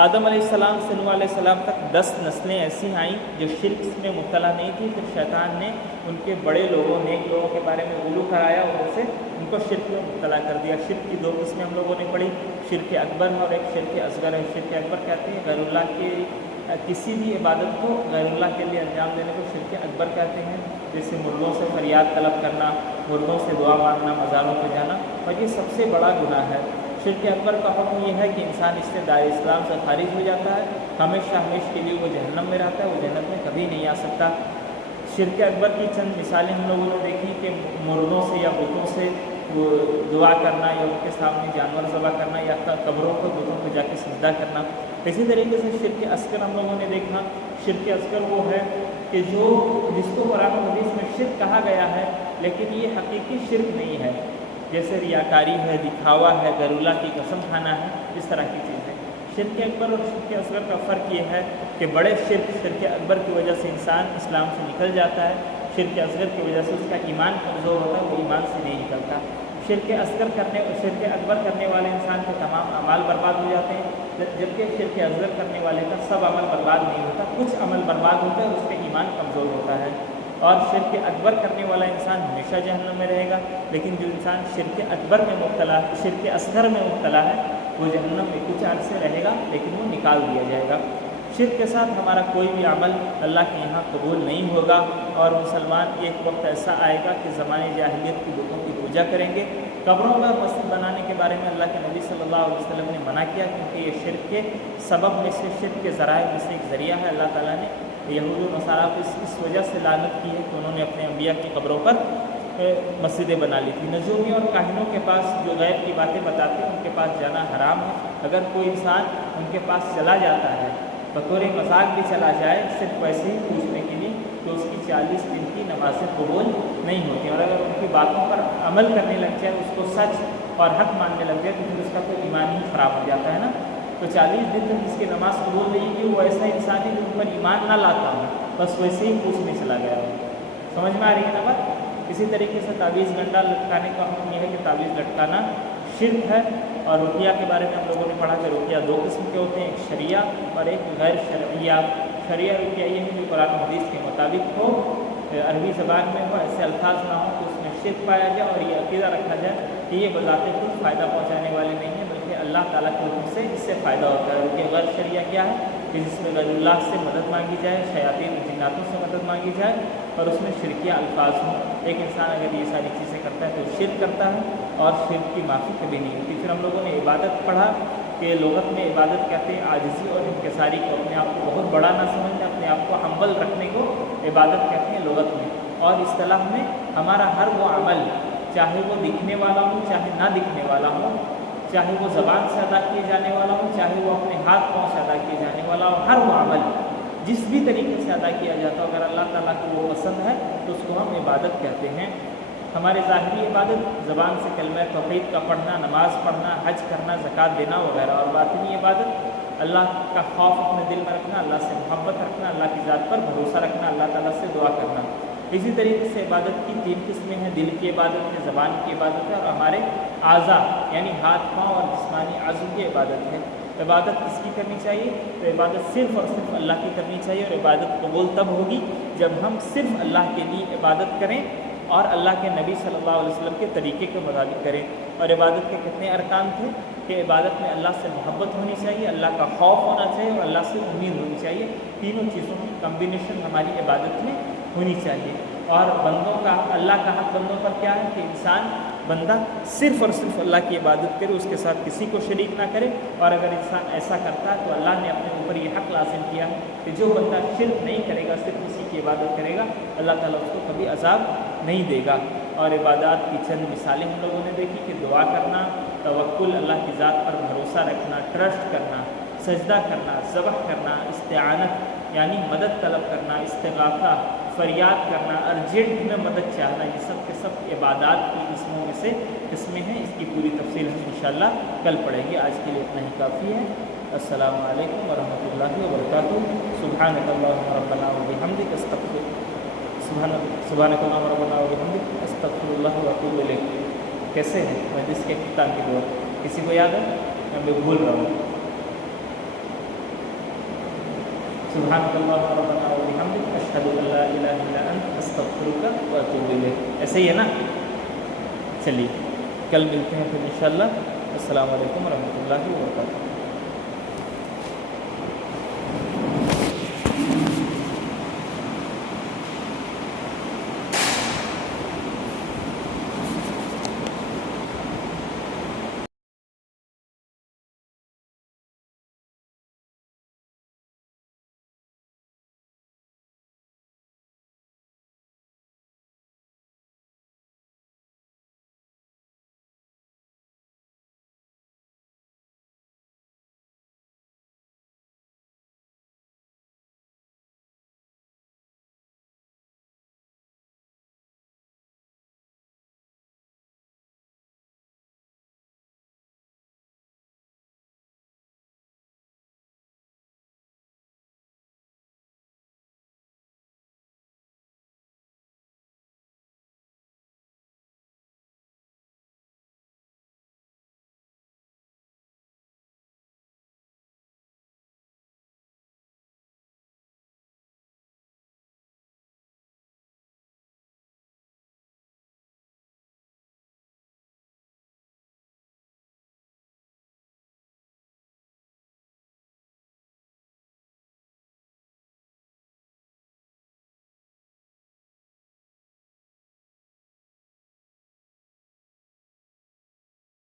آدم علیہ السلام سے نوح علیہ السلام تک 10 نسلیں ایسی آئیں جو شرک میں مبتلا نہیں تھی. پھر شیطان نے ان کے بڑے لوگوں، نیک لوگوں کے بارے میں غلو کرایا اور ان سے ان کو شرک میں مبتلا کر دیا. شرک کی 2 قسمیں ہم لوگوں نے پڑھی، شرک اکبر اور ایک شرک اصغر ہے. شرک اکبر کہتے ہیں غیر اللہ کی کسی بھی عبادت کو غیر اللہ کے لیے انجام دینے کو شرک اکبر کہتے ہیں. جیسے مردوں سے فریاد طلب کرنا، مردوں سے دعا مانگنا، مزاروں پہ جانا، اور یہ سب سے بڑا گناہ ہے. شرک اکبر کا حکم یہ ہے کہ انسان اس سے دائرۂ اسلام سے خارج ہو جاتا ہے، ہمیشہ ہمیشہ کے لیے وہ جہنم میں رہتا ہے، وہ جنت میں کبھی نہیں آ سکتا. شرک اکبر کی چند مثالیں ہم لوگوں نے دیکھی کہ مردوں سے یا بتوں سے وہ دعا کرنا، یا ان کے سامنے جانور ذبح کرنا، یا قبروں کو بتوں کو جا کے سجدہ کرنا. اسی طریقے سے شرک اصغر ہم لوگوں نے دیکھا. شرک اصغر وہ ہے کہ جس کو قرآن و حدیث میں شرک کہا گیا ہے لیکن یہ حقیقی شرک نہیں ہے، جیسے ریاکاری ہے، دکھاوا ہے، غیر اللہ کی قسم کھانا ہے، اس طرح کی چیزیں. شرک اکبر اور شرک اصغر کا فرق یہ ہے کہ بڑے شرک اکبر کی وجہ سے انسان اسلام سے نکل جاتا ہے، شرک اصغر کی وجہ سے اس کا ایمان کمزور ہوتا ہے، وہ ایمان سے نہیں نکلتا. شرک اکبر کرنے والے انسان کے تمام اعمال برباد ہو جاتے ہیں، جبکہ شرک اصغر کرنے والے کا سب عمل برباد نہیں ہوتا، کچھ عمل برباد ہوتا ہے، اس کا ایمان کمزور ہوتا ہے. اور شرک اکبر کرنے والا انسان ہمیشہ جہنم میں رہے گا، لیکن جو انسان شرک اکبر میں مبتلا ہے، شرک اصغر میں مبتلا ہے، وہ جہنم میں کچھ عرصے رہے گا لیکن وہ نکال دیا جائے گا. شرک کے ساتھ ہمارا کوئی بھی عمل اللہ کے یہاں قبول نہیں ہوگا. اور مسلمان ایک وقت ایسا آئے گا کہ زمانے جاہلیت کی بتوں کی پوجا کریں گے. قبروں کا مسجد بنانے کے بارے میں اللہ کے نبی صلی اللہ علیہ وسلم نے منع کیا، کیونکہ یہ شرک کے سبب میں سے، شرک کے ذرائع میں سے ایک ذریعہ ہے. اللہ تعالیٰ نے یہود و نصارہ کو اس وجہ سے لعنت کی ہے کہ انہوں نے اپنے انبیاء کی قبروں پر مسجدیں بنا لی تھی. نجومیوں اور کاہنوں کے پاس جو غیب کی باتیں بتاتے ہیں ان کے پاس جانا حرام ہے. اگر کوئی انسان ان کے پاس چلا جاتا ہے، بطور مذاق بھی چلا جائے، صرف ویسے ہی پوچھنے کے لیے، تو اس کی 40 دن کی نمازیں قبول نہیں ہوتی. اور اگر ان کی باتوں پر عمل کرنے لگ جائے، اس کو سچ اور حق ماننے لگ جائے، تو پھر اس کا تو ایمان ہی خراب ہو جاتا ہے نا. تو 40 دن تک جس کی نماز قبول نہیں کی، وہ ایسا انسان ہے جو ان پر ایمان نہ لاتا ہوں، بس ویسے ہی پوچھنے چلا گیا ہوں. سمجھ میں آ رہی ہے نا بات؟ اسی طریقے سے تعویذ گنڈا لٹکانے کا حکم یہ ہے کہ تعویذ لٹکانا شرک ہے. اور رقیہ کے بارے میں ہم لوگوں نے پڑھا کہ رقیہ 2 قسم کے ہوتے ہیں، ایک شرعیہ اور ایک غیر شرعیہ. شرعیہ رقیہ یہ ہے جو قرآن و حدیث کے مطابق ہو، عربی زبان میں ہو، ایسے الفاظ نہ ہوں کہ اس میں شرک پایا جائے، اور یہ عقیدہ رکھا جائے کہ یہ بذات خود فائدہ پہنچانے والے نہیں ہیں، بلکہ اللہ تعالیٰ کے حکم سے اس سے فائدہ ہوتا ہے. رقیہ غیر شرعیہ کیا ہے کہ جس میں غیر اللہ سے مدد مانگی جائے، شیاطین و جناتوں سے مدد مانگی جائے، اور اس میں شرکیہ الفاظ ہوں. ایک انسان اگر یہ ساری چیزیں کرتا ہے تو شرک کرتا ہے، اور شرک کی معافی کبھی نہیں ہوتی. پھر ہم لوگوں نے عبادت پڑھا کہ لغت میں عبادت کہتے ہیں عاجزی اور انکساری کو، اپنے آپ کو بہت بڑا نہ سمجھنا، اپنے آپ کو ہمبل رکھنے کو عبادت کہتے ہیں لغت میں. اور اصطلاح میں ہمارا ہر وہ عمل، چاہے وہ دکھنے والا ہو، چاہے نہ دکھنے والا ہو، چاہے وہ زبان سے ادا کیے جانے والا ہو، چاہے وہ اپنے ہاتھ پاؤں سے ادا کیے جانے والا ہو، ہر وہ عمل جس بھی طریقے سے ادا کیا جاتا ہو، اگر اللہ تعالیٰ کو وہ پسند ہے تو اس کو ہم عبادت کہتے ہیں. ہمارے ظاہری عبادت زبان سے کلمہ توحید کا پڑھنا، نماز پڑھنا، حج کرنا، زکوٰۃ دینا وغیرہ. اور باطنی عبادت اللہ کا خوف اپنے دل میں رکھنا، اللہ سے محبت رکھنا، اللہ کی ذات پر بھروسہ رکھنا، اللہ تعالیٰ سے دعا کرنا. اسی طریقے سے عبادت کی 3 قسمیں ہیں، دل کی عبادت ہے، زبان کی عبادت ہے، اور ہمارے اعضاء یعنی ہاتھ پاؤں اور جسمانی عضو کی عبادت ہے۔ عبادت کس کی کرنی چاہیے؟ تو عبادت صرف اور صرف اللہ کی کرنی چاہیے، اور عبادت قبول تب ہوگی جب ہم صرف اللہ کے لیے عبادت کریں اور اللہ کے نبی صلی اللہ علیہ وسلم کے طریقے کے مطابق کریں۔ اور عبادت کے کتنے ارکان تھے کہ عبادت میں اللہ سے محبت ہونی چاہیے، اللہ کا خوف ہونا چاہیے اور اللہ سے امید ہونی چاہیے، تینوں چیزوں کی کمبینیشن ہماری عبادت میں ہونی چاہیے۔ اور بندوں کا اللہ کا حق بندوں پر کیا ہے کہ انسان بندہ صرف اور صرف اللہ کی عبادت کرے، اس کے ساتھ کسی کو شریک نہ کرے، اور اگر انسان ایسا کرتا ہے تو اللہ نے اپنے اوپر یہ حق لازم کیا ہے کہ جو بندہ شرک نہیں کرے گا، صرف اسی کی عبادت کرے گا، اللہ تعالیٰ اس کو کبھی عذاب نہیں دے گا۔ اور عبادات کی چند مثالیں ہم لوگوں نے دیکھی کہ دعا کرنا، توکل اللہ کی ذات پر بھروسہ رکھنا، ٹرسٹ کرنا، سجدہ کرنا، ذبح کرنا، استعانت یعنی مدد طلب کرنا، استغاثہ فریاد کرنا، ارجنٹ میں مدد چاہنا، یہ سب کے سب عبادات کی قسموں میں سے قسمیں ہیں۔ اس کی پوری تفصیل ہم انشاءاللہ کل پڑھیں گے، آج کے لیے اتنا ہی کافی ہے۔ السلام علیکم ورحمۃ اللہ وبرکاتہ۔ سبحانک اللہم ربنا وبحمدک سبحانک اللہم ربنا وبحمدک استغفر اللہ واتوب الیہ۔ کیسے ہے مجلس کے اختتام کی دعا؟ کسی کو یاد ہے؟ میں بھول رہا ہوں۔ سبحانک اللہم ربنا وبحمدک اشہد ان لا الہ الا انت استغفرک واتوب الیک۔ ایسے ہی ہے نا؟ چلیے کل ملتے ہیں پھر انشاءاللہ۔ السلام علیکم ورحمۃ اللہ وبرکاتہ۔